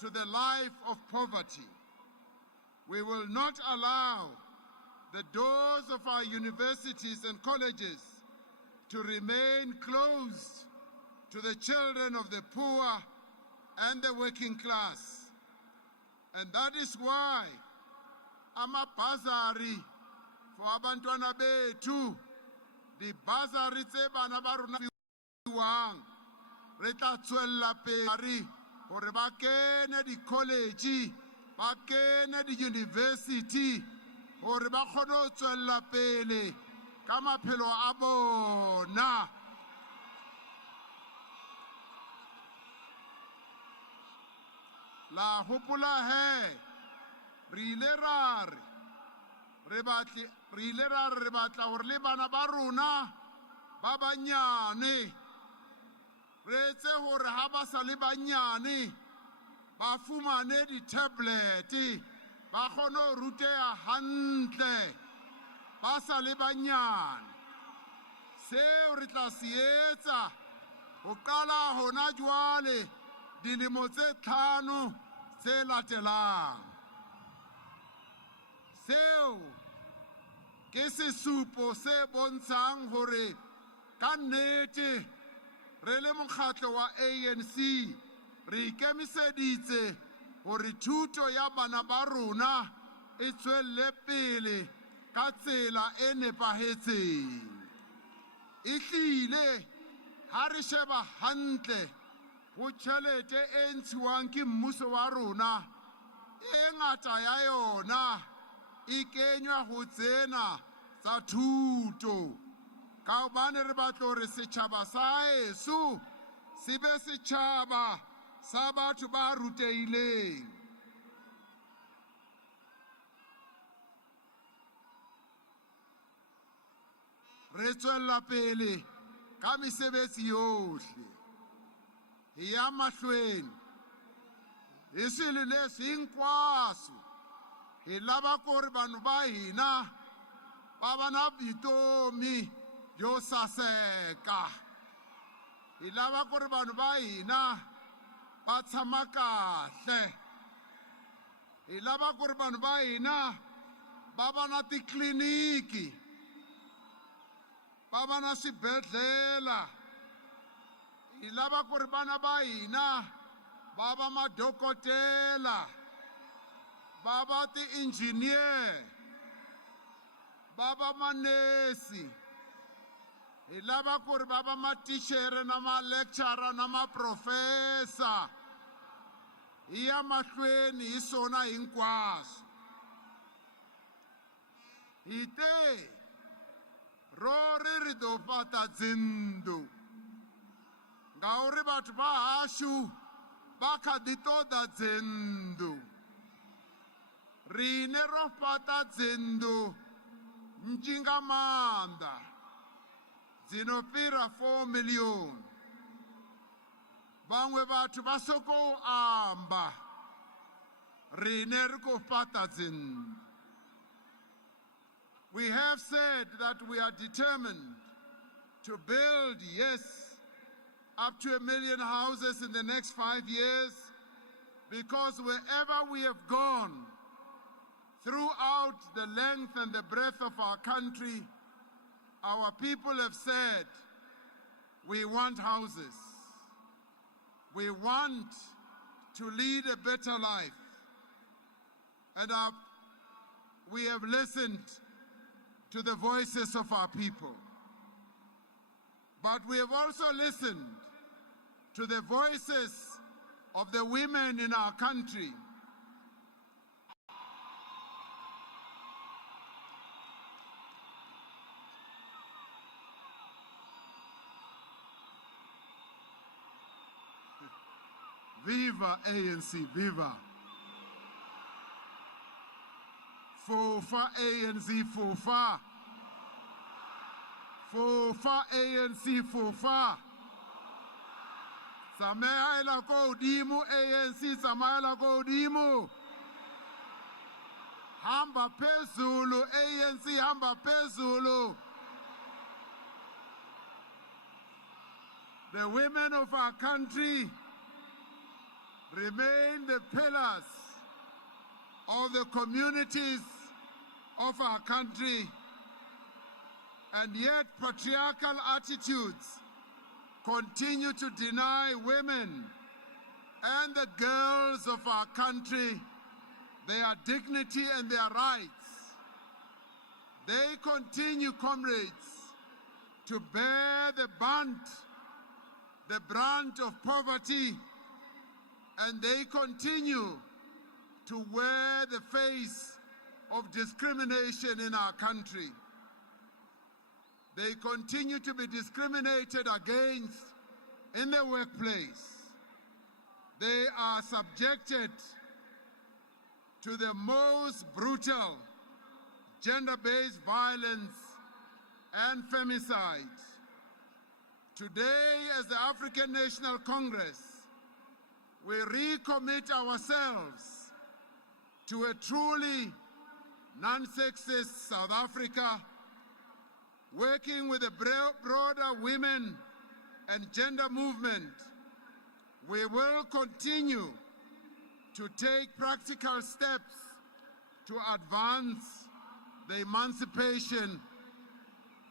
to the life of poverty. We will not allow the doors of our universities and colleges to remain closed to the children of the poor and the working class. And that is why amabhazari for abantwana bethu, the bazari tse bana ba rona fiwang, re tla tswella pele hore ba kene di-college, ba kene di-university, hore ba kgone ho tswella pele ka maphelo a bona. La hopola he, re batla hore le bana ba rona ba banyane, re etse hore ha ba sa le banyane ba fumane di-tablet, ba kgone ho ruteha hantle ba sa le banyane. Seo re tla se etsa ho qala hona jwale dilemo tse 5 tse latelang. Seo ke sesupo se bontshang hore ka nnete re le mokgatlo wa ANC re ikemiseditse hore thuto ya bana ba rona e tswelle pele ka tsela e nepahetseng. Ehlile ha re sheba hantle ho tjhelete e ntshiwang ke mmuso wa rona, e ngata ya yona e kenywa ho tsena tsa thuto. Ka hobane re batla hore setjhaba sa heso se be setjhaba sa batho ba rutehileng. Re tswella pele ka mesebetsi yohle ya mahlweni, e se le hinkwaso hi lava ku ri vanhu va hina va va na vutomi byo saseka. Hi lava ku ri vanhu va hina va tshama kahle. Hi lava ku ri vanhu va hina va va na titliliniki, va va na swibedhlela. Hi lava ku ri vana va hina va va madokotela, va va ti-engineer, va va manesi, Hi lava ku ri va va matixere na malecturer na maprofesa hi ya mahlweni hi swona hinkwaswo. Hi te ro ri to fata dzindu ngauri batho ba hashu ba kha di ṱoḓa dzindu. Rine ro fata dzindu nnzhi nga maanḓa dzino fhira 4 million. Vhaṅwe vhathu vha sokou amba rine ri khou fata dzindu. We have said that we are determined to build, yes, up to 1 million houses in the next 5 years, because wherever we have gone throughout the length and the breadth of our country, our people have said, we want houses. We want to lead a better life. And we have listened to the voices of our people. But we have also listened to the voices of the women in our country. Viva ANC, viva. Fofa ANC, fofa. Fofa ANC, fofa. Samaela Kodimu, ANC, Samaela Kodimu. Hamba Pezulu, ANC, Hamba Pezulu. The women of our country remain the pillars of the communities of our country, and yet patriarchal attitudes continue to deny women and the girls of our country their dignity and their rights. They continue, comrades, to bear the brunt of poverty, and they continue to wear the face of discrimination in our country. They continue to be discriminated against in the workplace. They are subjected to the most brutal gender-based violence and femicide. Today, as the African National Congress, we recommit ourselves to a truly non-sexist South Africa, working with the broader women and gender movement. We will continue to take practical steps to advance the emancipation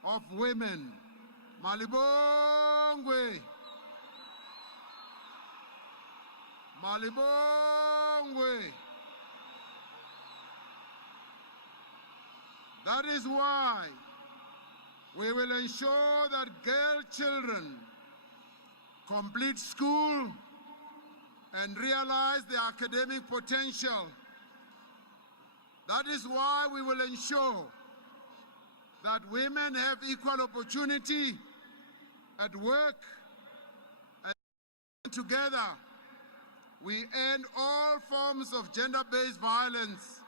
of women. Malibongwe. Malibongwe. That is why we will ensure that girl children complete school and realize their academic potential. That is why we will ensure that women have equal opportunity at work, and together we end all forms of gender-based violence.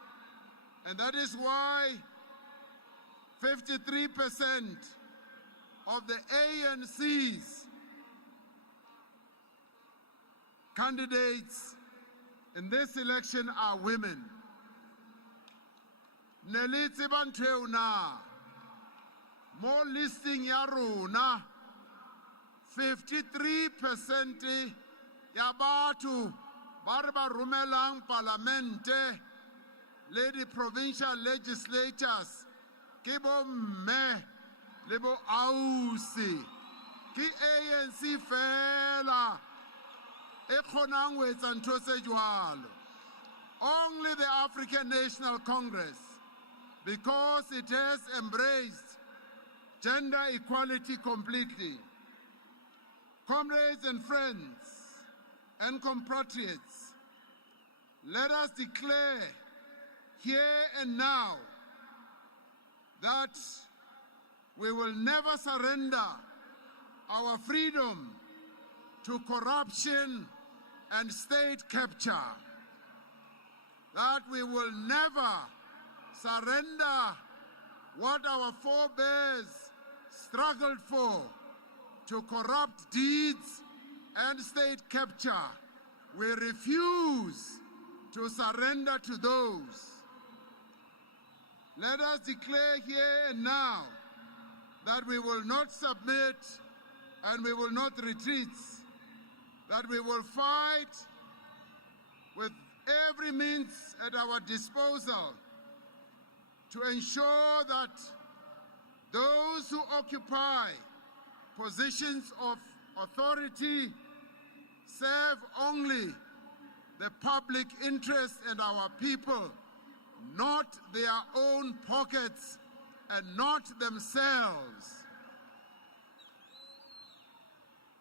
And that is why 53% of the ANC's candidates in this election are women. Nelitsi bantweu na more listing ya rona 53% ya batho ba re ba romelang parlamente le di provincial legislators ke bo mme le bo ausi ke ANC fela e kgonang ho etsa ntho tse jwalo. Only the African National Congress, because it has embraced gender equality completely. Comrades and friends and compatriots, let us declare here and now that we will never surrender our freedom to corruption and state capture. That we will never surrender what our forebears struggled for, to corrupt deeds and state capture. We refuse to surrender to those. Let us declare here and now that we will not submit and we will not retreat, that we will fight with every means at our disposal to ensure that those who occupy positions of authority serve only the public interest and our people, not their own pockets and not themselves.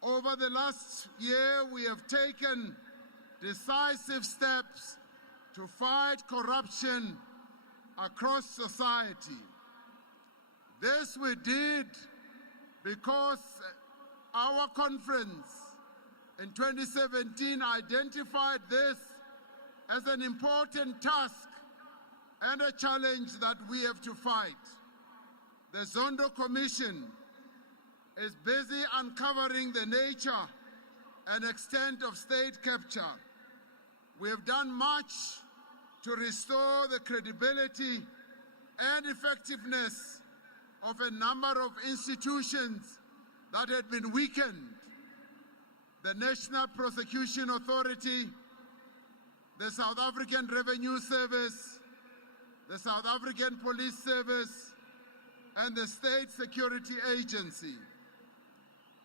Over the last year, we have taken decisive steps to fight corruption across society. This we did because our conference in 2017 identified this as an important task and a challenge that we have to fight. The Zondo Commission is busy uncovering the nature and extent of state capture. We have done much to restore the credibility and effectiveness of a number of institutions that had been weakened. The National Prosecution Authority, the South African Revenue Service, the South African Police Service, and the State Security Agency.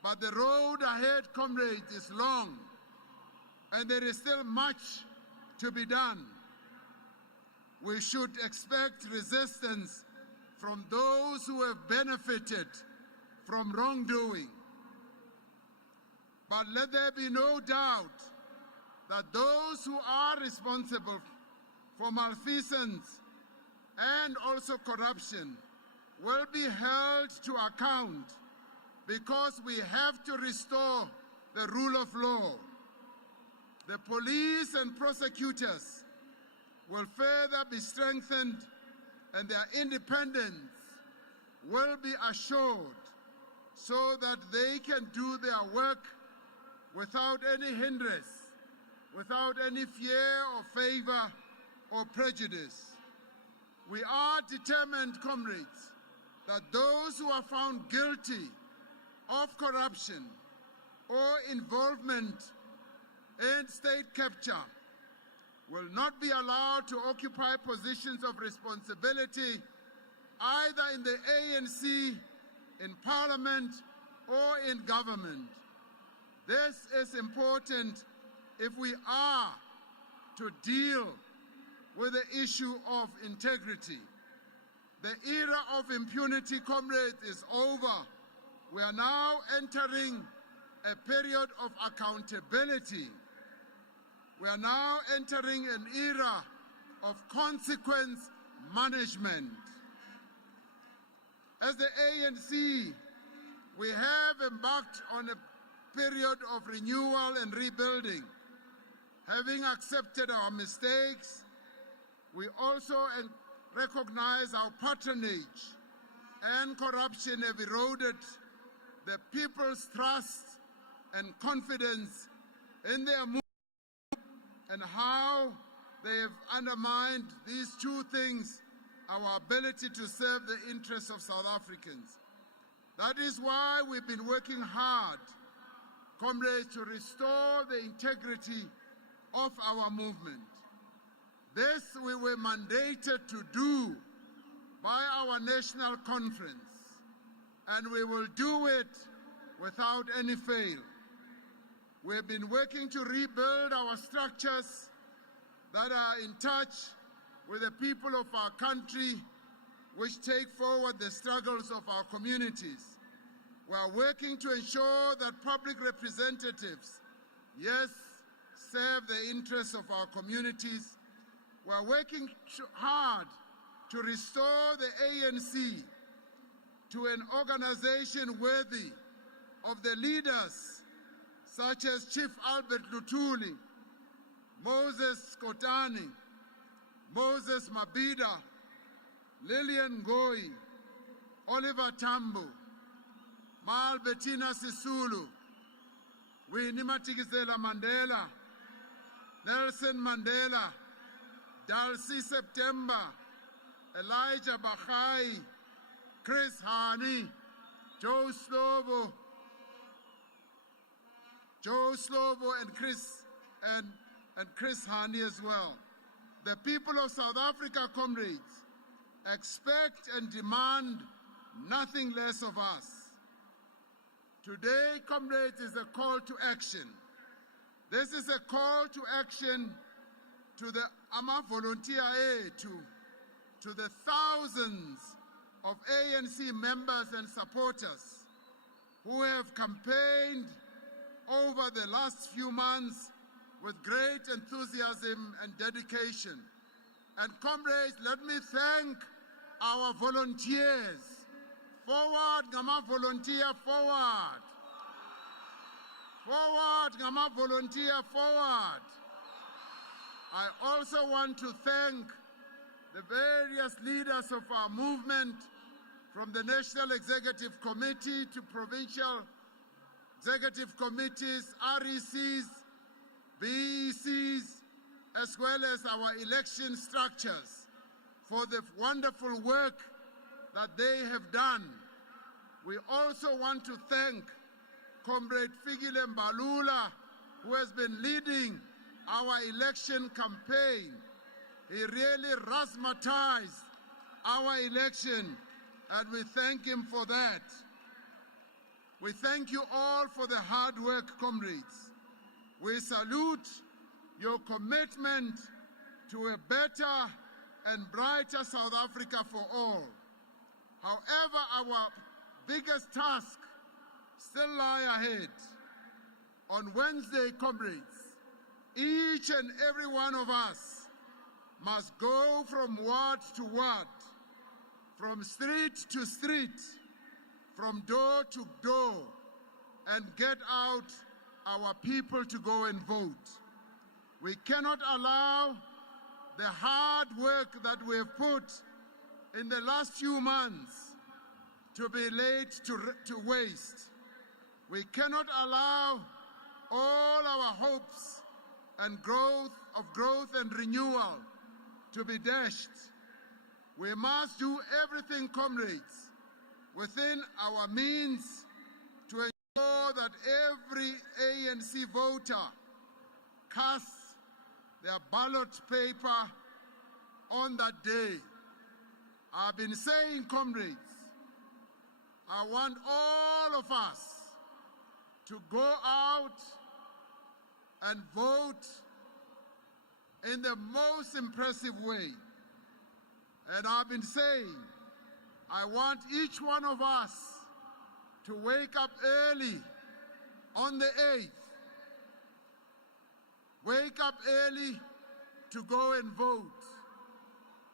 But the road ahead, comrades, is long, and there is still much to be done. We should expect resistance from those who have benefited from wrongdoing. But let there be no doubt that those who are responsible for malfeasance and also corruption will be held to account, because we have to restore the rule of law. The police and prosecutors will further be strengthened, and their independence will be assured so that they can do their work without any hindrance, without any fear or favor or prejudice. We are determined, comrades, that those who are found guilty of corruption or involvement in state capture will not be allowed to occupy positions of responsibility either in the ANC, in Parliament, or in government. This is important if we are to deal with the issue of integrity. The era of impunity, comrades, is over. We are now entering a period of accountability. We are now entering an era of consequence management. As the ANC, we have embarked on a period of renewal and rebuilding. Having accepted our mistakes, we also recognize our patronage and corruption have eroded the people's trust and confidence in their movement, and how they have undermined these two things, our ability to serve the interests of South Africans. That is why we've been working hard, comrades, to restore the integrity of our movement. This we were mandated to do by our national conference, and we will do it without any fail. We've been working to rebuild our structures that are in touch with the people of our country which take forward the struggles of our communities. We are working to ensure that public representatives, yes, serve the interests of our communities. We are working hard to restore the ANC to an organization worthy of the leaders such as Chief Albert Lutuli, Moses Kotani, Moses Mabida, Lillian Goy, Oliver Tambo, Albertina Sisulu, Winnie Madikizela Mandela, Nelson Mandela, Darcy September, Elijah Bahai, Chris Hani, Joe Slovo and Chris Hani as well. The people of South Africa, comrades, expect and demand nothing less of us. Today, comrades, is a call to action. This is a call to action to the volunteer aid, to the thousands of ANC members and supporters who have campaigned over the last few months with great enthusiasm and dedication. And comrades, let me thank our volunteers. Forward, Gama volunteer, forward. Forward, Gama volunteer, forward. I also want to thank the various leaders of our movement, from the National Executive Committee to provincial executive committees, RECs, BECs, as well as our election structures, for the wonderful work that they have done. We also want to thank Comrade Fikile Mbalula, who has been leading our election campaign. He really razzmatized our election, and we thank him for that. We thank you all for the hard work, comrades. We salute your commitment to a better and brighter South Africa for all. However, our biggest task still lies ahead. On Wednesday, comrades, each and every one of us must go from ward to ward, from street to street, from door to door, and get out our people to go and vote. We cannot allow the hard work that we have put in the last few months to be laid to waste. We cannot allow all our hopes and growth and renewal to be dashed. We must do everything, comrades, within our means to ensure that every ANC voter casts their ballot paper on that day. I've been saying, comrades, I want all of us to go out and vote in the most impressive way. And I've been saying, I want each one of us to wake up early on the 8th. Wake up early to go and vote.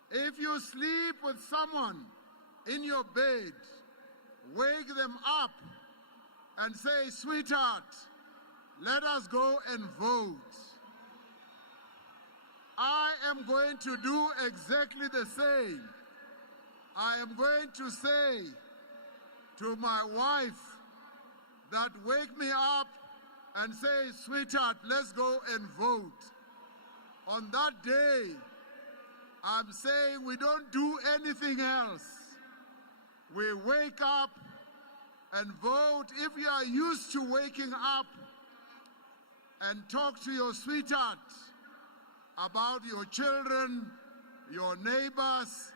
If you sleep with someone in your bed, wake them up and say, sweetheart, let us go and vote. I am going to do exactly the same. I am going to say to my wife that wake me up and say, sweetheart, let's go and vote. On that day, I'm saying we don't do anything else. We wake up and vote. If you are used to waking up and talk to your sweetheart about your children, your neighbors,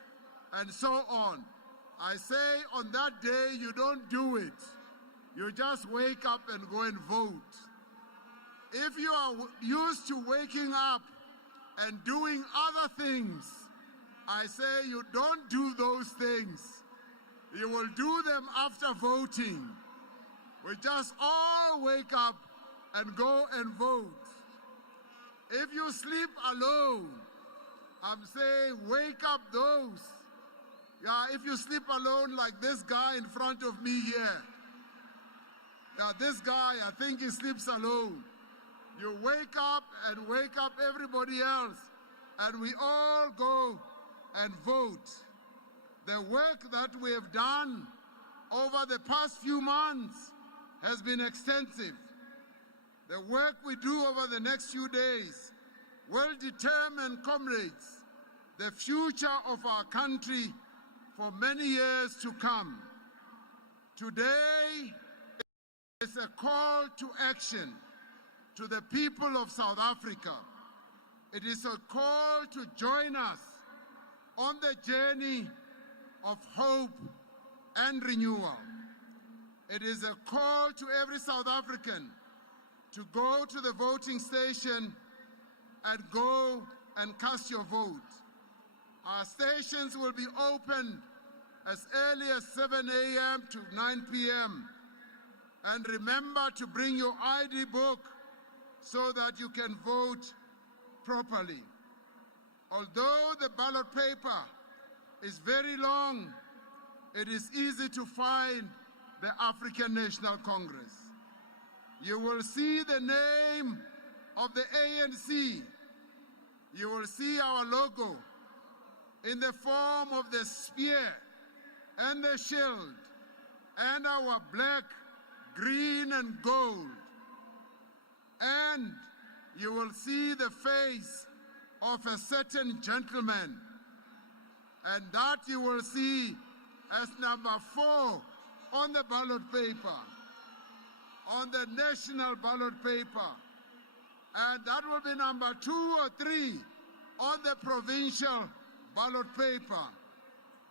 and so on, I say on that day you don't do it. You just wake up and go and vote. If you are used to waking up and doing other things I say you don't do those things. You will do them after voting. We just all wake up and go and vote. If you sleep alone, I'm saying wake up those. Yeah, if you sleep alone like this guy in front of me here. Yeah, this guy, I think he sleeps alone. You wake up and wake up everybody else, and we all go and vote. The work that we have done over the past few months has been extensive. The work we do over the next few days will determine, comrades, the future of our country for many years to come. Today is a call to action to the people of South Africa. It is a call to join us on the journey of hope and renewal. It is a call to every South African to go to the voting station and go and cast your vote. Our stations will be opened as early as 7 a.m. to 9 p.m. And remember to bring your ID book so that you can vote properly. Although the ballot paper is very long, it is easy to find the African National Congress. You will see the name of the ANC. You will see our logo in the form of the spear and the shield and our black, green and gold. And you will see the face of a certain gentleman, and that you will see as number 4 on the ballot paper, on the national ballot paper, and that will be number 2 or 3 on the provincial ballot paper,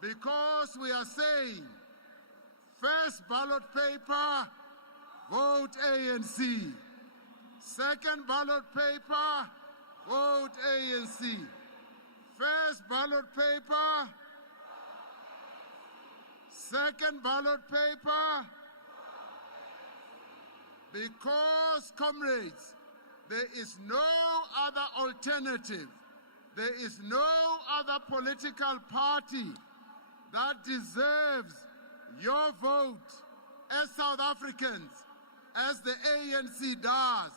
because we are saying, first ballot paper, vote ANC. Second ballot paper, vote ANC. First ballot paper, second ballot paper, because, comrades, there is no other alternative. There is no other political party that deserves your vote as South Africans as the ANC does,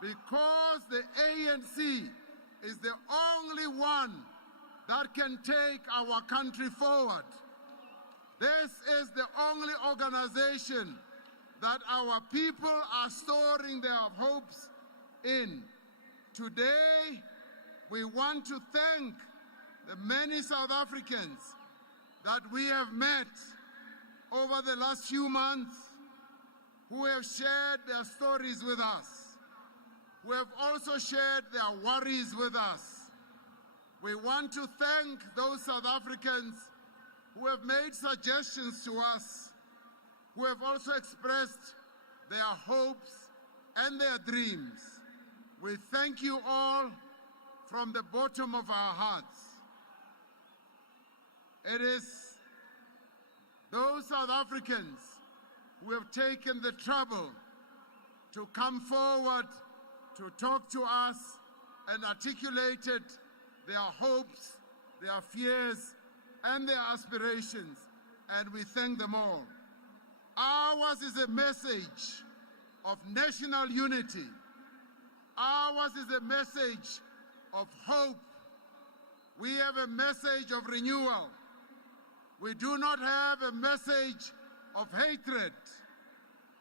because the ANC is the only one that can take our country forward. This is the only organization that our people are storing their hopes in. Today, we want to thank the many South Africans that we have met over the last few months, who have shared their stories with us, who have also shared their worries with us. We want to thank those South Africans who have made suggestions to us, who have also expressed their hopes and their dreams. We thank you all from the bottom of our hearts. It is those South Africans who have taken the trouble to come forward to talk to us and articulated their hopes, their fears, and their aspirations, and we thank them all. Ours is a message of national unity. Ours is a message of hope. We have a message of renewal. We do not have a message of hatred.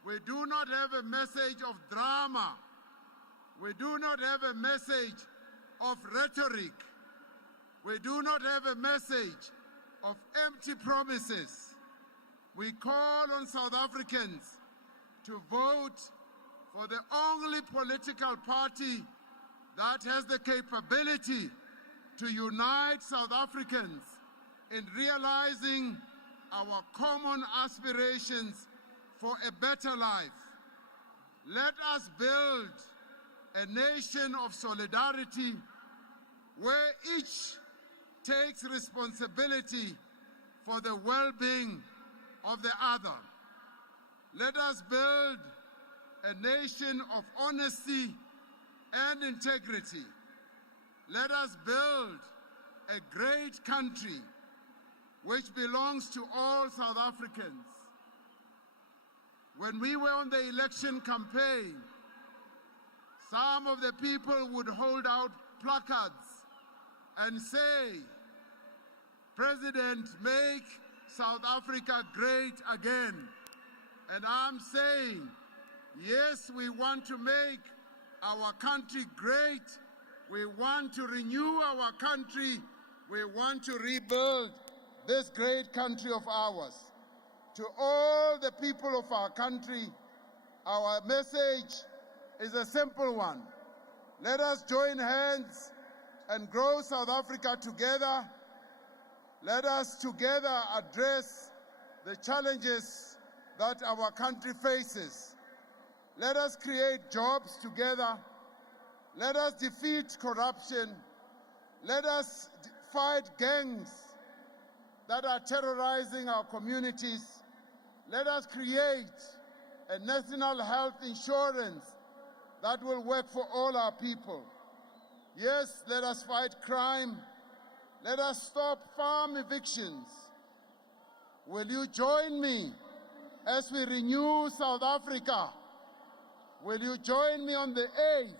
We do not have a message of drama. We do not have a message of rhetoric. We do not have a message of empty promises. We call on South Africans to vote for the only political party that has the capability to unite South Africans in realizing our common aspirations for a better life. Let us build a nation of solidarity where each takes responsibility for the well-being of the other. Let us build a nation of honesty and integrity. Let us build a great country which belongs to all South Africans. When we were on the election campaign, some of the people would hold out placards and say, "President, make South Africa great again." And I'm saying, yes, we want to make our country great. We want to renew our country. We want to rebuild this great country of ours. To all the people of our country, our message is a simple one. Let us join hands and grow South Africa together. Let us together address the challenges that our country faces. Let us create jobs together. Let us defeat corruption. Let us fight gangs that are terrorizing our communities. Let us create a national health insurance that will work for all our people. Yes, let us fight crime. Let us stop farm evictions. Will you join me as we renew South Africa? Will you join me on the 8th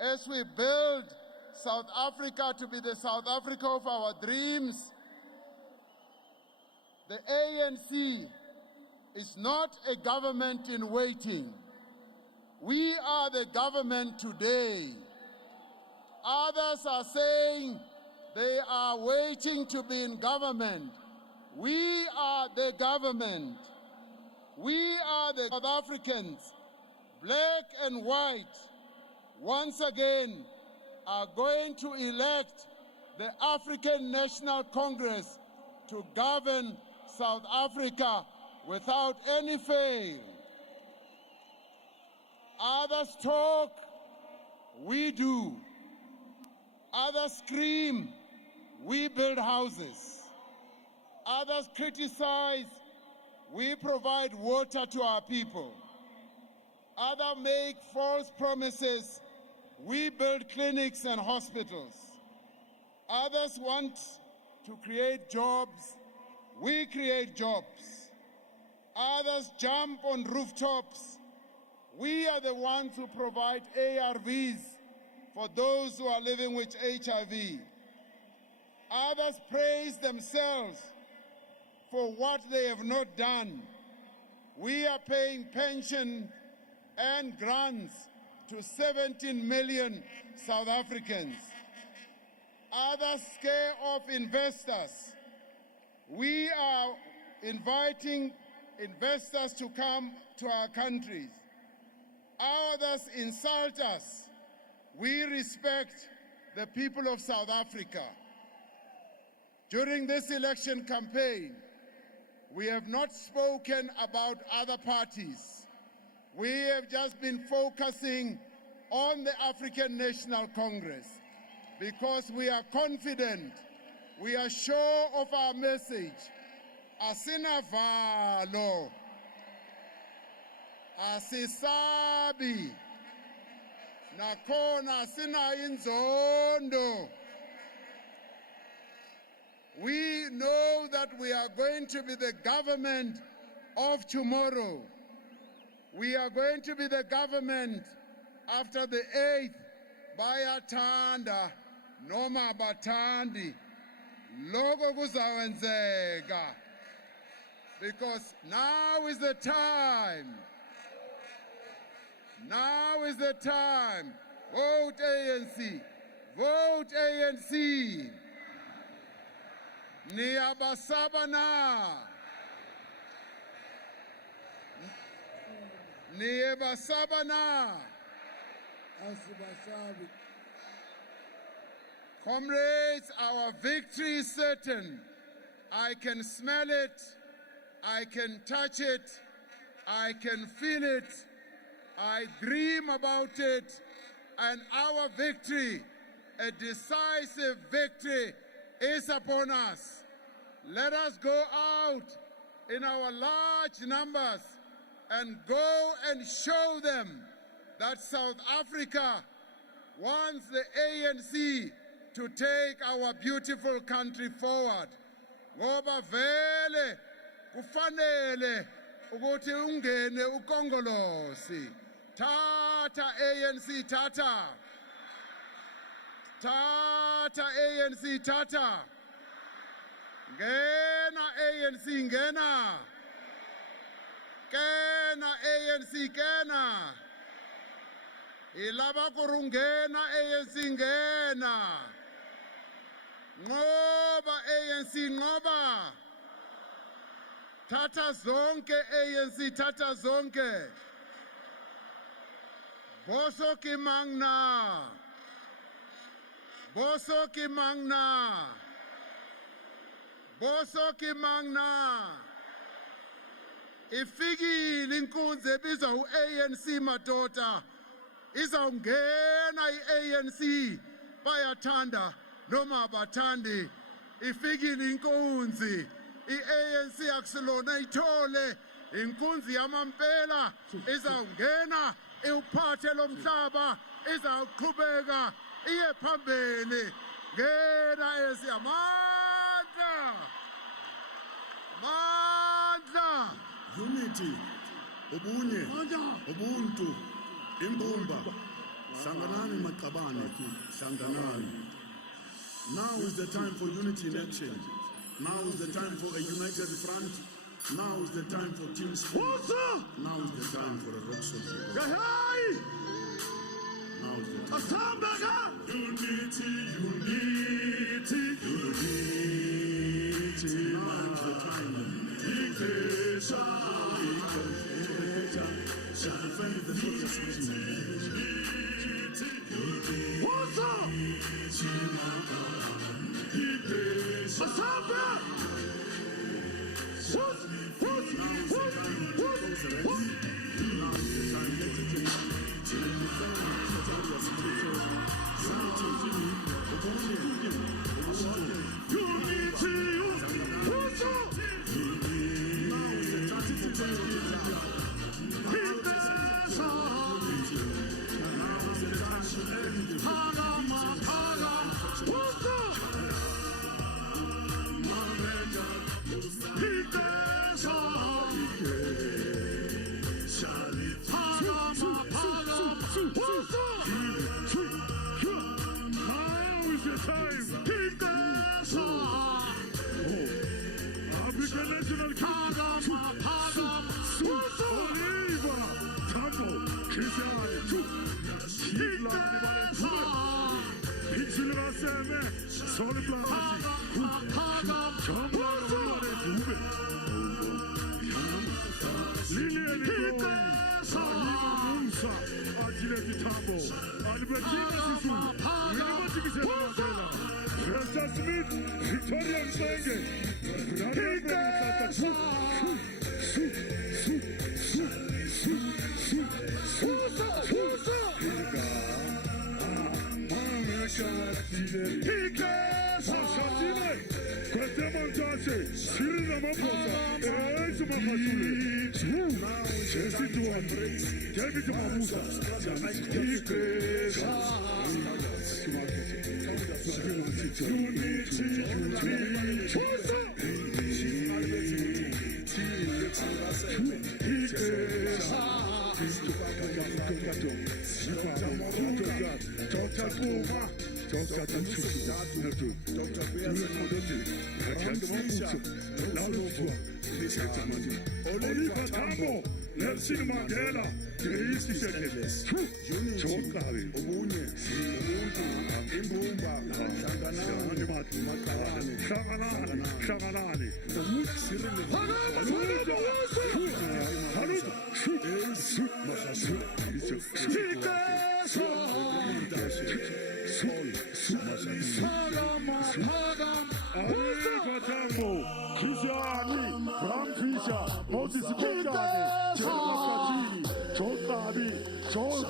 as we build South Africa to be the South Africa of our dreams? The ANC is not a government in waiting. We are the government today. Others are saying they are waiting to be in government. We are the government. We are the South Africans, black and white, once again are going to elect the African National Congress to govern South Africa without any fail. Others talk, we do. Others scream, we build houses. Others criticize, we provide water to our people. Others make false promises, we build clinics and hospitals. Others want to create jobs, we create jobs. Others jump on rooftops. We are the ones who provide ARVs for those who are living with HIV. Others praise themselves for what they have not done. We are paying pension and grants to 17 million South Africans. Others scare off investors. We are inviting investors to come to our countries. Others insult us. We respect the people of South Africa. During this election campaign, we have not spoken about other parties. We have just been focusing on the African National Congress because we are confident, we are sure of our message. Asinavalo, asisabi, nakhona asina inzondo. We know that we are going to be the government of tomorrow. We are going to be the government after the 8th. Bayathanda noma bathandi lokho kuzawenzeka. Because now is the time. Now is the time. Vote ANC. Vote ANC. Niyabasaba na. Niyabasaba na. Asibasabi. Comrades, our victory is certain. I can smell it. I can touch it, I can feel it, I dream about it, and our victory, a decisive victory, is upon us. Let us go out in our large numbers and go and show them that South Africa wants the ANC to take our beautiful country forward. Ngoba vele kufanele ukuthi ungene ukongolosi. Tata ANC tata. Tata ANC tata. Ngena ANC ngena. Kena ANC kena. Ilaba kurungena ANC ngena. Ngoba ANC ngoba. Tata zonke ANC tata zonke. Boso ki mangna. Boso ki mangna. Boso ki mangna. Ifikile inkunzi ebizwa u-ANC madoda. Izawungena i-ANC bayathanda noma abathandi. Ifikile inkunzi. I-ANC akusilona ithole inkunzi yamampela izawungena iwuphathe lo mhlaba izawuqhubeka iye phambili ngena ANC amandla amandla Unity, ubunye, ubuntu, imbumba, hlanganani maqabane, hlanganani. Now is the time for unity in action. Now is the time for a united front. Now is the time for team spirit. Now is the time for a rock soldier. Now is the time. Unity, unity, unity. Now is the time. Shall defend the soldiers. What's up? Nelson Mandela, Grace Seconds, Chokari, Obune, Imbumba, Shaganani, Moses Bogani, Jokabi, John,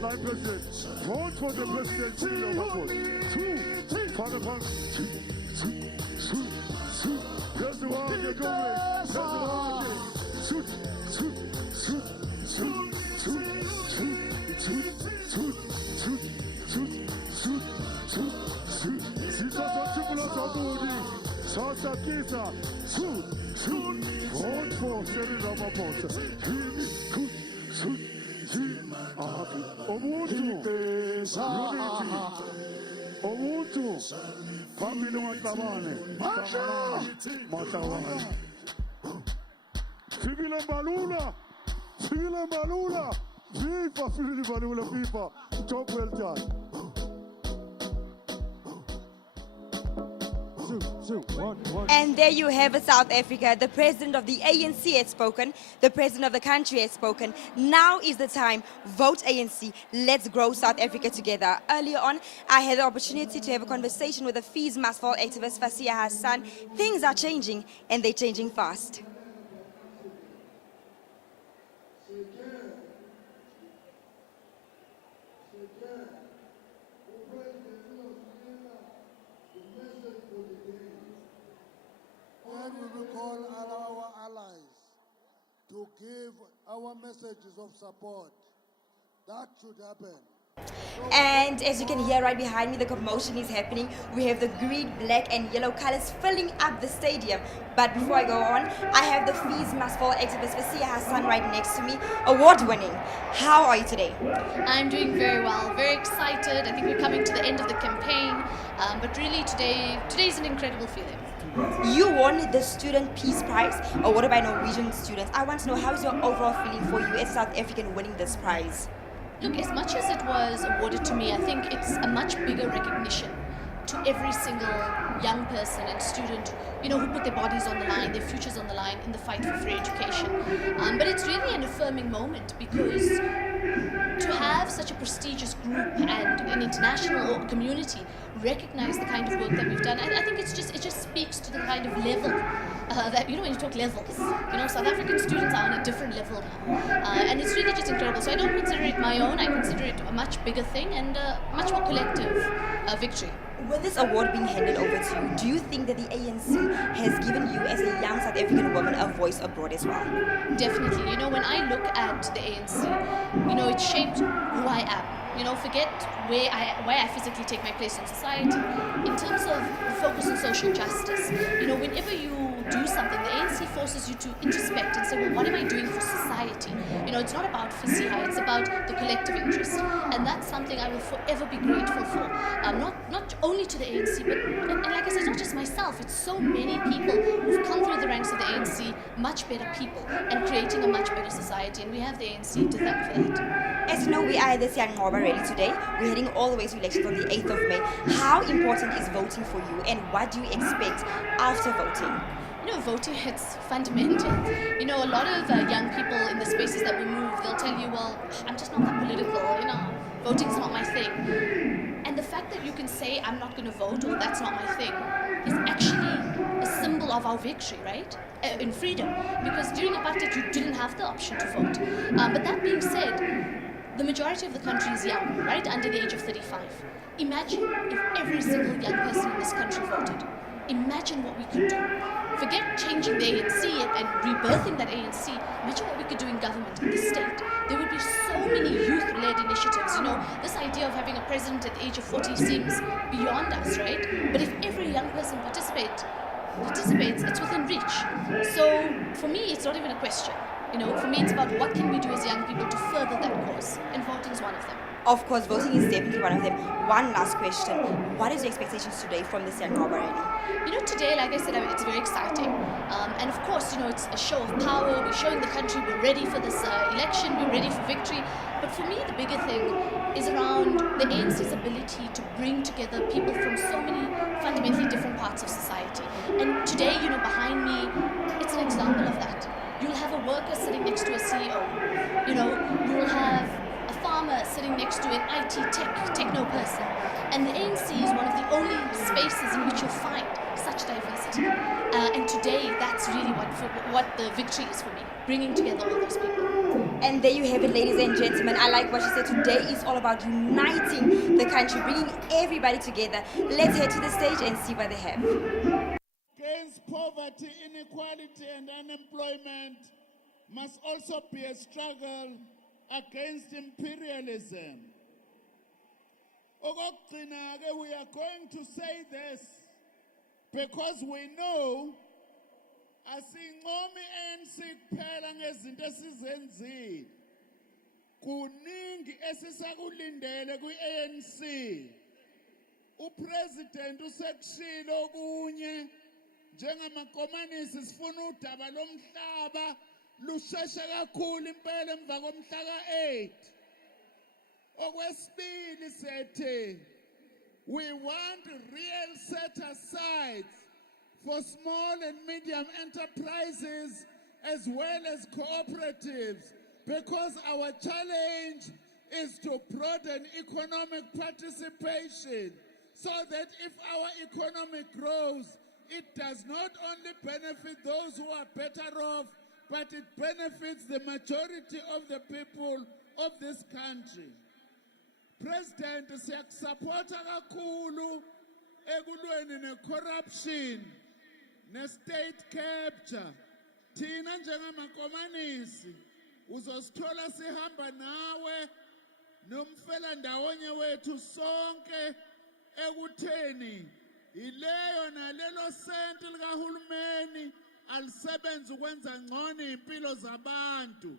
Live President, vote for the presidency of Liverpool. Father Punk, that's the one you're going. That's the vote for Cyril Ramaphosa. Ubuntu phambili maqabane matawale fikile mbalula FIFA fikile mbalula FIFA job well done. And there you have it, South Africa. The president of the ANC has spoken. The president of the country has spoken. Now is the time. Vote ANC. Let's grow South Africa together. Earlier on, I had the opportunity to have a conversation with the Fees Must Fall activist Fasiya Hassan. Things are changing, and they're changing fast. And we will call all our allies to give our messages of support. That should happen. And as you can hear right behind me, the commotion is happening. We have the green, black and yellow colors filling up the stadium. But before I go on, I have the Fees Must Fall activist Fasiya Hassan right next to me, award-winning. How are you today? I'm doing very well, very excited. I think we're coming to the end of the campaign. But really today is an incredible feeling. You won the Student Peace Prize, awarded by Norwegian students. I want to know, how is your overall feeling for you as South African winning this prize? Look, as much as it was awarded to me, I think it's a much bigger recognition to every single young person and student, who put their bodies on the line, their futures on the line in the fight for free education. But it's really an affirming moment, because to have such a prestigious group and an international community recognize the kind of work that we've done, I think it just speaks to the kind of level that, when you talk levels, South African students are on a different level now. And it's really just incredible. So I don't consider it my own, I consider it a much bigger thing and a much more collective victory. With this award being handed over to you, do you think that the ANC has given you as a young South African woman a voice abroad as well? Definitely. When I look at the ANC, it shaped who I am. Forget where I physically take my place in society. In terms of focus on social justice, whenever you do something, the ANC forces you to introspect and say, well, what am I doing for society? It's not about Fasiya, it's about the collective interest. And that's something I will forever be grateful for. Not only to the ANC, but, and like I said, it's not just myself, it's so many people who've come through the ranks of the ANC, much better people, and creating a much better society. And we have the ANC to thank for that. As you know, we are at the Siyanqoba Rally today. We're heading all the way to elections on the 8th of May. How important is voting for you, and what do you expect after voting? Voting, it's fundamental. A lot of young people in the spaces that we move, they'll tell you, well, I'm just not that political, voting's not my thing. And the fact that you can say, I'm not going to vote, or that's not my thing, is actually a symbol of our victory, right? In freedom. Because during apartheid, you didn't have the option to vote. But that being said, the majority of the country is young, right, under the age of 35. Imagine if every single young person in this country voted. Imagine what we could do. Forget changing the ANC and rebirthing that ANC. Imagine what we could do in government, in the state. There would be so many youth-led initiatives. You know, this idea of having a president at the age of 40 seems beyond us, right? But if every young person participates, it's within reach. So for me, it's not even a question. You know, for me, it's about what can we do as young people to further that cause, and voting is one of them. Of course, voting is definitely one of them. One last question. What is your expectations today from the Siyanqoba Rally? You know, today, like I said, it's very exciting. And of course, you know, it's a show of power. We're showing the country we're ready for this election. We're ready for victory. But for me, the bigger thing is around the ANC's ability to bring together people from so many fundamentally different parts of society. And today, you know, behind me, it's an example of that. You'll have a worker sitting next to a CEO. You know, you'll have a farmer sitting next to an IT techno person. And the ANC is one of the only spaces in which you'll find such diversity. And today, that's really what the victory is for me, bringing together all those people. And there you have it, ladies and gentlemen. I like what she said. Today is all about uniting the country, bringing everybody together. Let's head to the stage and see what they have. Against poverty, inequality, and unemployment must also be a struggle against imperialism. We are going to say this because we know asinqomi ANC kuphela ngezinto esizenzile. Kuningi esisakulindele kwi-ANC. Upresident usekushilo okunye njengamakomanisi sifuna udaba lomhlaba lusheshe kakhulu impela emva komhla ka-8. Okwesibili sethe we want real set-asides for small and medium enterprises as well as cooperatives, because our challenge is to broaden economic participation so that if our economy grows, it does not only benefit those who are better off, but it benefits the majority of the people of this country. President, siyakusupporta kakhulu ekulweni ne-corruption ne-state capture. Thina njengamakomanisi uzosithola sihamba nawe nomfela ndawonye wethu sonke ekutheni ileyo nalelo senti likahulumeni alisebenza ukwenza ngcono impilo zabantu.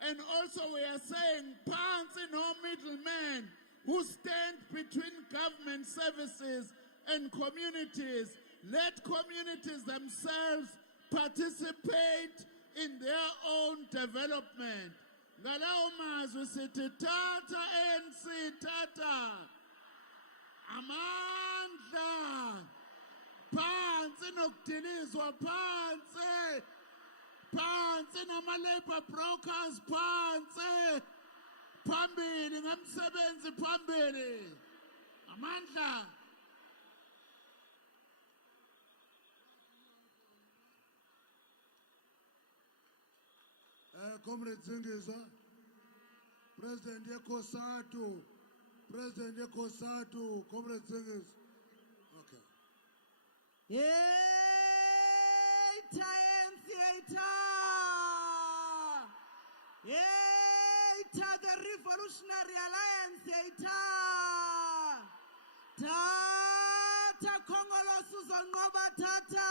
And also we are saying phansi no middleman who stand between government services and communities. Let communities themselves participate in their own development. Ngalawo mazwi sithi tata ANC tata amandla phansi nokudilizwa phansi phansi nama-labor brokers phansi phambili ngemsebenzi phambili amandla. Comrade Zingizwa, President Yekosatu, President Yekosatu, Comrade Zingizwa. Okay. The Revolutionary Alliance, Tata Kongolo Suzongoba Tata,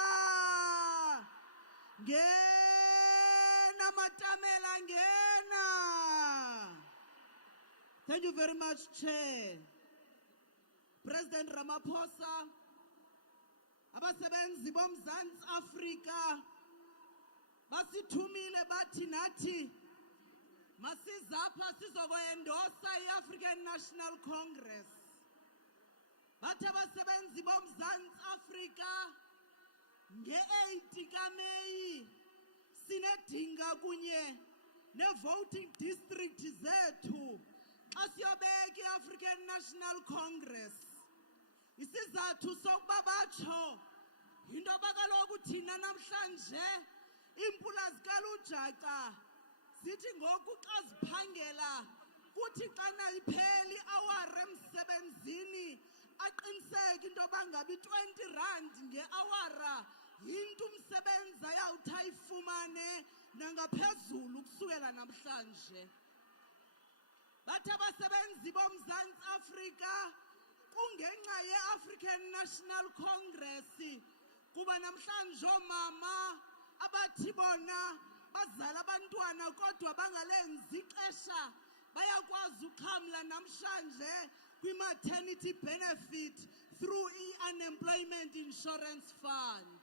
Ngena Matamela Ngena. Thank you very much, Chair. President Ramaphosa, abasebenzi boMzantsi Afrika basithumile bathi nathi masizapha sizokuendosa i-African National Congress. Bathi abasebenzi boMzantsi Afrika nge-8 kaMeyi sinedinga kunye ne-voting district zethu xa siyobeka i-African National Congress. Isizathu sokuba batsho yinto bakaloku thina namhlanje impula zikalujaca zithi ngoku xa ziphangela kuthi xana ipheli awara emsebenzini aqiniseke into bangabi 20 rand ngeawara yinto umsebenzi ayawuthi ayifumane nangaphezulu ukusukela namhlanje. Bathi abasebenzi boMzantsi Afrika kungenxa ye-African National Congress kuba namhlanje oomama abathi bona bazala abantwana kodwa bangalenzi ixesha bayakwazi uxhamla namhlanje kwi-maternity benefit through i-unemployment insurance fund.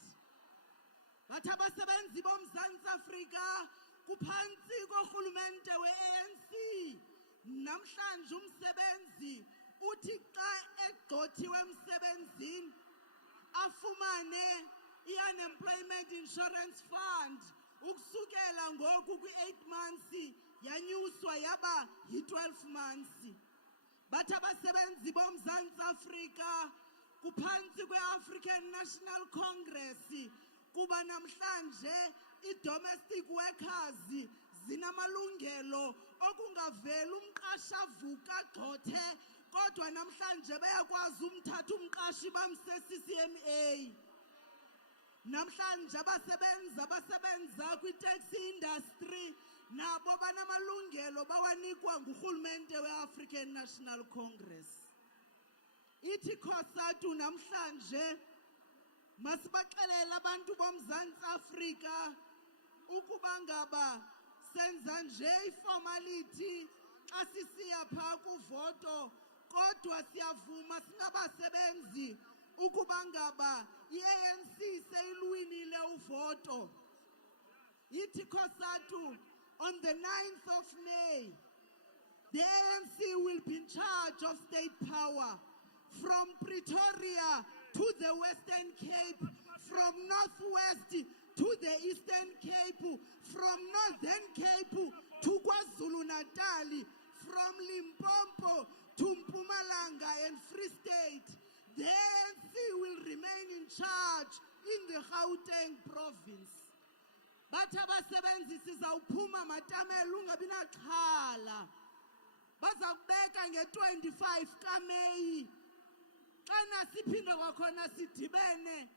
Bathi abasebenzi boMzantsi Afrika kuphantsi korhulumente we-ANC namhlanje umsebenzi uthi xa egqothiwe emsebenzini afumane i-unemployment insurance fund ukusukela ngoku kwi-8 months yanyuswa yaba yi-12 months. Bathi abasebenzi boMzantsi Afrika kuphantsi kwe-African National Congress kuba namhlanje i-domestic workers zinamalungelo okungavela umqashi avuka agxothe kodwa namhlanje bayakwazi umthatha umqashi bamse-CCMA. Namhlanje abasebenza kwi-taxi industry nabo banamalungelo bawanikwa ngurhulumente we-African National Congress. Ithi COSATU namhlanje masibaxelele abantu boMzantsi Afrika ukuba ngaba senza nje iformality xa sisiya phaa kuvoto kodwa siyavuma singabasebenzi ukuba ngaba i-ANC seyilwinile uvoto. Ithi COSATU on the 9th of May the ANC will be in charge of state power from Pretoria to the Western Cape, from Northwest to the Eastern Cape, from Northern Cape to KwaZulu-Natal, from Limpopo to Mpumalanga and Free State. The ANC will remain in charge in the Gauteng province. Bathi abasebenzi sizawuphuma matamela ungabi naxhala. Baza kubeka nge-25 kaMeyi. Xana siphinde kwakhona sidibene